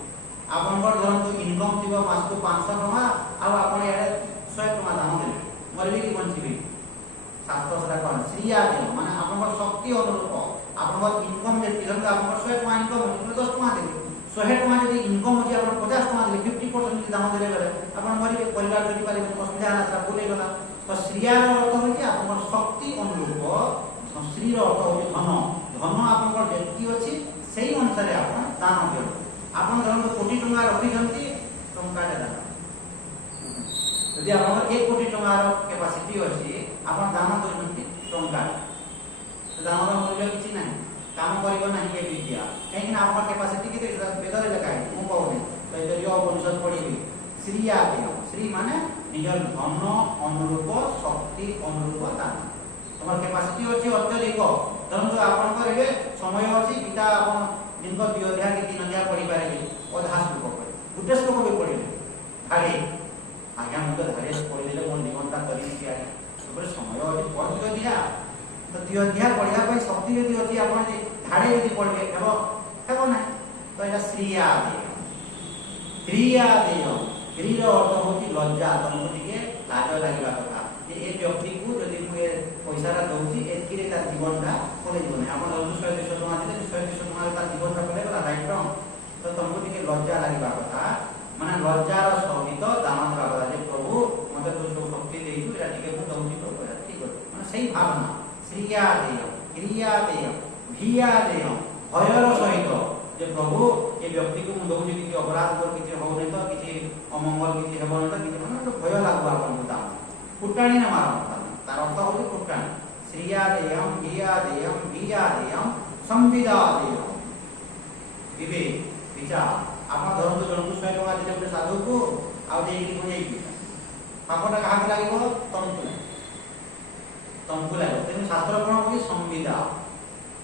ଆପଣଙ୍କର ଧରନ୍ତୁ ଇନକମ୍ ଥିବ ମାସକୁ 500 ଟଙ୍କା, ଆଉ ଆପଣ ଇଆଡ଼େ 100 ଟଙ୍କା ଦାନ ଦେବେ, ମରିବେ କି ବଞ୍ଚିବେ? ଶାସ୍ତ୍ର ସେଟା କଣ? ଶ୍ରିୟା ଦେୟଂ ମାନେ ଆପଣଙ୍କର ଶକ୍ତି ଅନୁରୂପ, ଆପଣଙ୍କର ଇନକମ୍ ଯେତିକି, ଧରନ୍ତୁ ଆପଣଙ୍କର 100 ଟଙ୍କା ଇନକମ୍ ଅଛି, 10 ଟଙ୍କା ଦେବେ। 100 ଟଙ୍କା ଯଦି ଇନକମ୍ ଅଛି, ଆପଣ 50 ଟଙ୍କା ଦେଲେ, 50% ଯଦି ଦାନ ଦେଲେ ବେଲେ ଆପଣ ମରିବେ, ପରିବାର ଚଳି ପାରିବେନି, ଅସୁବିଧା ହେଲା, ସେଟା ଭୁଲ ହେଇଗଲା। ତ ଶ୍ରିୟାର ଅର୍ଥ ହେଉଛି ଆପଣଙ୍କର ଶକ୍ତି ଅନୁରୂପ, ଶ୍ରୀର ଅର୍ଥ ହେଉଛି ଧନ। ଧନ ଆପଣଙ୍କର ଯେତିକି ଅଛି ସେଇ ଅନୁସାରେ ଆପଣ ଦାନ ଦିଅନ୍ତୁ। ଆପଣ ଧରନ୍ତୁ 1 କୋଟି ଟଙ୍କା ରଖିଛନ୍ତି, ଟଙ୍କାଟେ ଦାନ। ଯଦି ଆପଣଙ୍କର 1 କୋଟି ଟଙ୍କାର କେପାସିଟି ଅଛି, ଆପଣ ଦାନ କରୁଛନ୍ତି ଟଙ୍କା, ଦାନର ମୂଲ୍ୟ କିଛି ନାହିଁ, କାମ କରିବ ନାହିଁ ଏ ବିଦ୍ୟା। କାହିଁକିନା ଆପଣଙ୍କ କେପାସିଟି କେତେ? ବେଦରେ ଲେଖା ହେଇଛି, ମୁଁ କହୁନି, ତୈତରୀୟ ଉପନିଷଦ ପଢ଼ିବି। ଶ୍ରିୟା ଦେୟ, ଶ୍ରୀ ମାନେ ନିଜର ଧନ ଅନୁରୂପ, ଶକ୍ତି ଅନୁରୂପ ଦାନ। তোমার ক্যাপাসিটি ଅଛି ଅତ୍ୟଧିକ, ଧରନ୍ତୁ ଆପଣଙ୍କର ଏବେ ସମୟ ଅଛି, ଗୀତା ଆପଣ ଦିନକ 2 ଅଧ୍ୟାୟ କି 3 ଅଧ୍ୟାୟ ପଢ଼ିପାରିବେ, ଅଧା ଶ୍ଲୋକ ପଢ଼ିବେ, ଗୋଟେ ଶ୍ଲୋକ ବି ପଢ଼ିଲେ ଧାଡ଼େ, ଆଜ୍ଞା ମୁଁ ତ ଧାଡ଼େ ପଢ଼ିଦେଲେ ମୋ ଜୀବନଟା କରିବି ଆଜ୍ଞା, ସେପଟେ ସମୟ ଅଛି, ପଢ଼ 2 ଅଧ୍ୟାୟ, ତ 2 ଅଧ୍ୟାୟ ପଢ଼ିବା ପାଇଁ ଶକ୍ତି ଯଦି ଅଛି, ଆପଣ ଯଦି ଧାଡ଼େ ଯଦି ପଢ଼ିବେ ହେବ ନାହିଁ। ତ ଏଇଟା ଶ୍ରିୟା ଦେୟ। କ୍ରିୟା ଦେୟ, କ୍ରିର ଅର୍ଥ ହେଉଛି ଲଜ୍ଜା, ତମକୁ ଟିକେ ଲାଜ ଲାଗିବା କଥା ଯେ ଏ ବ୍ୟକ୍ତିକୁ ଯଦି ମୁଁ ଏ ପଇସାଟା ଦେଉଛି, ଏଥିରେ ତାର ଜୀବନଟା ପଳେଇଯିବ ନାହିଁ। ଆପଣ 100-200 ଟଙ୍କା ଦେଲେ, 100-200 ଟଙ୍କାରେ ତାର ଜୀବନଟା ପଳେଇଗଲା, ରାଇଟ୍ ରଙ୍ଗ। ତ ତମକୁ ଟିକେ ଲଜ୍ଜା ଲାଗିବା କଥା, ମାନେ ଲଜ୍ଜାର ସହିତ ଦାନ ଦେବା କଥା ଯେ ପ୍ରଭୁ ମତେ ତୁ ସବୁ ଶକ୍ତି ଦେଇଛୁ, ଏଇଟା ଟିକେ ମୁଁ ଦେଉଛି ପ୍ରଭୁ, ଏଇଟା ଠିକ ଅଛି, ମାନେ ସେଇ ଭାବନା। ଶ୍ରିୟା ଦେୟ, କ୍ରିୟା ଦେୟ, ଭିୟା ଦେୟ, ଭୟର ସହିତ ଯେ ପ୍ରଭୁ ଏ ବ୍ୟକ୍ତିକୁ ମୁଁ ଦେଉଛି, କିଛି ଅପରାଧ କିଛି ହଉନି ତ, କିଛି ଅମଙ୍ଗଳ କିଛି ହେବ ନା କିଛି ମାନେ ଗୋଟେ ଭୟ ଲାଗୁ ଆପଣଙ୍କୁ ତା ଫୁଟାଣି ନା ମାର ତାର ଅର୍ଥ ହେଉଛି ଫୁଟାଣି ଶ୍ରିୟାଦେୟମ୍ ଧିୟାଦେୟମ୍ ଧିୟାଦେୟମ୍ ସମ୍ବିଦାଦେୟମ୍ ବିବେକ ବିଚାର ଆପଣ ଧରନ୍ତୁ ଜଣକୁ 100 ଟଙ୍କା ଦେଲେ ଗୋଟେ ସାଧୁକୁ ଆଉ ଦେଇକି ବୁଝେଇକି ପାପଟା କାହାକୁ ଲାଗିବ ତମକୁ ଲାଗିବ ତେଣୁ ଶାସ୍ତ୍ର କ'ଣ କହୁଛି ସମ୍ବିଦା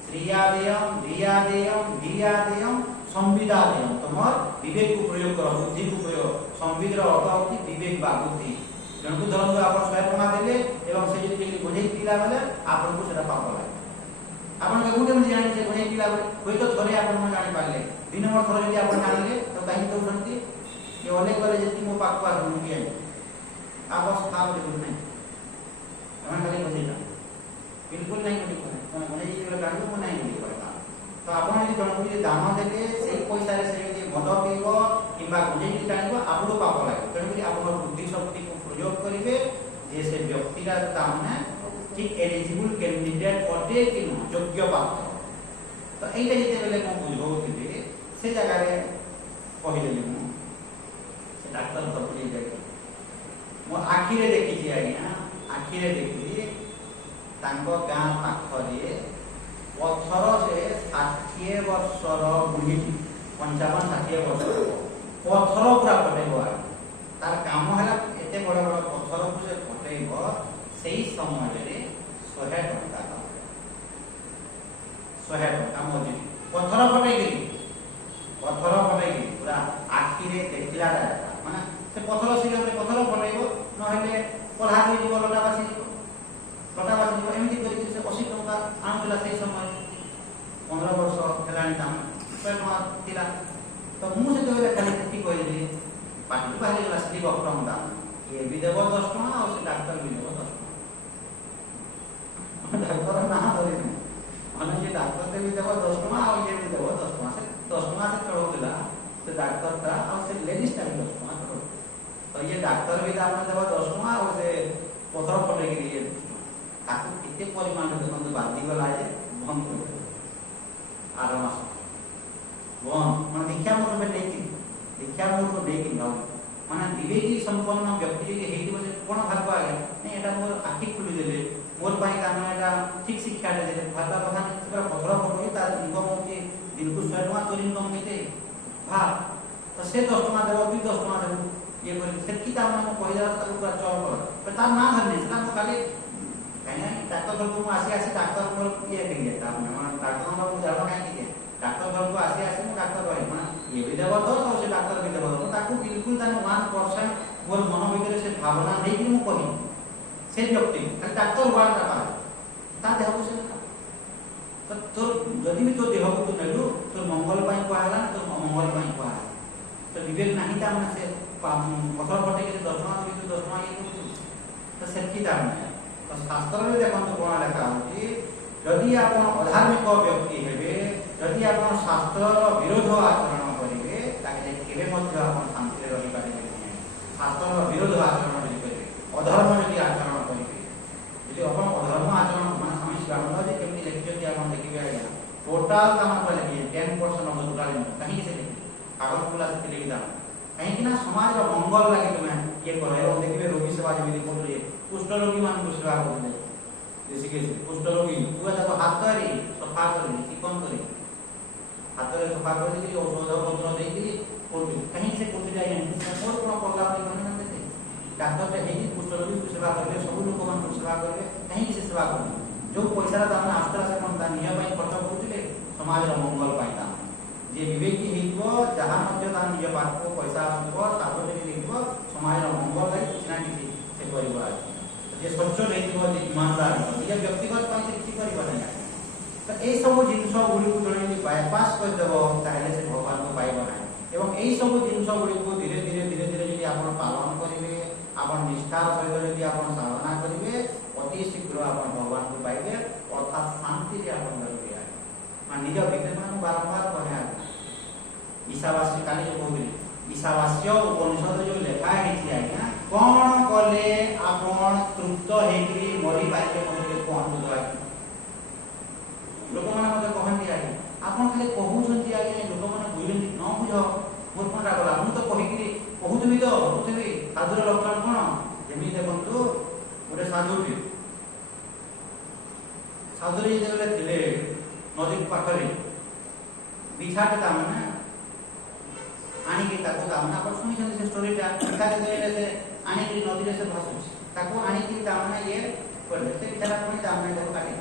ଶ୍ରିୟାଦେୟମ୍ ଧିୟାଦେୟମ୍ ଧିୟାଦେୟମ୍ ସମ୍ବିଦାଦେୟମ୍ ତମର ବିବେକକୁ ପ୍ରୟୋଗ କର ବୁଦ୍ଧିକୁ ପ୍ରୟୋଗ ସମ୍ବିଦର ଅର୍ଥ ହେଉଛି ବିବେକ ବା ବୁଦ୍ଧି ଜଣକୁ ଧରନ୍ତୁ ଆପଣ 100 ଟଙ୍କା ଦେଲେ ଏବଂ ସେ ଯଦି ବୁଝେଇ ପିଲା ବେଲେ ଆପଣଙ୍କୁ ସେଟା ପାପ ଲାଗେ ଆପଣ କେଉଁଠି ଏମିତି ଜାଣିଲେ ବୁଝେଇ ପିଲା ବେଳେ ହୁଏତ ଥରେ ଆପଣ ଜାଣିପାରିଲେ 2 ନମ୍ବର ଥର ଯଦି ଆପଣ ଜାଣିଲେ ତ କାହିଁକି ଦେଉଛନ୍ତି ଯେ ଅନେକ ବେଳେ ଯେତିକି ମୋ ପାଖକୁ ଆସନ୍ତୁ କିଏ ଅବସ୍ଥା ବୋଲି ନାହିଁ ଏମାନେ ଖାଲି ବୁଝେଇଛନ୍ତି ବିଲକୁଲ ନାହିଁ ବୋଲି ବୁଝେଇ ଜାଣିବୁ ମୁଁ ନାହିଁ ବୋଲି କହିବା ତ ଆପଣ ଯଦି ଜଣକୁ ଯଦି ଦାନ ଦେଲେ ସେଇ ପଇସାରେ ସେ ଯଦି ମଦ ପିଇବ କିମ୍ବା ବୁଝେଇକି ଜାଣିବ ଆପଣଙ୍କୁ ପାପ ଲାଗିବ ତେଣୁକରି ଆପଣ ବୁଦ୍ଧି ଶକ୍ତିକୁ ପ୍ରୟୋଗ କରିବେ ଯେ ସେ ବ୍ୟକ୍ତିଟା ତାମାନେ ଠିକ୍ ଏଲିଜିବୁଲ କ୍ୟାଣ୍ଡିଡେଟ୍ ଅଟେ କି ନୁହଁ ଯୋଗ୍ୟ ପାତ୍ର ତ ଏଇଟା ଯେତେବେଳେ ମୁଁ ବୁଝାଉଥିଲି ସେ ଜାଗାରେ କହିଦେଲି ମୁଁ ସେ ଡାକ୍ତର ପାଖକୁ ଯାଇକି ମୋ ଆଖିରେ ଦେଖିଛି ଆଜ୍ଞା ଆଖିରେ ଦେଖିଲି ତାଙ୍କ ଗାଁ ପାଖରେ ପଥର ସେ 60 ବର୍ଷର ବୁଢ଼ୀଟି 55-60 ବର୍ଷର ପଥର ପୁରା ଫଟେଇବ ତାର କାମ ହେଲା ଏତେ ବଡ଼ ବଡ଼ ପଥରକୁ ସେ ଫଟେଇବ ସେଇ ସମୟରେ 100 ଟଙ୍କା 100 ଟଙ୍କା ମଜୁରୀ ପଥର ଫଟେଇକି ପୁରା ଆଖିରେ ଦେଖିଲା ମାନେ ସେ ପଥର ଶିଳରେ ପଥର ଫଟେଇବ ନହେଲେ ପଢ଼ା ହୋଇଯିବ ଲଟା ବାସିଯିବ ଏମିତି କରିକି ସେ 80 ଟଙ୍କା ଆଣୁଥିଲା ସେଇ ସମୟରେ 15 ବର୍ଷ ହେଲାଣି ଦାମ 100 ଟଙ୍କା ଥିଲା ତ ମୁଁ ସେତେବେଳେ ଖାଲି ସେଠି କହିଲି ପାଟିରୁ ବାହାରିଗଲା ସ୍ତ୍ରୀ ବକ୍ରମ ଦାମ ଇଏ ବି ଦେବ 10 ଟଙ୍କା ଆଉ ସେ ଡାକ୍ତର ବି ଦେବ 10 ଟଙ୍କା ଡାକ୍ତର ନାଁ ଧରିନି ମାନେ ଯେ ଡାକ୍ତର ବି ଦେବ 10 ଟଙ୍କା ଆଉ ଇଏ ବି ଦେବ 10 ଟଙ୍କା ସେ 10 ଟଙ୍କା ସେ ଚଢ଼ଉଥିଲା ସେ ଡାକ୍ତରଟା ଆଉ ସେ ଲେଡ଼ିସ୍ଟା ବି 10 ଟଙ୍କା ଚଢ଼ଉ ତ ଇଏ ଡାକ୍ତର ବି ଦାମ ଦେବ 10 ଟଙ୍କା ଆଉ ସେ ପଥର ଫଟେଇକି ଇଏ ତାକୁ କେତେ ପରିମାଣରେ ଦେଖନ୍ତୁ ବାନ୍ଧିଗଲା ଯେ ବନ୍ଦ କରିଦେଲେ ଆର ମାସ ବନ୍ଦ ମାନେ ଦୀକ୍ଷା ମୂଳକ ନେଇକି ଯାଉ ମାନେ ବିବେକୀ ସମ୍ପନ୍ନ ବ୍ୟକ୍ତି ଯଦି ହେଇଥିବ ସେ କ'ଣ ଭାବିବ ଆଜ୍ଞା ନାଇଁ ଏଇଟା ମୋର ଆଖି ଖୋଲିଦେଲେ ମୋର ପାଇଁ ତାମାନେ ଏଇଟା ଠିକ୍ ଶିକ୍ଷାଟେ ଦେଲେ ଭାବିବା କଥା ନାହିଁ ସେ ପୁରା ପଥର ପକେଇ ତାର ଇନକମ୍ ହେଉଛି ଦିନକୁ 100 ଟଙ୍କା ତୋର ଇନକମ୍ କେତେ ଭାବ ତ ସେ 10 ଟଙ୍କା ଦେବ ତୁ 10 ଟଙ୍କା ଦେବୁ ଇଏ କରିବି ସେତିକି ତାମାନେ ମୁଁ କହିଦେଲା ତାକୁ ପୁରା ଚଳ କର ତାର ନାଁ ଧରିନି ସେଟା ମୁଁ ଖାଲି କାହିଁକି ଡାକ୍ତର ଘରକୁ ମୁଁ ଆସି ଡାକ୍ତର ମୋର ଇଏ ହେଇଯାଏ ଡାକ୍ତର ମୁଁ ଜାଣ କାହିଁକି ଡାକ୍ତର ଘରକୁ ଆସି ମୁଁ ଡାକ୍ତର ରହିବି ମାନେ ଇଏ ବି ଦେବ 10 ଆଉ ସେ ଡାକ୍ତର ବି ଦେବ 10 ତାକୁ ବିଲକୁଲ ତାର 1% ମୋର ମନ ଭିତରେ ସେ ଭାବନା ନେଇକି ମୁଁ କହିବି ସେ ବ୍ୟକ୍ତି ଖାଲି ଡାକ୍ତର ୱାର୍ଡଟା ପାଏ ତା ଦେହକୁ ସେ ତ ତୋର ଯଦି ବି ତୋ ଦେହକୁ ତୁ ନେଲୁ ତୋର ମଙ୍ଗଳ ପାଇଁ କୁହାହେଲା ନା ତୋର ଅମଙ୍ଗଳ ପାଇଁ କୁହାହେଲା ତ ବିବେକ ନାହିଁ ତା ମାନେ ସେ ପଥର ଫଟେଇକି 10 ଟଙ୍କା ଦେଇକି 10 ଟଙ୍କା ଇଏ କରୁଛୁ ତ ସେତିକି ତା ମାନେ ତ ଶାସ୍ତ୍ରରେ ଦେଖନ୍ତୁ କ'ଣ ଲେଖା ହେଉଛି ଯଦି ଆପଣ ଅଧାର୍ମିକ ବ୍ୟକ୍ତି ହେବେ ଯଦି ଆପଣ ଶାସ୍ତ୍ରର ବିରୋଧ ଆଚରଣ କରିବେ ତାହେଲେ କେବେ ମଧ୍ୟ ଆପଣ ଶାନ୍ତିରେ ରହିପାରିବେ ନାହିଁ ଶାସ୍ତ୍ରର ବିରୋଧ ଆଚରଣ ଯଦି କରିବେ ଅଧର୍ମ ଯଦି ଆଚରଣ କରିବେ ଯଦି ଆପଣ ଅଧର୍ମ ଆଚରଣ ମାନେ ସ୍ୱାମୀ ଶିବାନନ୍ଦ ଯେ କେମିତି ଲେଖିଛନ୍ତି ଆପଣ ଦେଖିବେ ଆଜ୍ଞା ଟୋଟାଲ କାମ ଲେଖିବେ 10% ଅଫ ଟୋଟାଲ କାହିଁକି ସେ ଲେଖିବେ କାଗଜ ପୁଲା ସେଠି ଲେଖିଦାମ କାହିଁକି ନା ସମାଜର ମଙ୍ଗଳ ଲାଗି ତୁମେ ଇଏ କର ଏବଂ ଦେଖିବେ ରୋଗୀ ସେବା ଯେମିତି କରୁଥିଲେ କୁଷ୍ଠ ରୋଗୀମାନଙ୍କୁ ସେବା କରୁଥିଲେ କୁଷ୍ଠ ରୋଗୀ ପୁରା ତାକୁ ହାତରେ ସଫା କରି ଚିକନ କରି ହାତରେ ସଫା କରିକି ଔଷଧ ପତ୍ର ଦେଇକି କରୁଥିଲେ କାହିଁକି ସେ କରୁଥିଲେ ଆଜ୍ଞା ମୋର କ'ଣ ପଡ଼ିଲା ବୋଲି କହିନାହାନ୍ତି ଡାକ୍ତରଟେ ହେଇକି କୁଷ୍ଠ ରୋଗୀକୁ ସେବା କରିବେ ସବୁ ଲୋକମାନଙ୍କୁ ସେବା କରିବେ କାହିଁକି ସେ ସେବା କରିବେ ଯେଉଁ ପଇସାଟା ତାମାନେ ଆସ୍ତେ ଆସ୍ତେ କ'ଣ ତା ନିଜ ପାଇଁ ଖର୍ଚ୍ଚ କରୁଥିଲେ ସମାଜର ମଙ୍ଗଳ ପାଇଁ ତା ଯେ ବିବେକୀ ହେଇଥିବ ଯାହା ମଧ୍ୟ ତା ନିଜ ପାଖକୁ ପଇସା ଆସୁଥିବ ତାପରେ ଯଦି ହେଇଥିବ ସମାଜର ମଙ୍ଗଳ ଲାଗି କିଛି ନା କିଛି ସେ କରିବ ଆଜି ଯେ ସ୍ୱଚ୍ଛ ହେଇଥିବ ଯେ ଇମାନଦାର ନିଜ ବ୍ୟକ୍ତିଗତ ପାଇଁ ସେ କିଛି କରିବ ନାହିଁ ତ ଏଇସବୁ ଜିନିଷ ଗୁଡ଼ିକୁ ଜଣେ ଯଦି ବାଇପାସ୍ କରିଦେବ ତାହେଲେ ସେ ଭଗବାନଙ୍କୁ ପାଇବ ନାହିଁ ଏବଂ ଏଇସବୁ ଜିନିଷ ଗୁଡ଼ିକୁ ଧୀରେ ଧୀରେ ଯଦି ଆପଣ ପାଳନ କରିବେ ଆପଣ ନିଷ୍ଠାର ସହିତ ଯଦି ଆପଣ ସାଧନା କରିବେ ଅତି ଶୀଘ୍ର ଆପଣ ଭଗବାନଙ୍କୁ ପାଇବେ ଅର୍ଥାତ୍ ଶାନ୍ତିରେ ଆପଣ ରହିବେ ମାନେ ନିଜ ଭିତରେ ମୁଁ ବାରମ୍ବାର କହେ ଈଶାବାସ୍ୟ କାଲି ଯେଉଁ କହୁଥିଲି ଈଶାବାସ୍ୟ ଉପନିଷଦ ଯେଉଁ ଲେଖା ହେଇଛି ଆଜ୍ଞା କ'ଣ କଲେ ଆପଣ ତୃପ୍ତ ହେଇକି ମରିପାରିବେ ମୋତେ ଟିକେ କୁହନ୍ତୁ ଆଜ୍ଞା ଲୋକମାନେ ମୋତେ କହନ୍ତି ଆଜ୍ଞା ଆପଣ ଖାଲି କହୁଛନ୍ତି ଆଜ୍ଞା ଲୋକମାନେ ବୁଝନ୍ତି ନ ବୁଝ ମୋର କ'ଣଟା ଗଲା ମୁଁ ତ କହିକିରି କହୁଥିବି ତ ସାଧୁର ଲକ୍ଷଣ କ'ଣ? ଯେମିତି ଦେଖନ୍ତୁ ଗୋଟେ ସାଧୁଟି ଯେତେବେଳେ ଥିଲେ ନଦୀ ପାଖରେ ବିଛାଟେ ତାମାନେ ଆଣିକି ତାକୁ ତାମାନେ ଆପଣ ଶୁଣିଛନ୍ତି ସେ ଷ୍ଟୋରିଟା। ବିଛା ଯେତେବେଳେ ସେ ଆଣିକି ନଦୀରେ ସେ ଭାସୁଛି ତାକୁ ଆଣିକି ତାମାନେ ଇଏ କରିଲେ ସେ ବିଛାଟା ପୁଣି ତାମାନେ ତାକୁ କାଟି।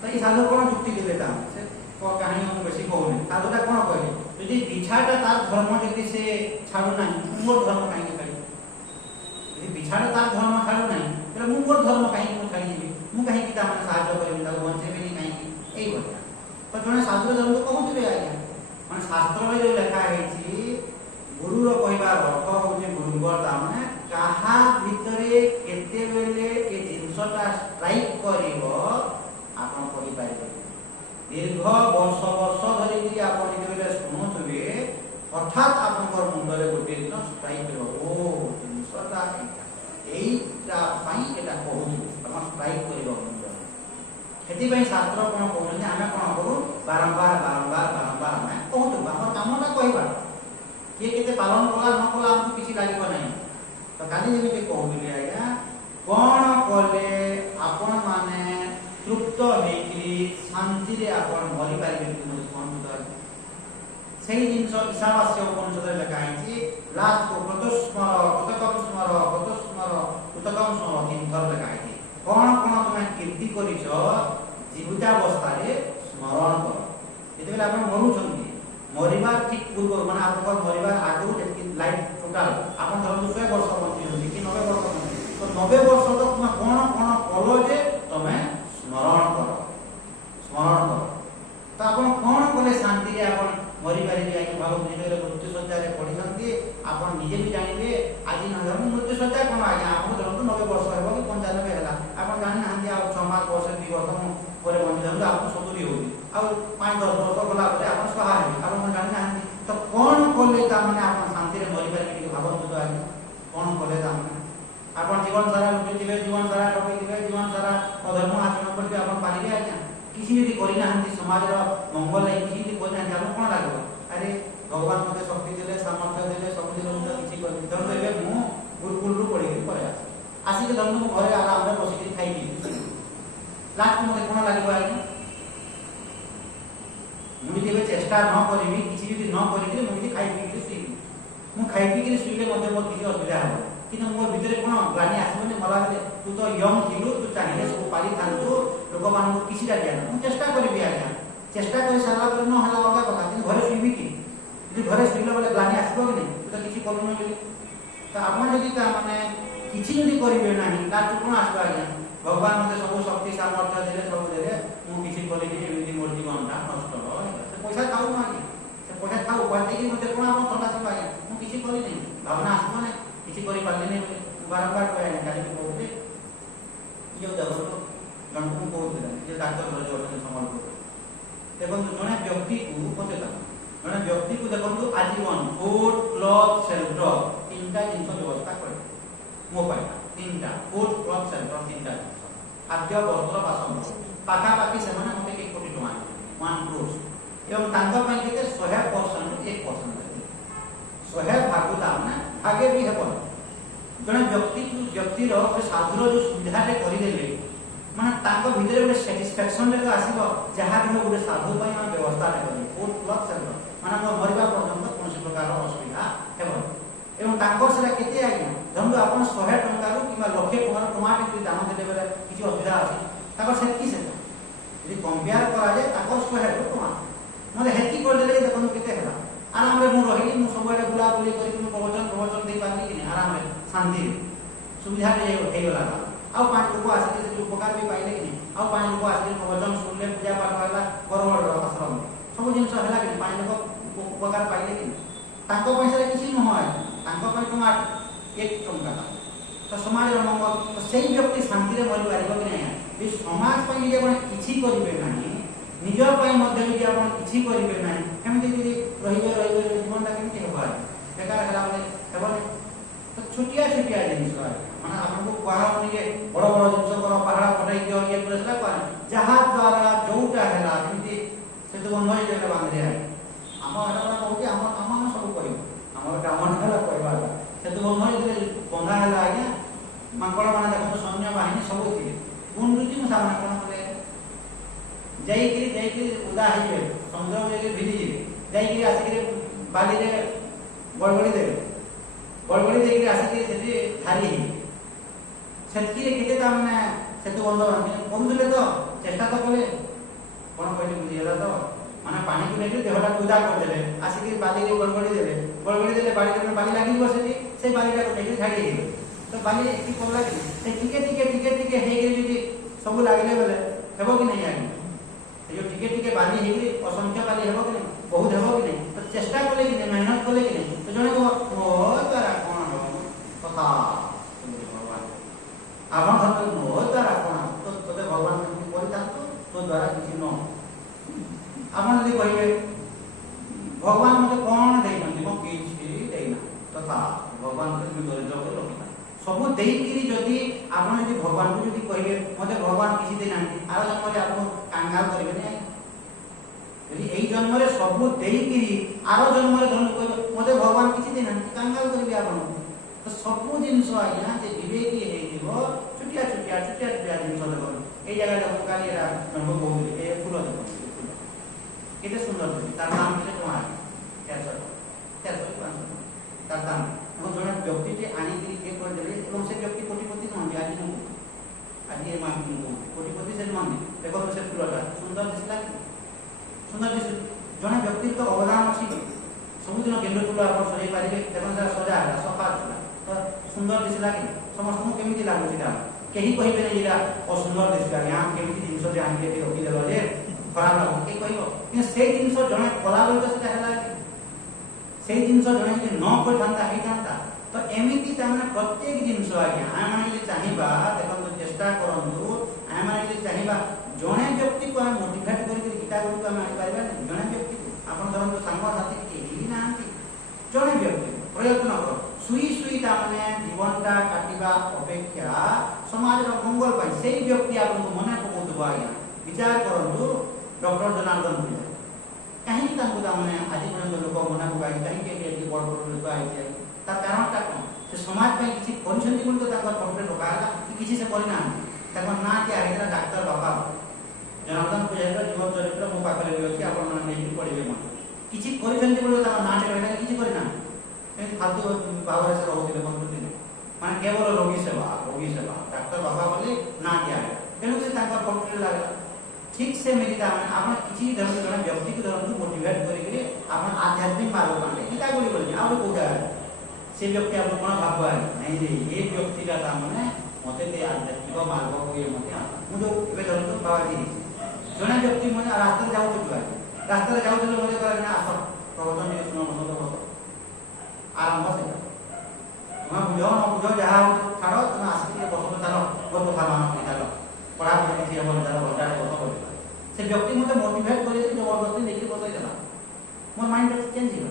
ତ ଏଇ ସାଧୁ କ'ଣ ଯୁକ୍ତି ଦେଲେ ତାମାନେ ସେ କାହାଣୀ ମୁଁ ବେଶୀ କହୁନି। ସାଧୁଟା କ'ଣ କହିଲେ ଯଦି ବିଛାଟା ତାର ଧର୍ମ ଯଦି ସେ ଛାଡ଼ୁନାହିଁ ମୋର ଧର୍ମ କାହିଁକି ଛାଡ଼ିବି? ଯଦି ବିଛାଟା ତାର ଧର୍ମ ଛାଡ଼ୁନାହିଁ ତାହେଲେ ମୁଁ ମୋର ଧର୍ମ କାହିଁକି ମୁଁ ଛାଡ଼ିଯିବି? ମୁଁ କାହିଁକି ତାମାନେ ସାହାଯ୍ୟ କରିବି ତାକୁ ବଞ୍ଚେଇବିନି କାହିଁକି? ଏଇ କଥା ତ ଜଣେ ସାଧୁର ଧର୍ମ କହୁଥିବେ ଆଜ୍ଞା। ମାନେ ଶାସ୍ତ୍ରରେ ଯୋଉ ଲେଖା ହେଇଛି ଗୁରୁର କହିବାର ଅର୍ଥ ହଉଛି ଗୁରୁଙ୍କର ତାମାନେ କାହା ଭିତରେ କେତେବେଳେ ଏ ଜିନିଷଟା ଷ୍ଟ୍ରାଇକ୍ କରିବ ଆପଣ କହିପାରିବେ। ଦୀର୍ଘ ବର୍ଷ ଧରିକି ଆପଣ ଯେତେବେଳେ ଶୁଣୁଥିବେ ହଠାତ୍ ଆପଣଙ୍କର ମୁଣ୍ଡରେ ଗୋଟିଏ ଦିନ ଷ୍ଟ୍ରାଇକ୍ କରିବ, ଓ ଜିନିଷଟା ଏଇଟା ପାଇଁ ଏଇଟା କହୁଛୁ ଆପଣ ଷ୍ଟ୍ରାଇକ୍ କରିବ ମୁଣ୍ଡରେ। ସେଥିପାଇଁ ଶାସ୍ତ୍ର କ'ଣ କହୁଛନ୍ତି ଆମେ କ'ଣ କରୁ ବାରମ୍ବାର ଆମେ କହୁଥିବୁ ଆମର କାମଟା କହିବା। କିଏ କେତେ ପାଳନ କଲା ନ କଲା ଆମକୁ କିଛି ଲାଗିବ ନାହିଁ। ତ କାଲି ଯେମିତି କହୁଥିଲି ଆଜ୍ଞା କ'ଣ କଲେ ଆପଣ ମାନେ ତୃପ୍ତ ହେଇକି ଶାନ୍ତିରେ ଆପଣ ମରିପାରିବେ କୁହନ୍ତୁ। ସେଇ ଜିନିଷ ଈଶାବାସ୍ୟ ଉପନିଷଦରେ ଲେଖା ହେଇଛି ଲାଷ୍ଟକୁ କୃତକମ୍ ସ୍ମର 3 ଥର ଲେଖା ହେଇଛି। କ'ଣ ତୁମେ କୀର୍ତ୍ତି କରିଛ ଜୀବିତାବସ୍ଥାରେ ସ୍ମରଣ କର। ଯେତେବେଳେ ଆପଣ ମରୁଛନ୍ତି ମରିବାର ଠିକ ପୂର୍ବରୁ ମାନେ ଆପଣଙ୍କର ମରିବାର ଆଗରୁ ଯେତିକି ଲାଇଫ୍ ଟୋଟାଲ ଆପଣ ଧରନ୍ତୁ 100 ବର୍ଷ ବଞ୍ଚିଛନ୍ତି କି 90 ବର୍ଷ ବଞ୍ଚିଛନ୍ତି ତ 90 ବର୍ଷ ତ ତୁମେ କ'ଣ କଲ ଯେ ତମେ ସ୍ମରଣ କର। ତ ଆପଣ କ'ଣ କଲେ ଶାନ୍ତିରେ ଆପଣ ମରିପାରିବେ? ଆଜ୍ଞା ଭାବନ୍ତୁ ଯେତେବେଳେ ମୃତ୍ୟୁ ଶଯ୍ୟାରେ ପଡ଼ିଛନ୍ତି ଆପଣ ନିଜେ ବି ଜାଣିବେ ଆଜି ନ ଧରନ୍ତୁ ମୃତ୍ୟୁ ଶଯ୍ୟା କ'ଣ ଆଜ୍ଞା ଆପଣ ଧରନ୍ତୁ 90 ବର୍ଷ ହେବ କି 95 ହେଲା ଆପଣ ଜାଣିନାହାନ୍ତି ଆଉ 6 ମାସ ବର୍ଷ 2 ବର୍ଷ ପରେ ବଞ୍ଚି ଧରନ୍ତୁ ଆପଣ 70 ହେଉଛି ଆଉ 5-10 ବର୍ଷ ଗଲା ପରେ ଆପଣ 100 ହେବେ ଆପଣ ଜାଣିନାହାନ୍ତି। ତ କ'ଣ କଲେ ତାମାନେ ଆପଣ ଶାନ୍ତିରେ ମରିପାରିବେ ଟିକେ ଭାବନ୍ତୁ ତ ଆଜ୍ଞା କ'ଣ କଲେ ତାମାନେ ଆପଣ ଜୀବନ ସାରା ଲୁଟିଥିବେ ଜୀବନ ସାରା ଠକିଥିବେ ଜୀବନ ସାରା ଅଧର୍ମ ଆଚରଣ କରିଥିବେ ଆପଣ ପାରିବେ ଆଜ୍ଞା? କିଛି ଯଦି କରିନାହାନ୍ତି ସମାଜର ମଙ୍ଗଳ ଲାଗି କିଛି ଯଦି କରିନାହାନ୍ତି ଆପଣ କ'ଣ ଲାଗିବ? ଆରେ ଭଗବାନ ମୋତେ ଶକ୍ତି ଦେଲେ ସାମର୍ଥ୍ୟ ଦେଲେ ସବୁ ଦେଲେ ମୁଁ କିଛି କରିବି। ଧରନ୍ତୁ ଏବେ ମୁଁ ଗୁରୁକୁଳରୁ ପଢ଼ିକି ପଳେଇ ଆସିକି ଧରନ୍ତୁ ମୁଁ ଘରେ ଆରାମରେ ବସିକି ଖାଇବି ଲାଷ୍ଟ ମୋତେ କ'ଣ ଲାଗିବ ଆଜ୍ଞା? ମୁଁ ଯଦି ଏବେ ଚେଷ୍ଟା ନ କରିବି କିଛି ଯଦି ନ କରିକି ମୁଁ ଯଦି ଖାଇ ପିଇକିରି ଶୋଇବି ମୁଁ ଖାଇ ପିଇକିରି ଶୋଇଲେ ମଧ୍ୟ ମୋର କିଛି ଅସୁବିଧା ହେବ କିନ୍ତୁ ମୋ ଭିତରେ କ'ଣ ଗ୍ଲାନି ଆସିବନି ମଲାବେଳେ ତୁ ତ ୟଙ୍ଗ ଥିଲୁ ତୁ ଚାହିଁଲେ ସବୁ ପାରିଥାନ୍ତୁ ଲୋକମାନଙ୍କୁ କିଛିଟା ଦିଆନ ମୁଁ ଚେଷ୍ଟା କରିବି ଆଜ୍ଞା। ଚେଷ୍ଟା କରି ସାରିଲା ପରେ ନ ହେଲା ଅଲଗା କଥା କିନ୍ତୁ ଘରେ ଶୋଇବି କି? ଯଦି ଘରେ ଶୋଇଲା ବେଳେ ଗ୍ଲାନି ଆସିବ କି ନାହିଁ ତୁ ତ କିଛି କରୁନି ବୋଲି। ତ ଆପଣ ଯଦି ତାମାନେ କିଛି ଯଦି କରିବେ ନାହିଁ ଲାଷ୍ଟ କ'ଣ ଆସିବ ଆଜ୍ଞା? ଭଗବାନ ମୋତେ ସବୁ ଶକ୍ତି ସାମର୍ଥ୍ୟ ଦେଲେ ସବୁ ଦେଲେ ମୁଁ କିଛି କରିନି ଏମିତି ମୋର ଜୀବନଟା ନଷ୍ଟ ହେବ। ସେ ପଇସା ଖାଉ ଆଜ୍ଞା ସେ ପଇସା ଖାଉ କହିକି ମୋତେ କ'ଣ ଆପଣ ଥଣ୍ଡା ଆସିବ ଆଜ୍ଞା ମୁଁ କିଛି କରିନି ଭାବନା ଆସିବ ନାହିଁ କିଛି କରିପାରିଲିନି ବୋଲି ବାରମ୍ବାର କହେ କାଲି କହୁଥିଲି ଯେଉଁ ଦେଖନ୍ତୁ ଜଣକୁ ମୁଁ କହୁଥିଲି ଯେ ଡାକ୍ତର ଘରେ ଅଛନ୍ତି ସମ୍ବଲପୁର ଦେଖନ୍ତୁ ଜଣେ ବ୍ୟକ୍ତିକୁ ଜଣେ ବ୍ୟକ୍ତିକୁ ଦେଖନ୍ତୁ ଆଜୀବନ ଫୁଡ୍ କ୍ଲଥ୍ ସେଲ୍ଟର 3ଟା ଜିନିଷ ବ୍ୟବସ୍ଥା କରେ ମୋ ପାଇଁ 3ଟା ଫୁଡ୍ କ୍ଲଥ୍ ସେଲ୍ଟର 3ଟା ଜିନିଷ ଖାଦ୍ୟ ବସ୍ତ୍ର ବାସନ ପାଖାପାଖି ସେମାନେ ମୋତେ 1 କୋଟି ଟଙ୍କା 1 crore ଏବଂ ତାଙ୍କ ପାଇଁ କେତେ 100% 1% 100 ଭାଗ ତାମାନେ ଆଗେ ବି ହେବନି। ଜଣେ ବ୍ୟକ୍ତିର ଗୋଟେ ସାଧୁର ଯେଉଁ ସୁବିଧାଟେ କରିଦେଲେ ମାନେ ତାଙ୍କ ଭିତରେ ଗୋଟେ ସାଟିସ୍ଫ୍ୟାକ୍ସନଟେ ଆସିବ ଯାହା ବି ଗୋଟେ ସାଧୁ ପାଇଁ ଆମେ ବ୍ୟବସ୍ଥାଟେ କରିବୁ ଫୁଡ୍ କ୍ଲଥ୍ ସେଲ୍ଟର ମାନେ ମୋ ମରିବା ପର୍ଯ୍ୟନ୍ତ କୌଣସି ପ୍ରକାର ଅସୁବିଧା ହେବନି। ଏବଂ ତାଙ୍କର ସେଟା କେତେ ଆଜ୍ଞା ଧରନ୍ତୁ ଆପଣ 100 ଟଙ୍କାରୁ କିମ୍ବା 1,00,000 ଟଙ୍କାର ଟମାଟୋ ଯଦି ଦାମ ଦେଲେ ବେଲେ କିଛି ଅସୁବିଧା ଅଛି ତାଙ୍କର ସେତିକି ସେଟା ଯଦି କମ୍ପେୟାର କରାଯାଏ ତାଙ୍କର 100 ଟଙ୍କା ମୋତେ ହେତିକି କରିଦେଲେ ଦେଖନ୍ତୁ କେତେ ହେଲା ଆରାମରେ ମୁଁ ରହିଲି ମୁଁ ସବୁଆଡ଼େ ବୁଲାବୁଲି କରିକି ମୁଁ ପ୍ରବଚନ ଦେଇପାରିଲି କି ନାହିଁ ଆରାମରେ ଶାନ୍ତିରେ ସୁବିଧାଟେ ହେଇଗଲା ଆଉ 5 ଲୋକ ଆସିକି ସେଠି ଉପକାର ବି ପାଇଲେ କି ନାହିଁ ଆଉ 5 ଲୋକ ଆସିକି ପ୍ରବଚନ ଶୁଣିଲେ ପୂଜା ପାଠ ହେଲା ବରଗଡ଼ର ଆଶ୍ରମ ସବୁ ଜିନିଷ ହେଲା କି 5 ଲୋକ ଉପକାର ପାଇଲେ କି ନାହିଁ ତାଙ୍କ ପଇସାରେ କିଛି ନୁହଁ ତାଙ୍କ ପାଇଁ ଟଙ୍କା 1 ଟଙ୍କା ତ ସମାଜର ମଙ୍ଗଳ ସେଇ ବ୍ୟକ୍ତି ଶାନ୍ତିରେ ମରିପାରିବ କି ନାହିଁ? ଯଦି ସମାଜ ପାଇଁ ଯଦି ଆପଣ କିଛି କରିବେ ନାହିଁ ନିଜ ପାଇଁ ମଧ୍ୟ ଯଦି ଆପଣ କିଛି କରିବେ ନାହିଁ କେମିତି ଯଦି ରହିବେ ଜୀବନଟା କେମିତି ହେବ ବେକାର ହେଲା ବେଳେ ହେବନି। ତ ଛୋଟିଆ ଜିନିଷ ମାନେ ଆପଣଙ୍କୁ କୁହାହେବନି ଯେ ବଡ଼ ବଡ଼ ଜିନିଷ କର ପାହାଡ଼ କଟାଇ ଦିଅ ଇଏ କରି ସେଟା କୁହା ଯାହାଦ୍ୱାରା ଯୋଉଟା ହେଲା ଯେମିତି ସେ ତ ବନ୍ଧ ହେଇଯାଏ ବାନ୍ଧିଲେ ଆମ ହେଲା କହୁଛି ଆମ ସବୁ କହିବୁ ଆମର କାମ ହେଲା କହିବା ସେତୁ ବନ୍ଧ ଯେତେବେଳେ ବନ୍ଧା ହେଲା ଆଜ୍ଞା ମାଙ୍କଡ଼ ମାନେ ଦେଖନ୍ତୁ ସୈନ୍ୟ ବାହିନୀ ସବୁ ଥିଲେ ପୁଣି ସେମାନେ କ'ଣ କଲେ ଯାଇକିରି ଉଦା ହେଇଯିବେ ସମୁଦ୍ର ଯାଇକି ଭିଜିଯିବେ ଯାଇକିରି ଆସିକିରି ବାଲିରେ ଗଡ଼ଗଡ଼ି ଦେବେ ଗଡ଼ଗଡ଼ି ଦେଇକିରି ଆସିକିରି ସେଠି ଧାରି ହେଇଯିବେ ସେତିକିରେ କେତେ ତାମାନେ ସେତୁ ବନ୍ଧ କରୁଥିଲେ ତ ଚେଷ୍ଟା ତ କଲେ କ'ଣ କହିଲେ ବୁଝିଗଲା ତ ମାନେ ପାଣିକୁ ନେଇକି ଦେହଟାକୁ ଉଦା କରିଦେଲେ ଆସିକି ବାଲିରେ ଗଡ଼ଗଡ଼ି ଦେଲେ ବାଲି ଲାଗିଯିବ ସେଠି ସେ ବାଲିଟାକୁ ନେଇକି ଝାଡ଼ି ହେଇଯିବ ତ ବାଲି ଏଠି ପଡ଼ିଲା କି ସେ ଟିକେ ହେଇକିରି ଯଦି ସବୁ ଲାଗିଲେ ବେଲେ ହେବ କି ନାହିଁ ଆଜ୍ଞା ଏ ଯେଉଁ ଟିକେ ବାଲି ହେଇକିରି ଅସଂଖ୍ୟ ବାଲି ହେବ କି ନାହିଁ ବହୁତ ହେବ କି ନାହିଁ ତ ଚେଷ୍ଟା କଲେ କି ନାହିଁ ମେହନତ କଲେ କି ନାହିଁ ତ ଜଣେ କହିବ ମୋ ଦ୍ୱାରା କ'ଣ ହେବ କଥା ଭଗବାନ ଆପଣ ଭାବନ୍ତୁ ମୋ ଦ୍ୱାରା କ'ଣ ତ ତୋତେ ଭଗବାନ କରିଥାନ୍ତୁ ତୋ ଦ୍ୱାରା କିଛି ନ ଆପଣ ଯଦି କହିବେ ଭଗବାନ ମୋତେ କ'ଣ ଦେଇଛନ୍ତି ମୁଁ କିଛି ଦେଇନା ତଥା ଭଗବାନ ଦରିଦ୍ର କରି ରଖିନା ସବୁ ଦେଇକିରି ଯଦି ଆପଣ ଯଦି ଭଗବାନଙ୍କୁ ଯଦି କହିବେ ମୋତେ ଭଗବାନ କିଛି ଦେଇନାହାନ୍ତି ଆର ଜନ୍ମରେ ଆପଣ କାଙ୍ଗାଲ କରିବେନି ଯଦି ଏଇ ଜନ୍ମରେ ସବୁ ଦେଇକିରି ଆର ଜନ୍ମରେ ଧରନ୍ତୁ କହିବେ ମୋତେ ଭଗବାନ କିଛି ଦେଇନାହାନ୍ତି କାଙ୍ଗାଲ କରିବେ ଆପଣଙ୍କୁ ତ ସବୁ ଜିନିଷ ଆଜ୍ଞା ଯେ ବିବେକୀ ହେଇଯିବ ଛୋଟିଆ ଜିନିଷ ଦେଖନ୍ତୁ ଏଇ ଜାଗାରେ ଦେଖନ୍ତୁ କାଲି ଏଇଟା ଜନ୍ମ କହୁଥିଲି ଏ ଫୁଲ ଦେଖନ୍ତୁ କେତେ ସୁନ୍ଦର ଦିଶୁଛି ତାର ଦାମ କେତେ ଟଙ୍କା 400 500 ତାର ଦାମ এবং জনে ব্যক্তিটি আনিকি কে করে দেবে এবং সে ব্যক্তি কোটিপতি নয় আজ এ মানবি কোটিপতি সে নয় দেখো সে ফুলটা সুন্দর দিশলা সুন্দর দিশু জনে ব্যক্তির তো অবদান আছে সমুদ্র গেন্ডু ফুল আপন সজাই পারিবে দেখুন সেটা সজা ହେଲା সফা ଥିଲା তো সুন্দর দিশলা কি ସମସ୍ତଙ୍କୁ କେମିତି ଲାଗୁଛି ତା କେହି କହିବେନି ଏଇଟା ଅସୁନ୍ଦର ଦିଶଲା ୟା କେମିତି ଜିନିଷ ଯେ ଆଣିକି ଏଠି ରଖିଦେଲ ଯେ ଖରାପ ଲାଗୁ କେହି କହିବ କିନ୍ତୁ ସେଇ ଜିନିଷ ଜଣେ କଲାବେଳେ ସେଟା ହେଲା সেই জিনিস জনে যদি ন করতান্তা হইতান্তা তো এমিতি তাମାନେ প্রত্যেক জিনিস আজ্ঞা আমি যদি চাহিবা দেখন্তু চেষ্টা করন্তু আমি যদি চাহিবা জনে ব্যক্তিকে আমি মোটিভেট করি গীতা গুলো আমি আনি পারিবা জনে ব্যক্তি আপন ধরন্তু সাঙ্গ সাথী কেহি নাহান্তি জনে ব্যক্তি প্রয়ত্ন কর সুই তাମାନେ জীবনটা কাটিবা অপেক্ষা সমাজের মঙ্গল পাই সেই ব্যক্তি আপনাকে মনে পকাউথিব আজ্ঞা বিচার করন্তু ডক্টর জনার্দন ভূঁইয়া कहीं ताने आज पर्यटन लोक मना पकाई कहीं बड़ लोक आई तार कारणटा कौन से समाज में किसी फटे ठकाला कि से करना ना क्या डाक्तर बापा जनार्दन पूजा जीवन चरित्र मो पाखे भी अच्छी आप पढ़े किसी नाटे रहा किसी करना फालतू भाव से रोते बंधुते माने केवल रोगी सेवा डाक्तर बापा बोले ना क्या तेणुक फटे लगा ठीक से मेरी आपण किसी धर्म जन व्यक्ति को धर्म मोटिवेट करी आपण आध्यात्मिक मार्ग कांडे किता गुडी बोलनी आ कोठा से व्यक्ति आप कोन भाबवा नहीं जे ये व्यक्ति का ता माने मते ते आध्यात्मिक मार्ग को ये मते मु जो एबे धर्म बाबा जी जन व्यक्ति माने रास्ता जाउ मते करे आस प्रवचन के सुनो मत बस आरंभ से तुम बुझो न बुझो जहा छाड़ो तुम आसी के बस चलो बहुत कथा मान निकालो पढ़ा पढ़ी थी हम जरा बड़ा बस कर से व्यक्ति मते मोटिवेट करे जबरदस्ती लेके बसाई देला मोर माइंड चेंज हो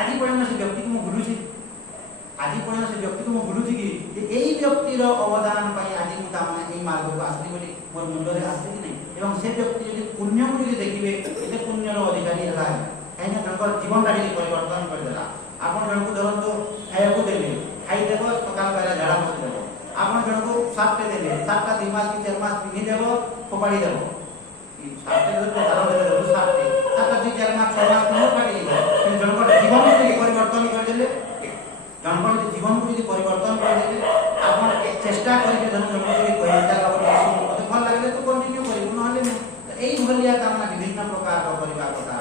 आज पर्यंत से व्यक्ति को भूलू छी कि एई व्यक्तिर अवदान पाई आज मु ताने एई मार्ग को आसली बोली मोर मुंडरे आसली कि नहीं एवं से व्यक्ति यदि पुण्य को यदि देखिबे एते पुण्यर अधिकारी हला काहे ना तंकर जीवनटा यदि परिवर्तन कर देला आपण जन को धरंतो खाइबो देले खाइ देबो सकाळ बेला झाड़ा बसि देबो आपण जन को सातटे देले सातटा 3 मास की 4 मास पिनी देबो फोपाड़ी देबो सातटे तो झाड़ा देले सातटे 4 मास 6 मास न काटी देबो जन को जीवन को परिवर्तन कर देले जन को जीवन को यदि परिवर्तन कर देले आपण एक चेष्टा करिके जन को यदि कहता मते भल लागले तो कंटिन्यू करिबो नहले एई भलिया कामना विभिन्न प्रकार करिबा कथा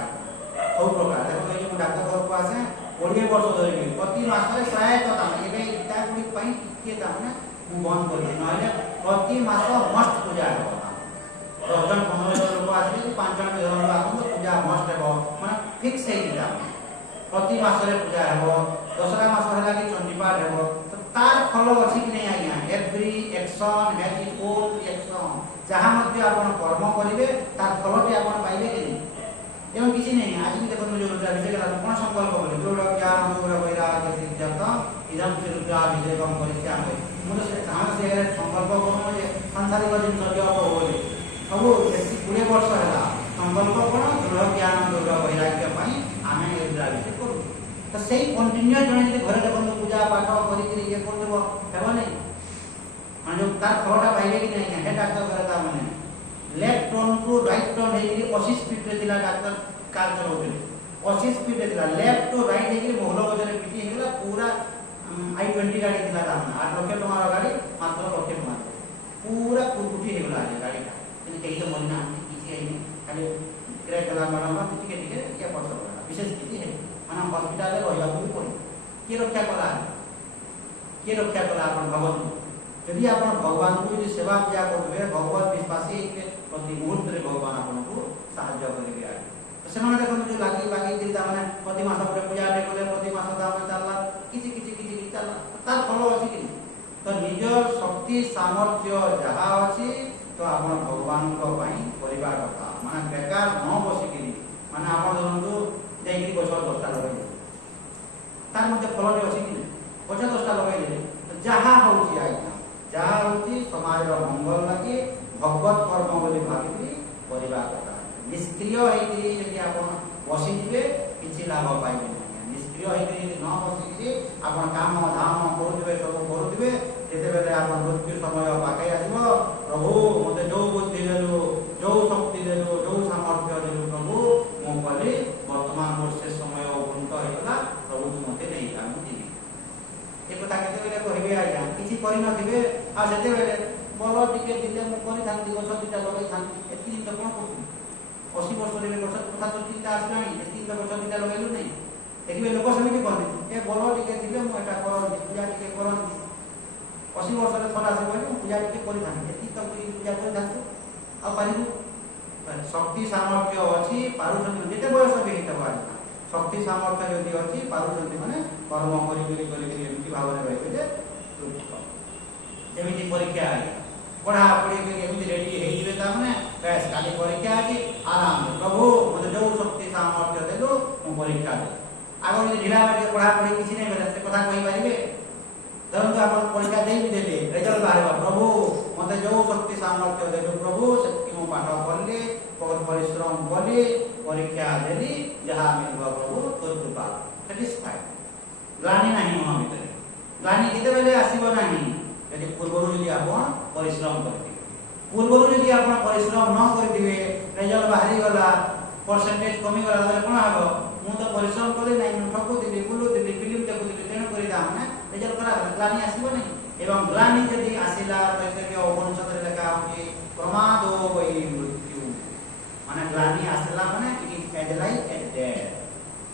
सब प्रकार देखो ये डाक्टर घर को आसे 20 वर्ष धरि प्रति मासरे प्राय तो तामे एबे इटा गुडी पई के तामे मु बंद कर दे नहले प्रति मास मस्ट पूजा हो 10 जन 15 जन लोक आसे 5 जन धरन आसो पूजा मस्ट हो माने फिक्स है इटा प्रति मासरे पूजा हो दसरा मास होला कि चंडीपाठ हो तो तार फल अछि कि नहीं आज्ञा every action has it own reaction जहां मध्ये आपण कर्म करिवे तार फलटी आपण पाइबे कि नहीं एवं किसी नहीं आज भी देखो जो रुद्राभिषेक का कौन संकल्प बोले जो ज्ञान जो वैराग्य सिद्धार्थ इदम से रुद्राभिषेकम करिष्यामि मुझे से कहां से संकल्प करो जे संसारिक दिन जप होले सब 20 वर्ष होला संकल्प कोन दृढ़ ज्ञान दृढ़ वैराग्य पई आमे रुद्राभिषेक करू तो सेही कंटिन्यू जने जे घरे देखो पूजा पाठ करी ये कर देबो हेबो नै माने तार फलटा पाइबे कि नै हे डाक्टर करता माने left turn to right turn हे कि 80 स्पीड रे दिला डाक्टर कार चलाउते 80 स्पीड रे दिला लेफ्ट टू राइट हे कि मोहलो गजरे पिटी हेला पूरा i20 गाड़ी दिला ता 8 लाख टका गाड़ी मात्र लाख टका पूरा कुटकुटी हे गला गाड़ीटा कि कहीं तो मन ना किसी आई खाली क्रैक गला मारा टिके टिके या पड़ गला विशेष किसी है माने हॉस्पिटल रे रहया भी पड़ी के रक्षा कला अपन भगवान यदि अपन भगवान को यदि सेवा किया करबे भगवान विश्वासी के प्रति मुहूर्त रे भगवान आपन को सहायता करिवे आ तो सेमाने देखो जो लागी बागी दिन माने प्रति मास रे पूजा रे कोले प्रति मास दाम चलला किछि चलला तार फल अछि कि तो निज शक्ति सामर्थ्य जहा अछि तो अपन भगवान को पई परिवार कथा माने बेकार न बसी कि माने आपण जंतु जाई गछ 10टा लगाई तार मध्ये फल रे अछि कि गछ 10टा लगाई तो जहा होछि आइना जहा होछि समाज रो मंगल लागि भगवत कर्म बोली भाबी परिवार कथा निष्क्रिय है कि यदि आपण बसी दिबे किछि लाभ पाइबे निष्क्रिय है कि न बसी कि आपण काम धाम करूदिबे सब करूदिबे जेते बेले आपण मृत्यु समय पाके आइबो प्रभु मते जो बुद्धि देलु जो शक्ति देलु जो सामर्थ्य देलु प्रभु मो पले वर्तमान वर्ष समय उपनीत होइला प्रभु मते नै काम दिबी ए कथा केते बेले कहबे आज्ञा किछि करि न दिबे आ जेते बेले बोलो टिके दिले मु करि थांती गछ दिटा लगाई थांती एति दिन कोन करु 80 वर्ष रे गछ कथा तो चिंता आसलानी एति दिन गछ दिटा लगाइलु नै देखिबे लोक समिति कहते ए बोलो टिके दिले मु एटा करन पूजा टिके करन 80 वर्ष रे थोड़ा से कहले पूजा टिके करि थांती एति तो पूजा करि थांती आ पारिबु शक्ति सामर्थ्य अछि पारुछन जेते बयस बेहित बाय शक्ति सामर्थ्य यदि अछि पारुछन माने कर्म करि एमिति भावरे रहइबे जेमिति परीक्षा आइ पढ़ा पढ़ी के एमिति रेडी हेइ दिबे ता माने बस खाली परीक्षा आइ आराम प्रभु मते जो शक्ति सामर्थ्य देलु मु परीक्षा दे आगो जे ढिला बाटे पढ़ा पढ़ी किछि नै बेले से कथा कहि पारिबे धरन तो आपण परीक्षा देइ भी देले रिजल्ट बाहरबा प्रभु मते जो शक्ति सामर्थ्य देलु प्रभु सेति मु पाठ पढ़ले बहुत परिश्रम कली परीक्षा देली जहा मिलबा प्रभु तोर कृपा सैटिस्फाइड ग्लानि नाही मन भितर ग्लानि केते बेले आसीबो नाही यदि पूर्वरु यदि आपण परिश्रम करथि पूर्वरु यदि आपण परिश्रम न करथिबे रिजल्ट बाहरी गला परसेंटेज कमी गला तले कोन हबो मु तो परिश्रम करी नाही मु ठकु दिबी बुलु दिबी फिल्म देखु दिबी तेन करी दा माने रिजल्ट करा ग्लानि आसीबो नाही एवं ग्लानि यदि आसीला तैतरीय उपनिषद रे लेखा होची प्रमादो वै मृत्यु माने ग्लानि आसीला माने it is as like as death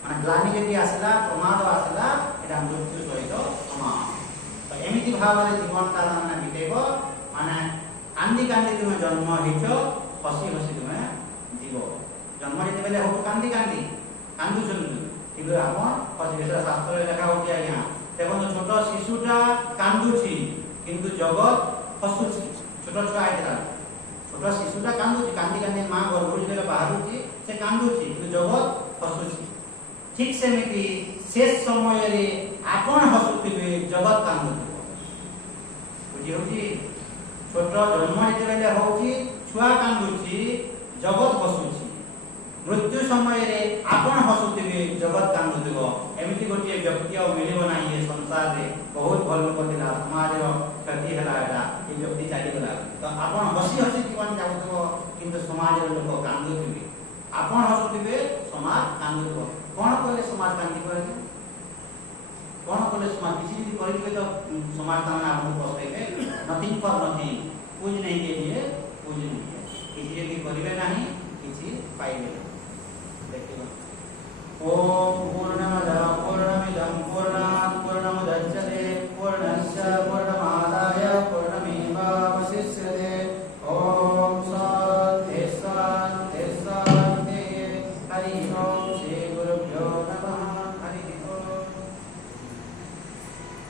माने ग्लानि यदि आसीला प्रमाद आसीला एटा मृत्यु सहित समान तो एमिति भावरे जीवनटा माने बितेबो माने कांदी कांदी तुमे जन्म हिचो हसी हसी तुमे जीवो जन्म जेते बेले हो कांदी कांदी कांदु चलु ठीक आपण हसी हसी शास्त्र रे लेखा होती आज्ञा देखो छोट शिशुटा कांदुची किंतु जगत हसुची छोट छुआ आइतरा छोट शिशुटा कांदुची कांदी कांदी मां गर्भरू जेले बाहरुची से कांदुची किंतु जगत हसुची ठीक सेमिति शेष समय रे आपण हसुथिबे जगत कांदुथिबो बुझी होची छोट जन्म जेते बेले होची छुआ कांदुची जगत हसुची मृत्यु समय रे आपण हसुथिबे जगत कांदुथिबो एमिति गोटिए व्यक्ति आ मिलिबो नाही ए संसार रे बहुत भल लोक दिला समाज रो क्षति हला एटा ए व्यक्ति चाली गला तो आपण हसी हसी जीवन जाउथबो किंतु समाज रो लोक कांदुथिबे आपण हसुथिबे समाज कांदुथिबो कोन कोले समाज कांदी करे कोन कोले समाज किसी भी करिबे तो समाज ताना आपन पछेबे नथिंग फॉर नथिंग कुछ नहीं के लिए कुछ नहीं किसी भी करिवे नाही किछि पाइबे देखिबो ओम पूर्णमद